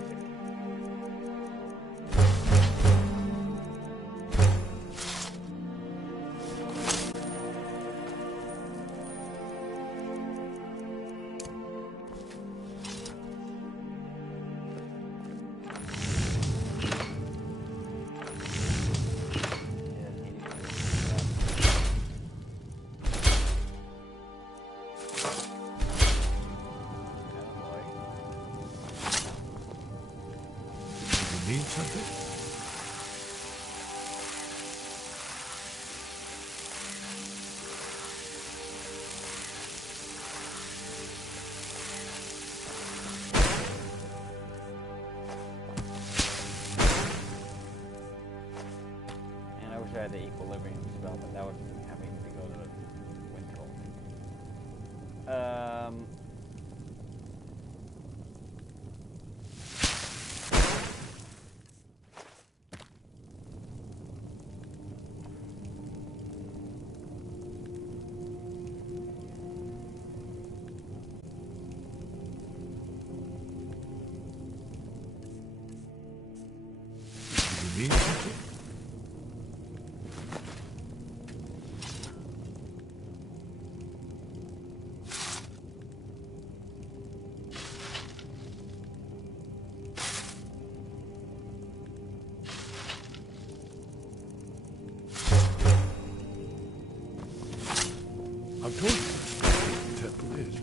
Need something? And I wish I had the equilibrium spell, but that would have me to go to the winter. Need something? I've told you where the temple is.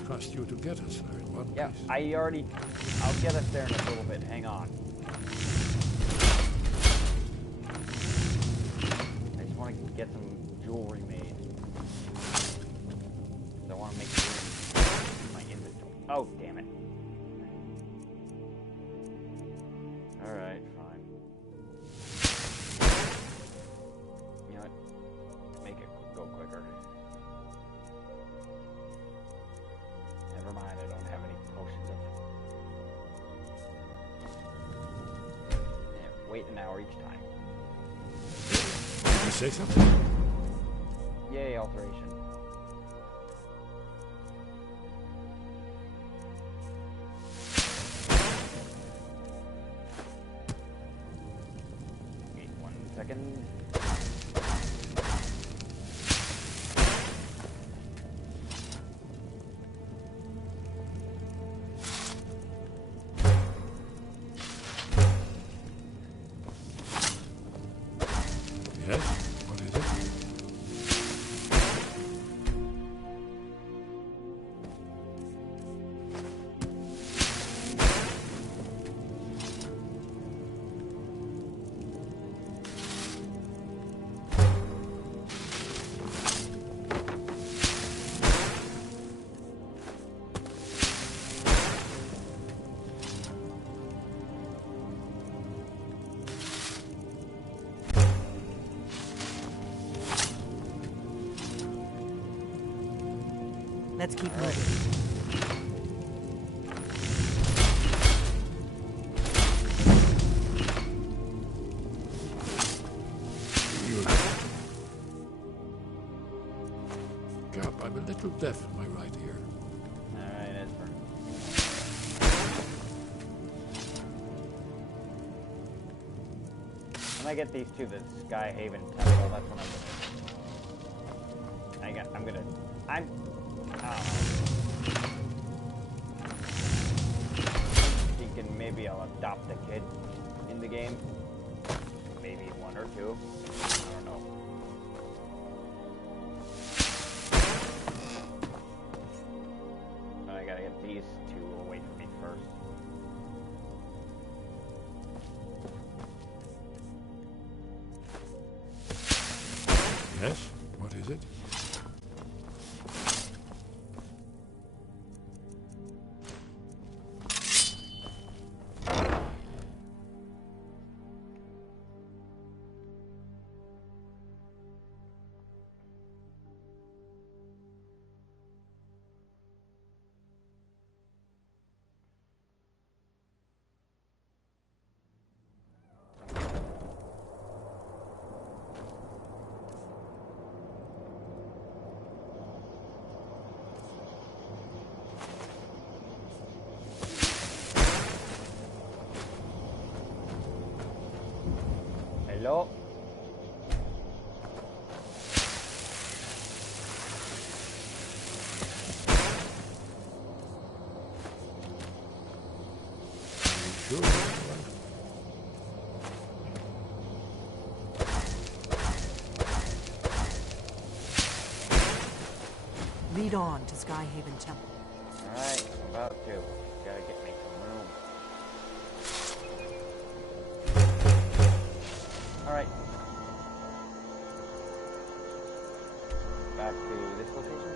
I trust you to get us there in one Yeah, piece. I'll get us there in a little bit. Hang on. I just want to get some jewelry made. I want to make room in my inventory. Oh, damn it. Alright, fine. You know what? Make it go quicker. Never mind, I don't have any potions of wait an hour each time. Did you say something? Yay, alteration. Wait 1 second. Yes? What is it? Let's keep moving. Cap, I'm a little deaf in my right ear. Alright, Esper. When I get these to the Sky Haven Temple, that's when I'm gonna... I don't know. Thinking maybe I'll adopt a kid in the game. Maybe 1 or 2. I don't know. But I gotta get these 2 away from me first. Yes? What is it? Hello? Lead on to Skyhaven Temple. Alright, I'm about to. Gotta get me some room. Alright. Back to this location.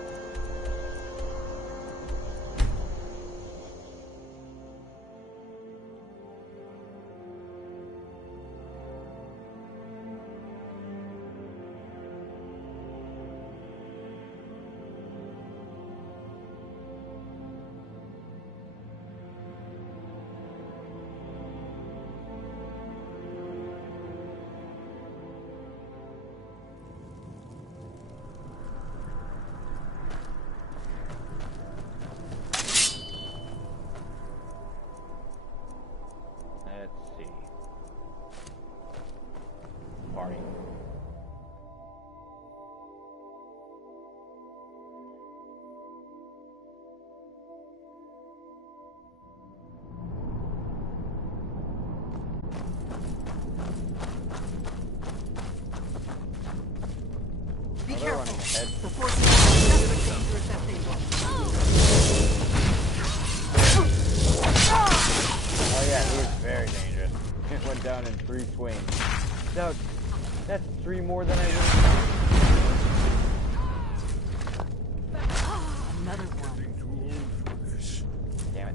Let's see. Party. Be Oh, they're careful. running ahead. The forces are never dangerous as they look. Oh yeah, he is very dangerous. It went down in 3 swings. That's 3 more than I would have. Another one. Damn it.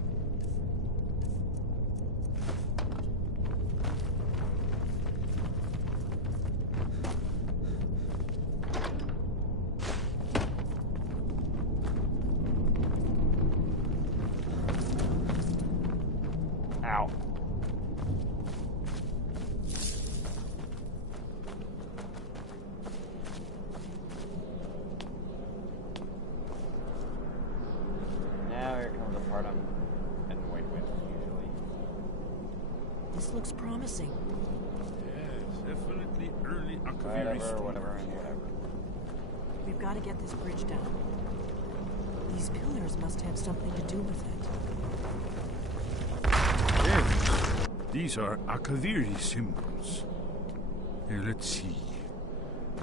Ow. Now here comes the part I'm been waiting with usually. This looks promising. Yes, definitely early Akaviri Whatever. We've got to get this bridge down. These pillars must have something to do with it. Yes, these are Akaviri symbols. Here, let's see.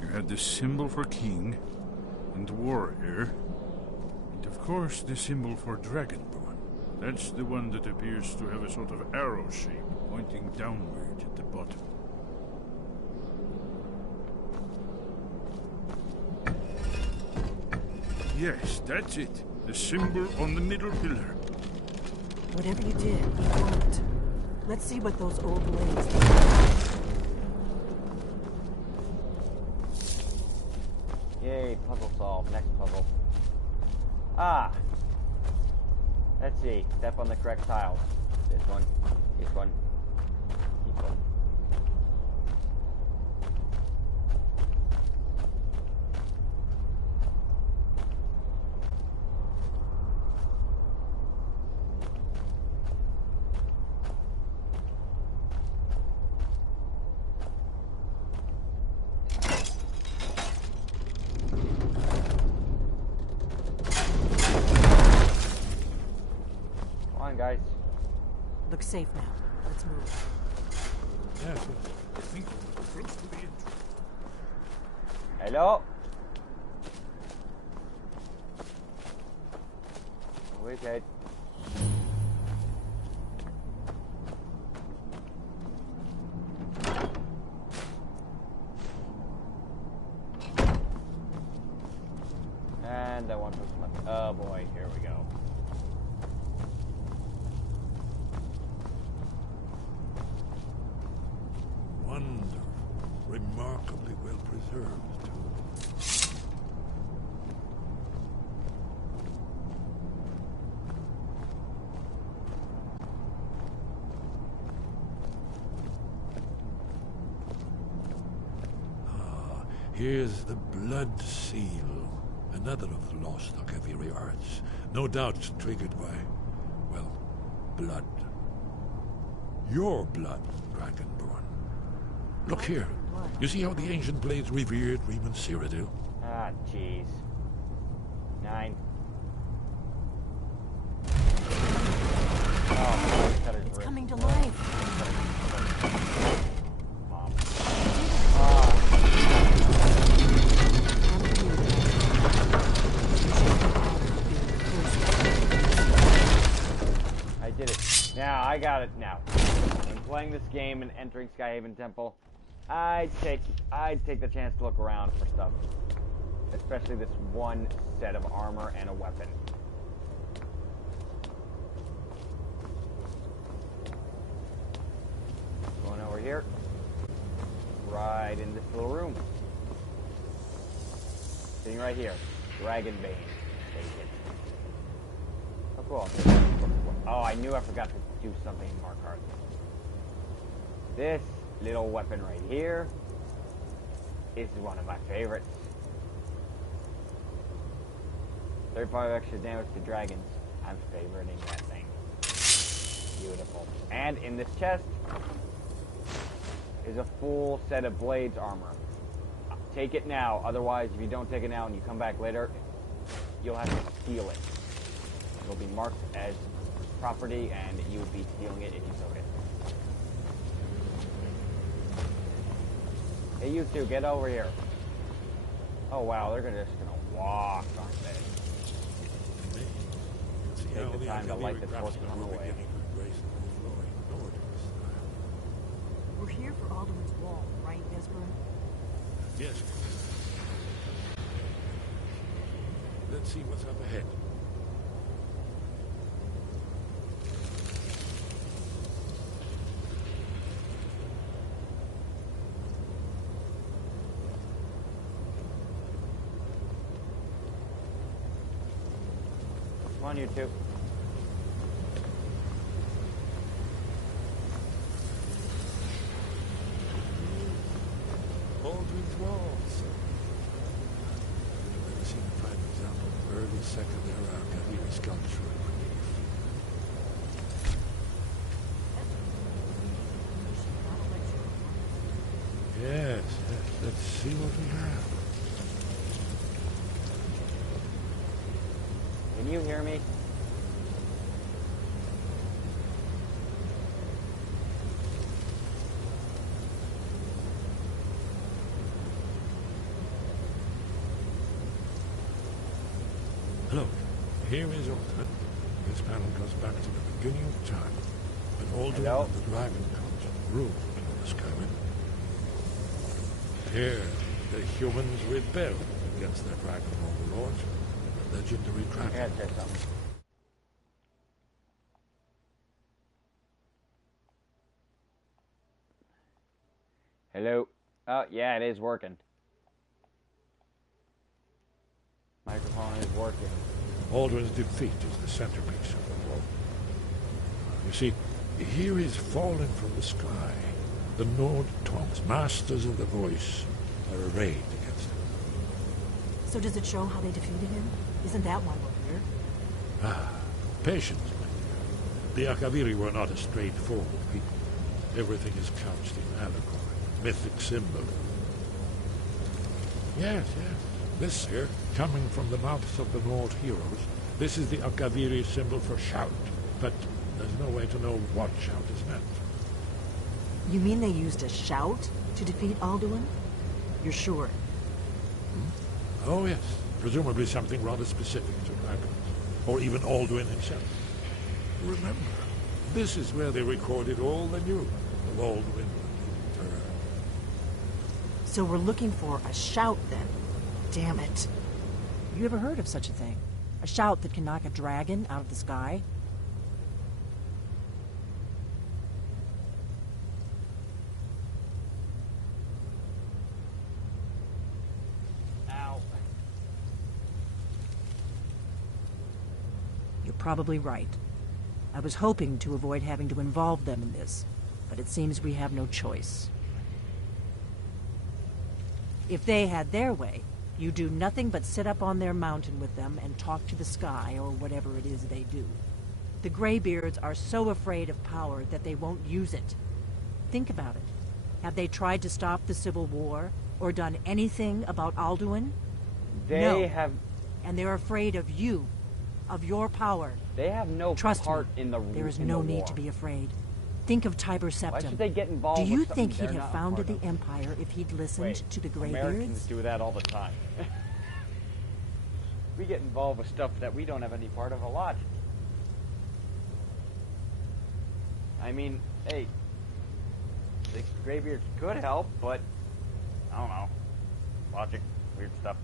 You have the symbol for king and warrior, and of course the symbol for dragonborn. That's the one that appears to have a sort of arrow shape pointing downward at the bottom. Yes, that's it. The symbol on the middle pillar. Whatever you did, you worked. Let's see what those old blades did. Yay, puzzle solved. Next puzzle. Ah! Let's see. Step on the correct tiles. This one. This one. Keep one. Come on, guys. Looks safe now. Let's move. Yes, I think we're close to the entrance. Hello? Wicked. Wonderful. Remarkably well preserved, too. Here's the Blood Seal, another of the lost Akaviri arts, no doubt triggered by, well, blood. Your blood, Dragonborn. Look here. You see how the ancient blades revered Reman Cyrodiil? Ah, jeez. 9. Oh, it's coming to life. I did it. Now, I got it now. When playing this game and entering Skyhaven Temple, I'd take the chance to look around for stuff. Especially this one set of armor and a weapon. Going over here. Right in this little room. Sitting right here. Dragon Bane. Take it. Oh, cool. Oh, I knew I forgot to do something in Mark Hart. This little weapon right here is one of my favorites. 35 extra damage to dragons. I'm favoriting that thing. Beautiful. And in this chest is a full set of blades armor. Take it now. Otherwise, if you don't take it now and you come back later, you'll have to steal it. It'll be marked as property, and you would be stealing it if you took it. Hey, you two, get over here. Oh wow, they're just gonna walk, aren't they? Take the time to light the torch on the way. We're here for Alderman's Wall, right, Esper? Yes. Let's see what's up ahead. Come on, you two. Aldrin's walls. I've never seen a prime example of early Second Era Akaviri sculpture and relief. Yes, let's see what we have. Can you hear me? Look, here is Aldrin. This panel goes back to the beginning of time, when Aldrin and the Dragon Cult ruled over Skyrim. Here, the humans rebelled against their dragon overlords, the legendary dragon. Yeah, say something. Hello. Oh, yeah, it is working. Microphone is working. Aldrin's defeat is the centerpiece of the war. You see, here is fallen from the sky. The Nord Tongs, masters of the voice, are arrayed against him. So does it show how they defeated him? Isn't that why we're here? Ah, patience, my dear. The Akaviri were not a straightforward people. Everything is couched in allegory, mythic symbol. Yes. This here, coming from the mouths of the Nord heroes, this is the Akaviri symbol for shout, but there's no way to know what shout is meant. You mean they used a shout to defeat Alduin? You're sure? Oh yes, presumably something rather specific to dragons, or even Alduin himself. Remember, this is where they recorded all the news of Alduin and Terror. So we're looking for a shout then? Damn it. You ever heard of such a thing? A shout that can knock a dragon out of the sky? probably right. I was hoping to avoid having to involve them in this, but it seems we have no choice. If they had their way, you do nothing but sit up on their mountain with them and talk to the sky or whatever it is they do. The Greybeards are so afraid of power that they won't use it. Think about it. Have they tried to stop the Civil War or done anything about Alduin? They have... And they're afraid of you, of your power. They have no Trust part me, in the there is in no the need war. to be afraid. Think of Tiber Septim. Why should they get involved Do you with something think he'd they're have not a founded part the Empire if he'd listened Wait, to the Americans Greybeards? do that all the time. We get involved with stuff that we don't have any part of a lot. I mean, hey, the Greybeards could help, but I don't know. Logic, weird stuff.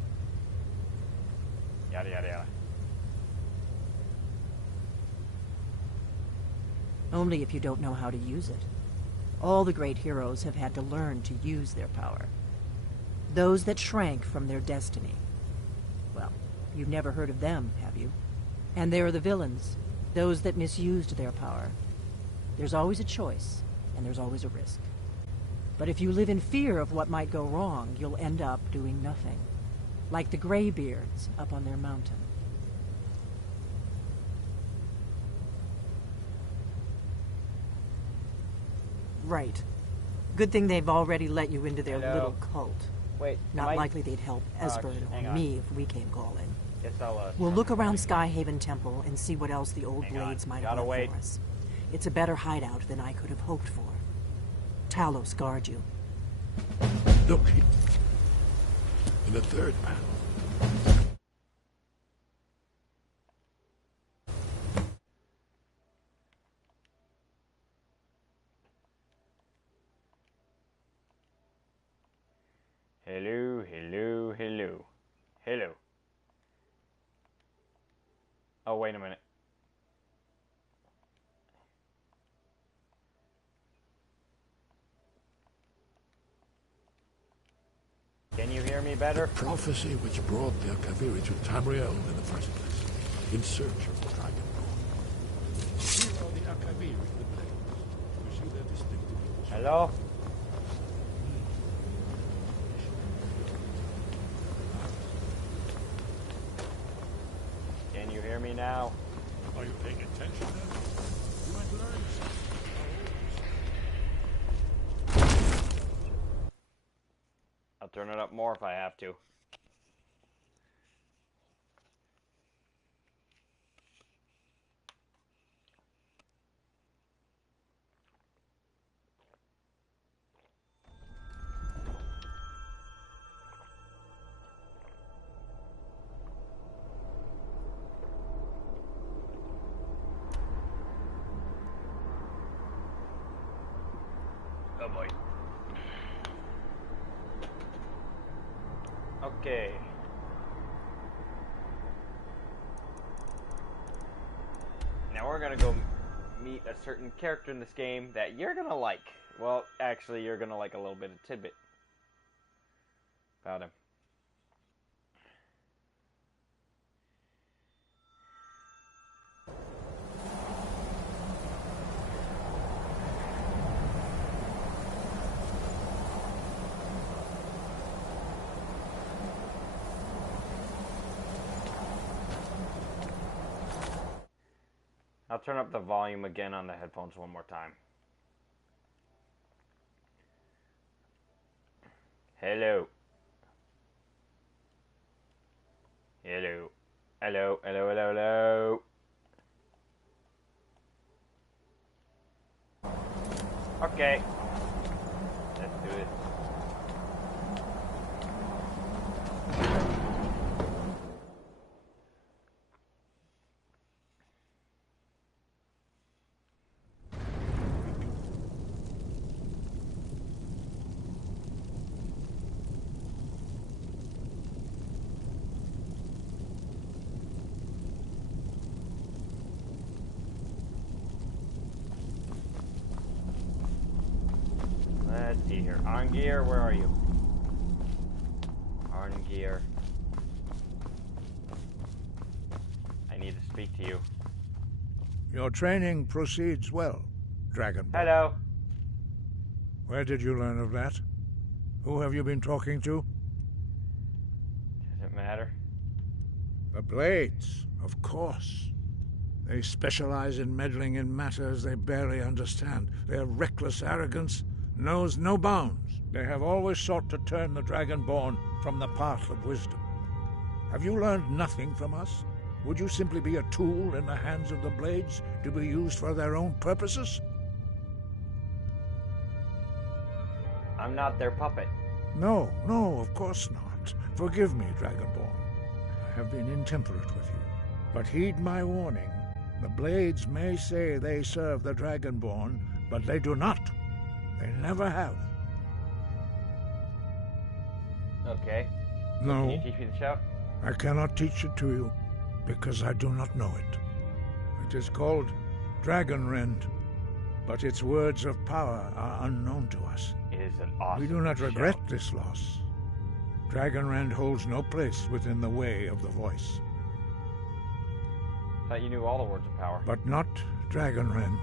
Yada yada yada. Only if you don't know how to use it. All the great heroes have had to learn to use their power. Those that shrank from their destiny. Well, you've never heard of them, have you? And there are the villains, those that misused their power. There's always a choice, and there's always a risk. But if you live in fear of what might go wrong, you'll end up doing nothing. Like the Greybeards up on their mountain. Right. Good thing they've already let you into their Hello. little cult. Wait, Not likely they'd help Esbern hang or on. me if we came calling. Guess I'll We'll look around Skyhaven Temple and see what else the old Hang on. blades might Gotta have left wait. for us. It's a better hideout than I could have hoped for. Talos guard you. Look, in the third panel. Hello, hello, hello. Hello. Oh, wait a minute. Can you hear me better? The prophecy which brought the Akaviri to Tamriel in the first place, in search of the Dragonborn. Here are the Akaviri, the blades. You see their distinctive... Hello? Can you hear me now? Are you paying attention now? You might learn something. I'll turn it up more if I have to. Oh boy. Okay. Now we're gonna go meet a certain character in this game that you're gonna like. Well, actually, you're gonna like a little bit of tidbit about him. I'll turn up the volume again on the headphones one more time. Hello. Hello. Hello, hello, hello, hello. Okay. Let's do it. Let's see here. Arngeir, where are you? Arngeir. I need to speak to you. Your training proceeds well, Dragonborn. Hello. Where did you learn of that? Who have you been talking to? Does it matter? The Blades, of course. They specialize in meddling in matters they barely understand. Their reckless arrogance knows no bounds. They have always sought to turn the Dragonborn from the path of wisdom. Have you learned nothing from us? Would you simply be a tool in the hands of the Blades to be used for their own purposes? I'm not their puppet. No, of course not. Forgive me, Dragonborn. I have been intemperate with you. But heed my warning. The Blades may say they serve the Dragonborn, but they do not. They never have. Okay. No. Can you teach me the shout? I cannot teach it to you, because I do not know it. It is called Dragonrend, but its words of power are unknown to us. It is an awesome We do not regret shout. this loss. Dragonrend holds no place within the way of the voice. Thought you knew all the words of power. But not Dragonrend.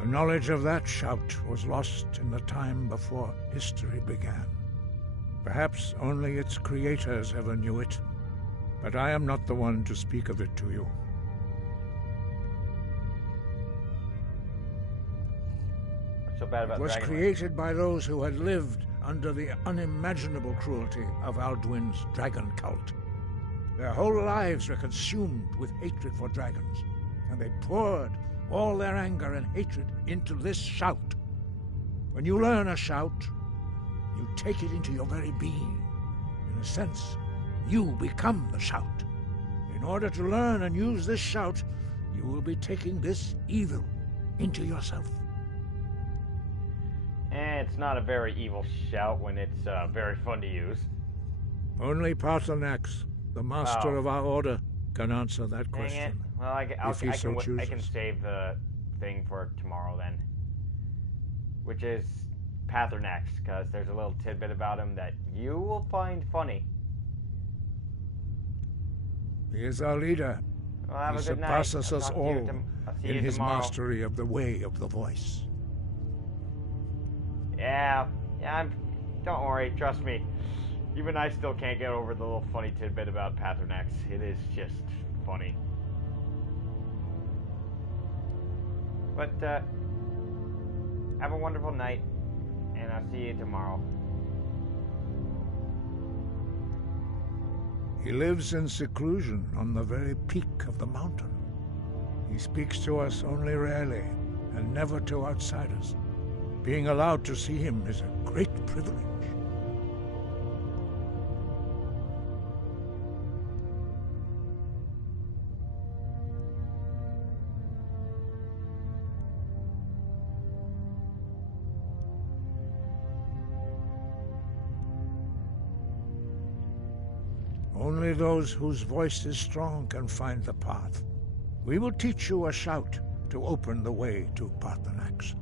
The knowledge of that shout was lost in the time before history began. Perhaps only its creators ever knew it, but I am not the one to speak of it to you. What's so bad about It was Dragonrend? created by those who had lived under the unimaginable cruelty of Alduin's dragon cult. Their whole lives were consumed with hatred for dragons, and they poured all their anger and hatred into this shout. When you learn a shout, you take it into your very being. In a sense, you become the shout. In order to learn and use this shout, you will be taking this evil into yourself. It's not a very evil shout when it's very fun to use. Only Paarthurnax, the master of our order, can answer that Dang it. question. Well, I if he so can chooses. save the thing for tomorrow then. Which is Paarthurnax, because there's a little tidbit about him that you will find funny. He is our leader. Well, have He a good night. surpasses I'll us talk to you all I'll see in you his tomorrow. mastery of the way of the voice. Yeah, don't worry, trust me. Even I still can't get over the little funny tidbit about Paarthurnax. It is just funny. But, have a wonderful night, and I'll see you tomorrow. He lives in seclusion on the very peak of the mountain. He speaks to us only rarely, and never to outsiders. Being allowed to see him is a great privilege. Only those whose voice is strong can find the path. We will teach you a shout to open the way to Paarthurnax.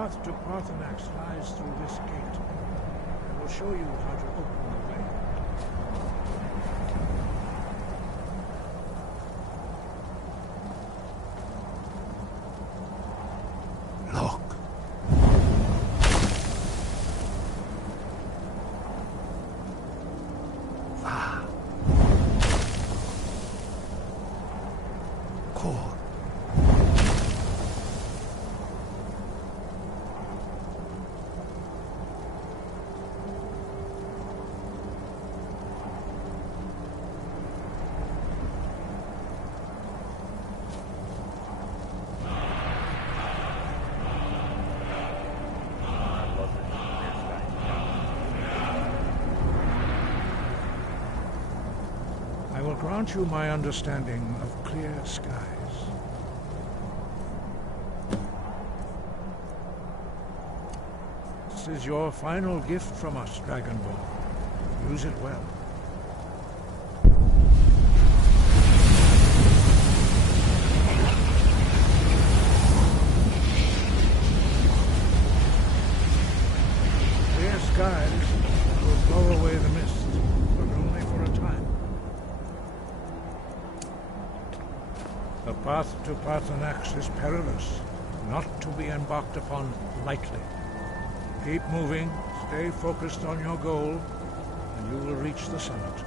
path to Parthenax lies through this gate. I will show you how to open the way. Look. Ah. Core. I will grant you my understanding of clear skies. This is your final gift from us, Dragonborn. Use it well. Clear skies will blow away the mist, but only for a time. The path to Parthenax is perilous, not to be embarked upon lightly. Keep moving, stay focused on your goal, and you will reach the summit.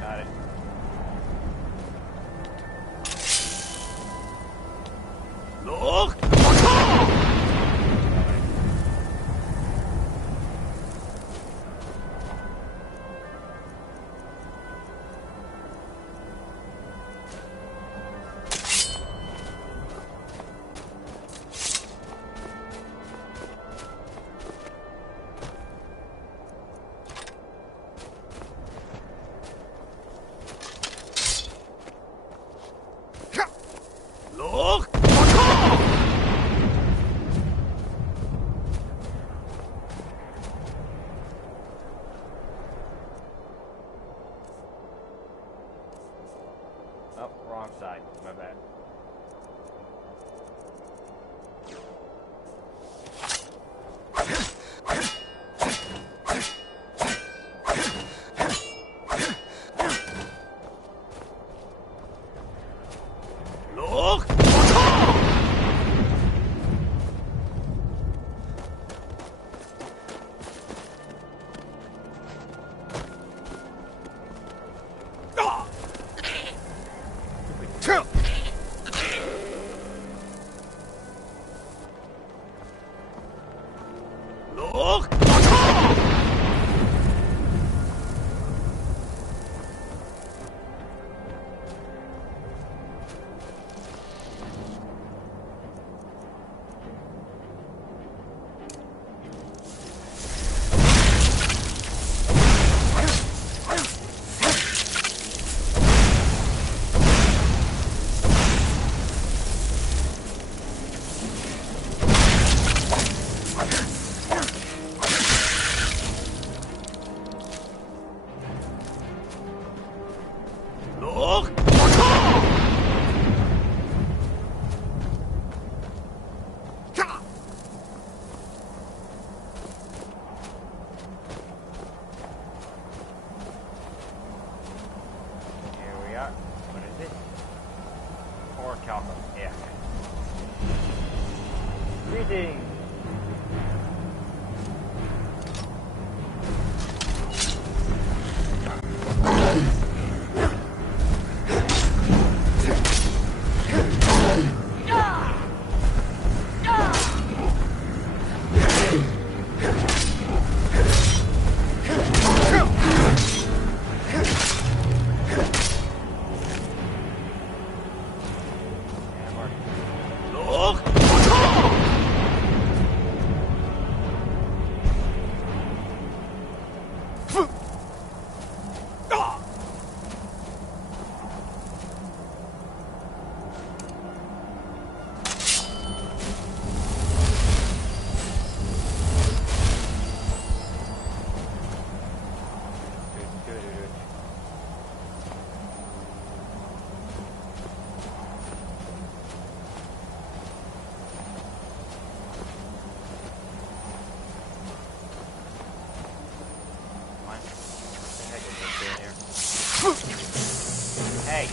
Got it. Look! Look! Oh, wrong side. My bad. Look! Look! Look! Here we are. What is it? Orichalcum. Yeah. Greetings. Look! Hey.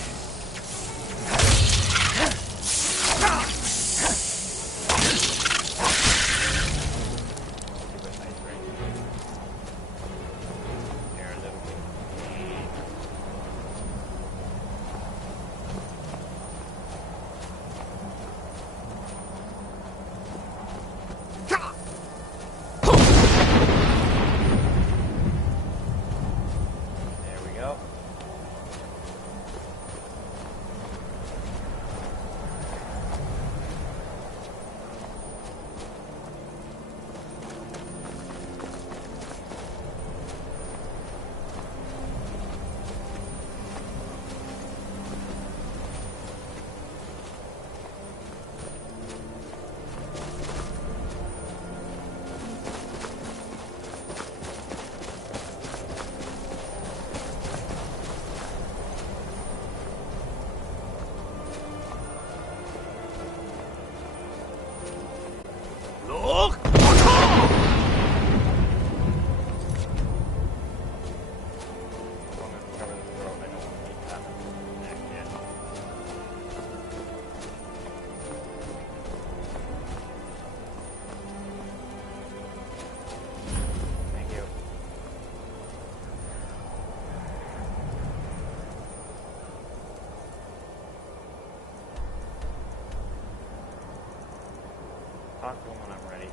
Talk to him when I'm ready.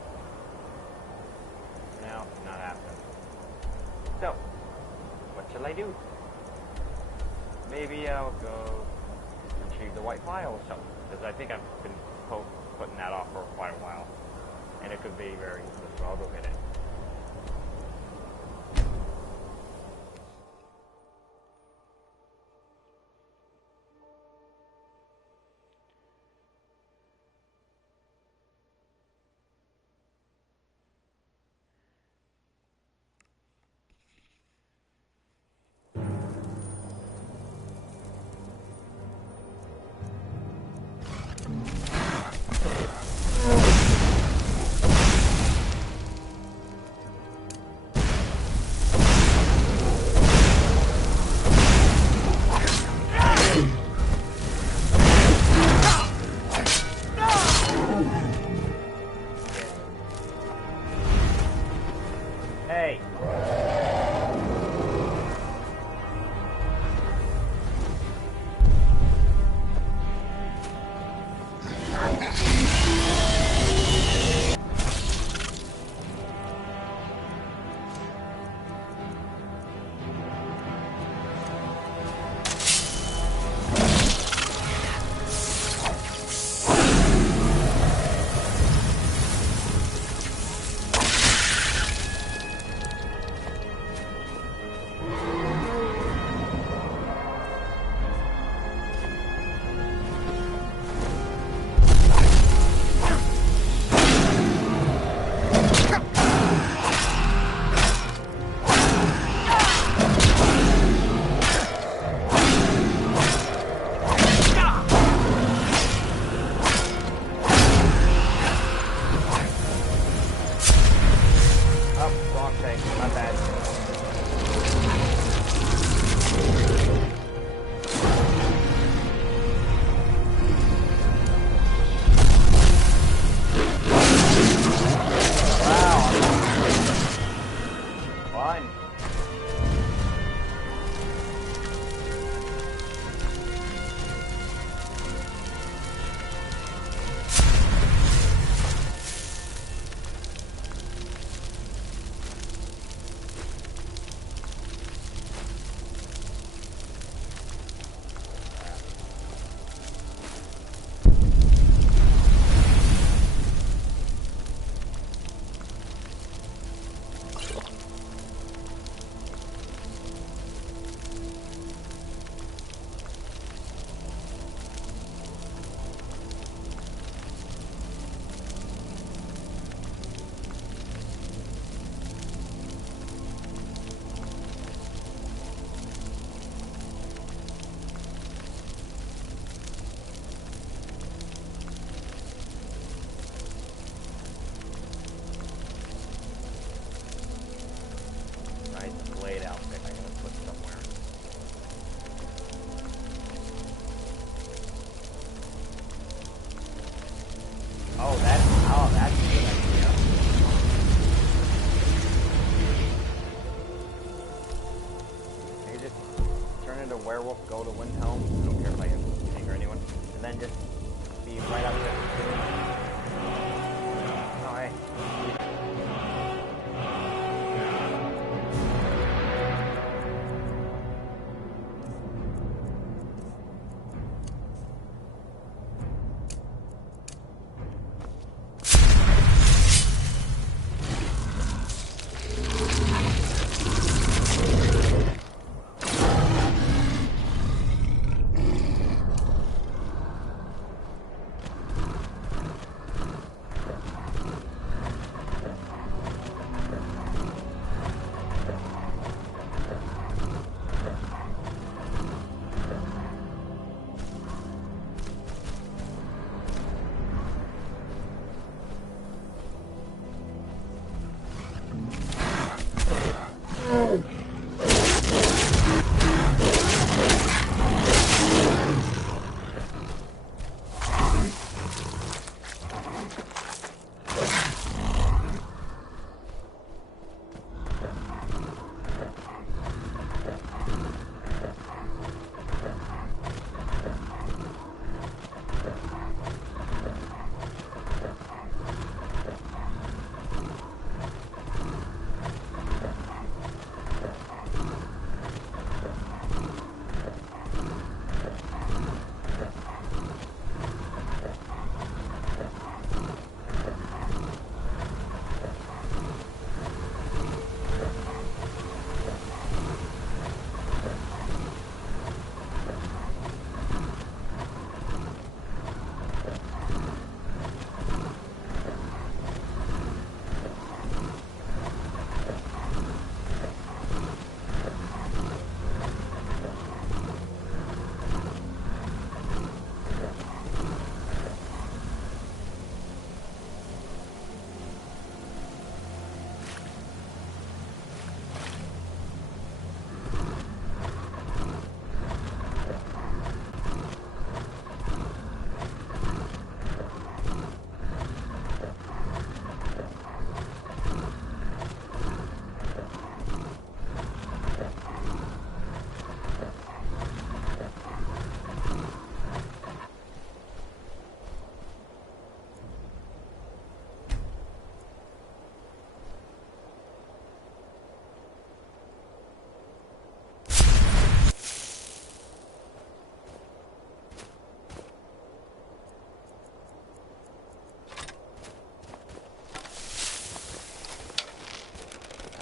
No, not happening. So, what shall I do? Maybe I'll go retrieve the white file or something, because I think I've been putting that off for quite a while, and it could be very useful, so I'll go get it. into werewolf, go to Windhelm. I don't care if I get King or anyone. And then just be right up there. Oh, hey.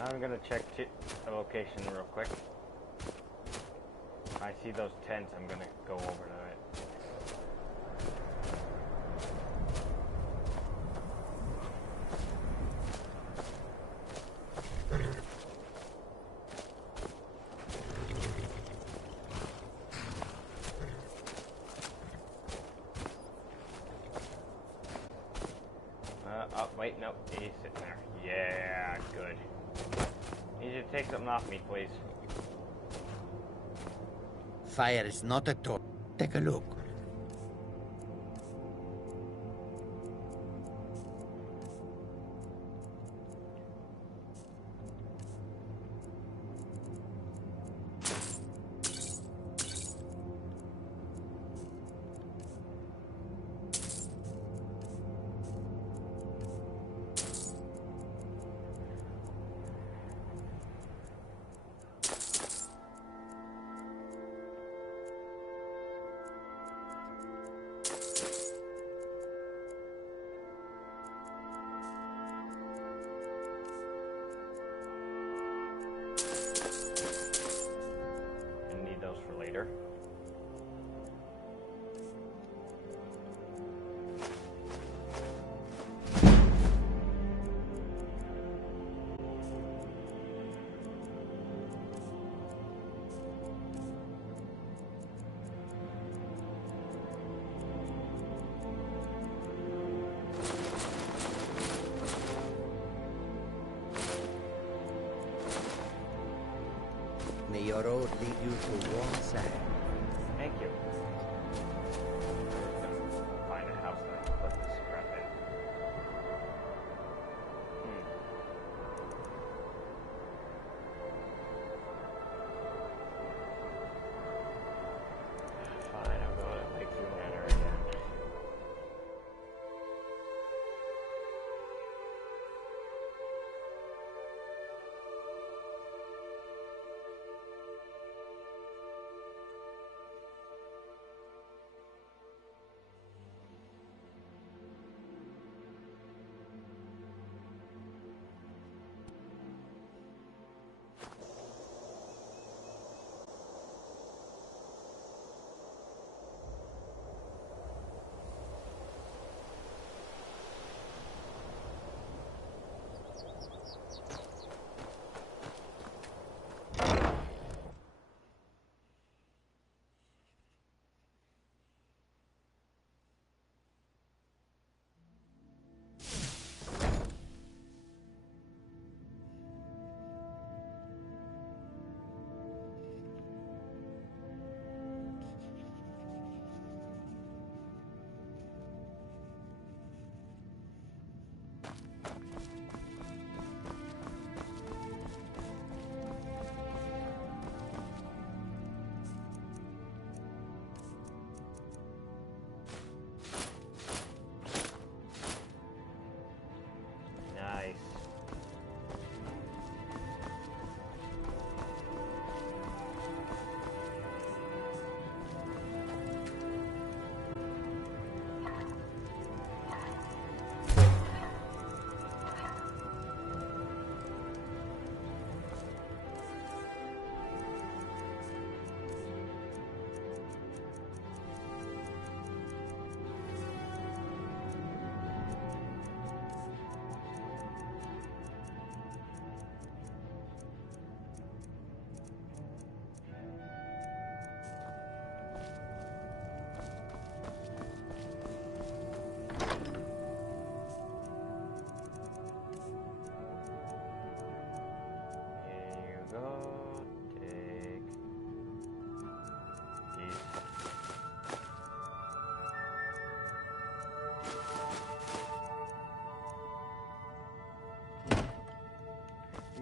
I'm gonna check the location real quick. I see those tents, I'm gonna go over to it. Oh, wait, no, he's sitting there. Yeah, good. Need you to take something off me, please. Fire is not a toy. Take a look. For later. May your road lead you to warm sand. Thank you. Find a house that I can put this crap in.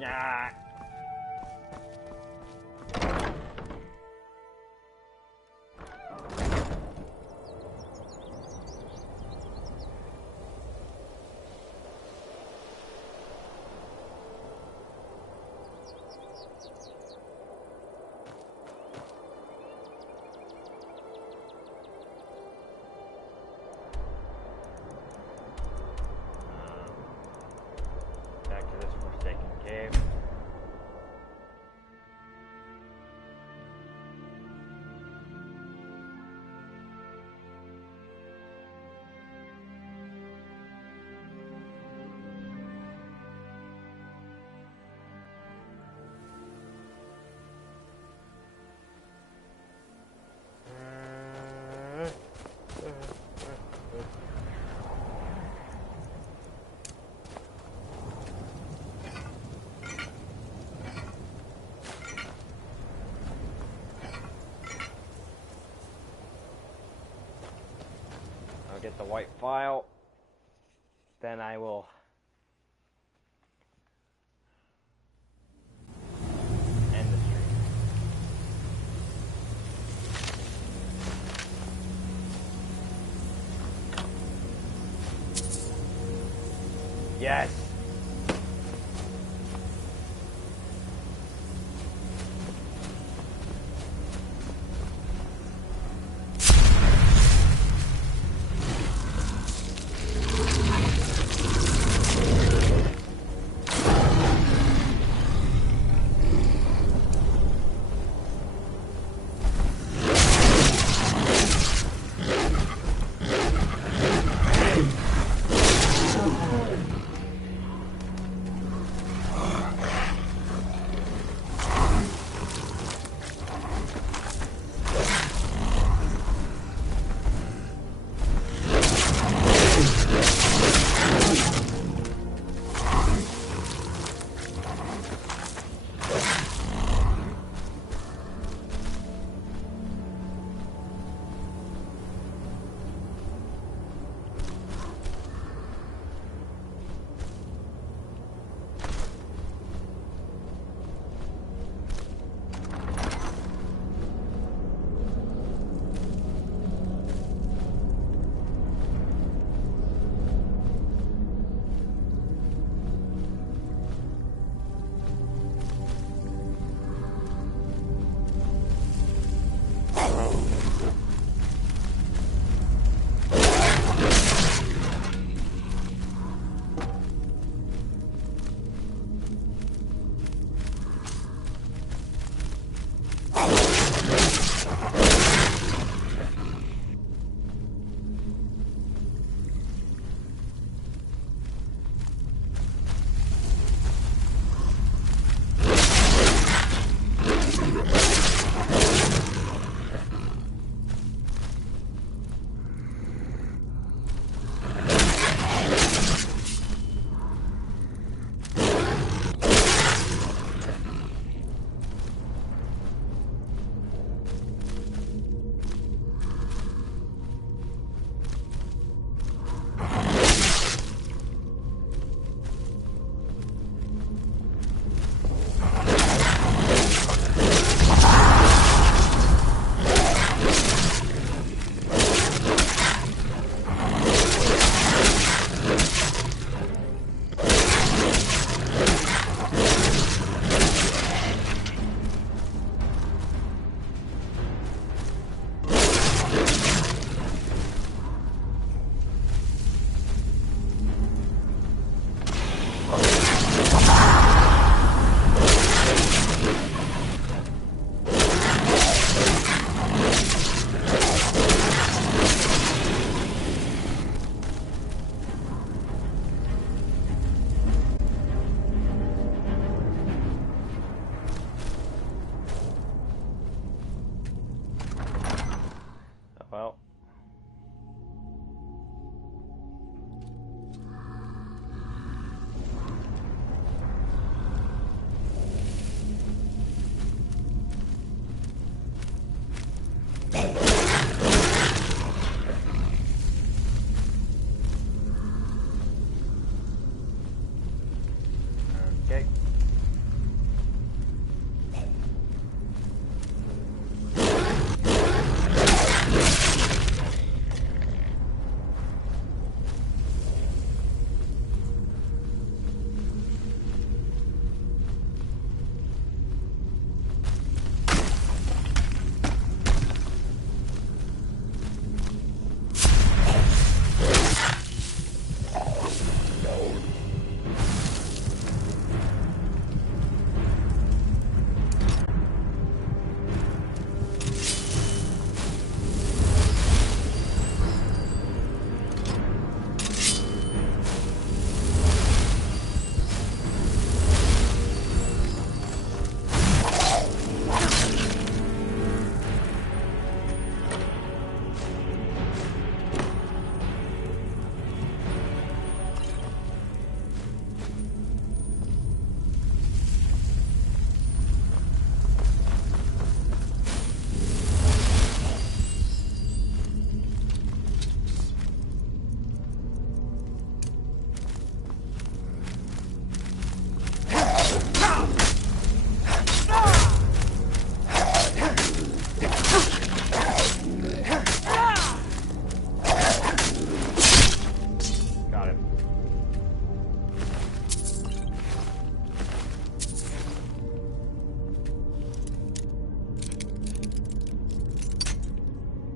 Yeah. Back to this forsaken cave. I'll get the white file. Then I will end the stream. Yes.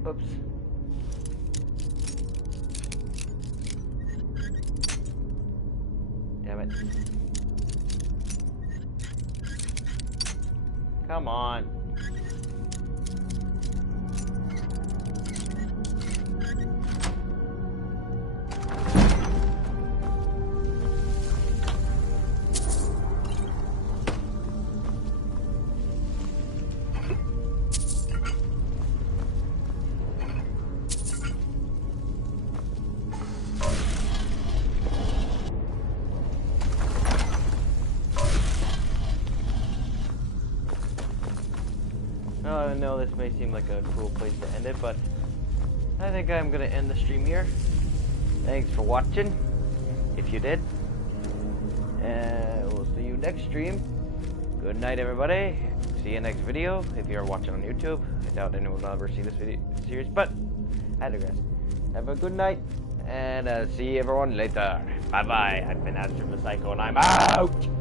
Oops. Damn it. Come on. I know this may seem like a cruel place to end it, but I think I'm going to end the stream here. Thanks for watching, if you did. And we'll see you next stream. Good night, everybody. See you next video, if you're watching on YouTube. I doubt anyone will ever see this video series, but I digress. Have a good night, and see everyone later. Bye-bye. I've been Astro the Psycho, and I'm out!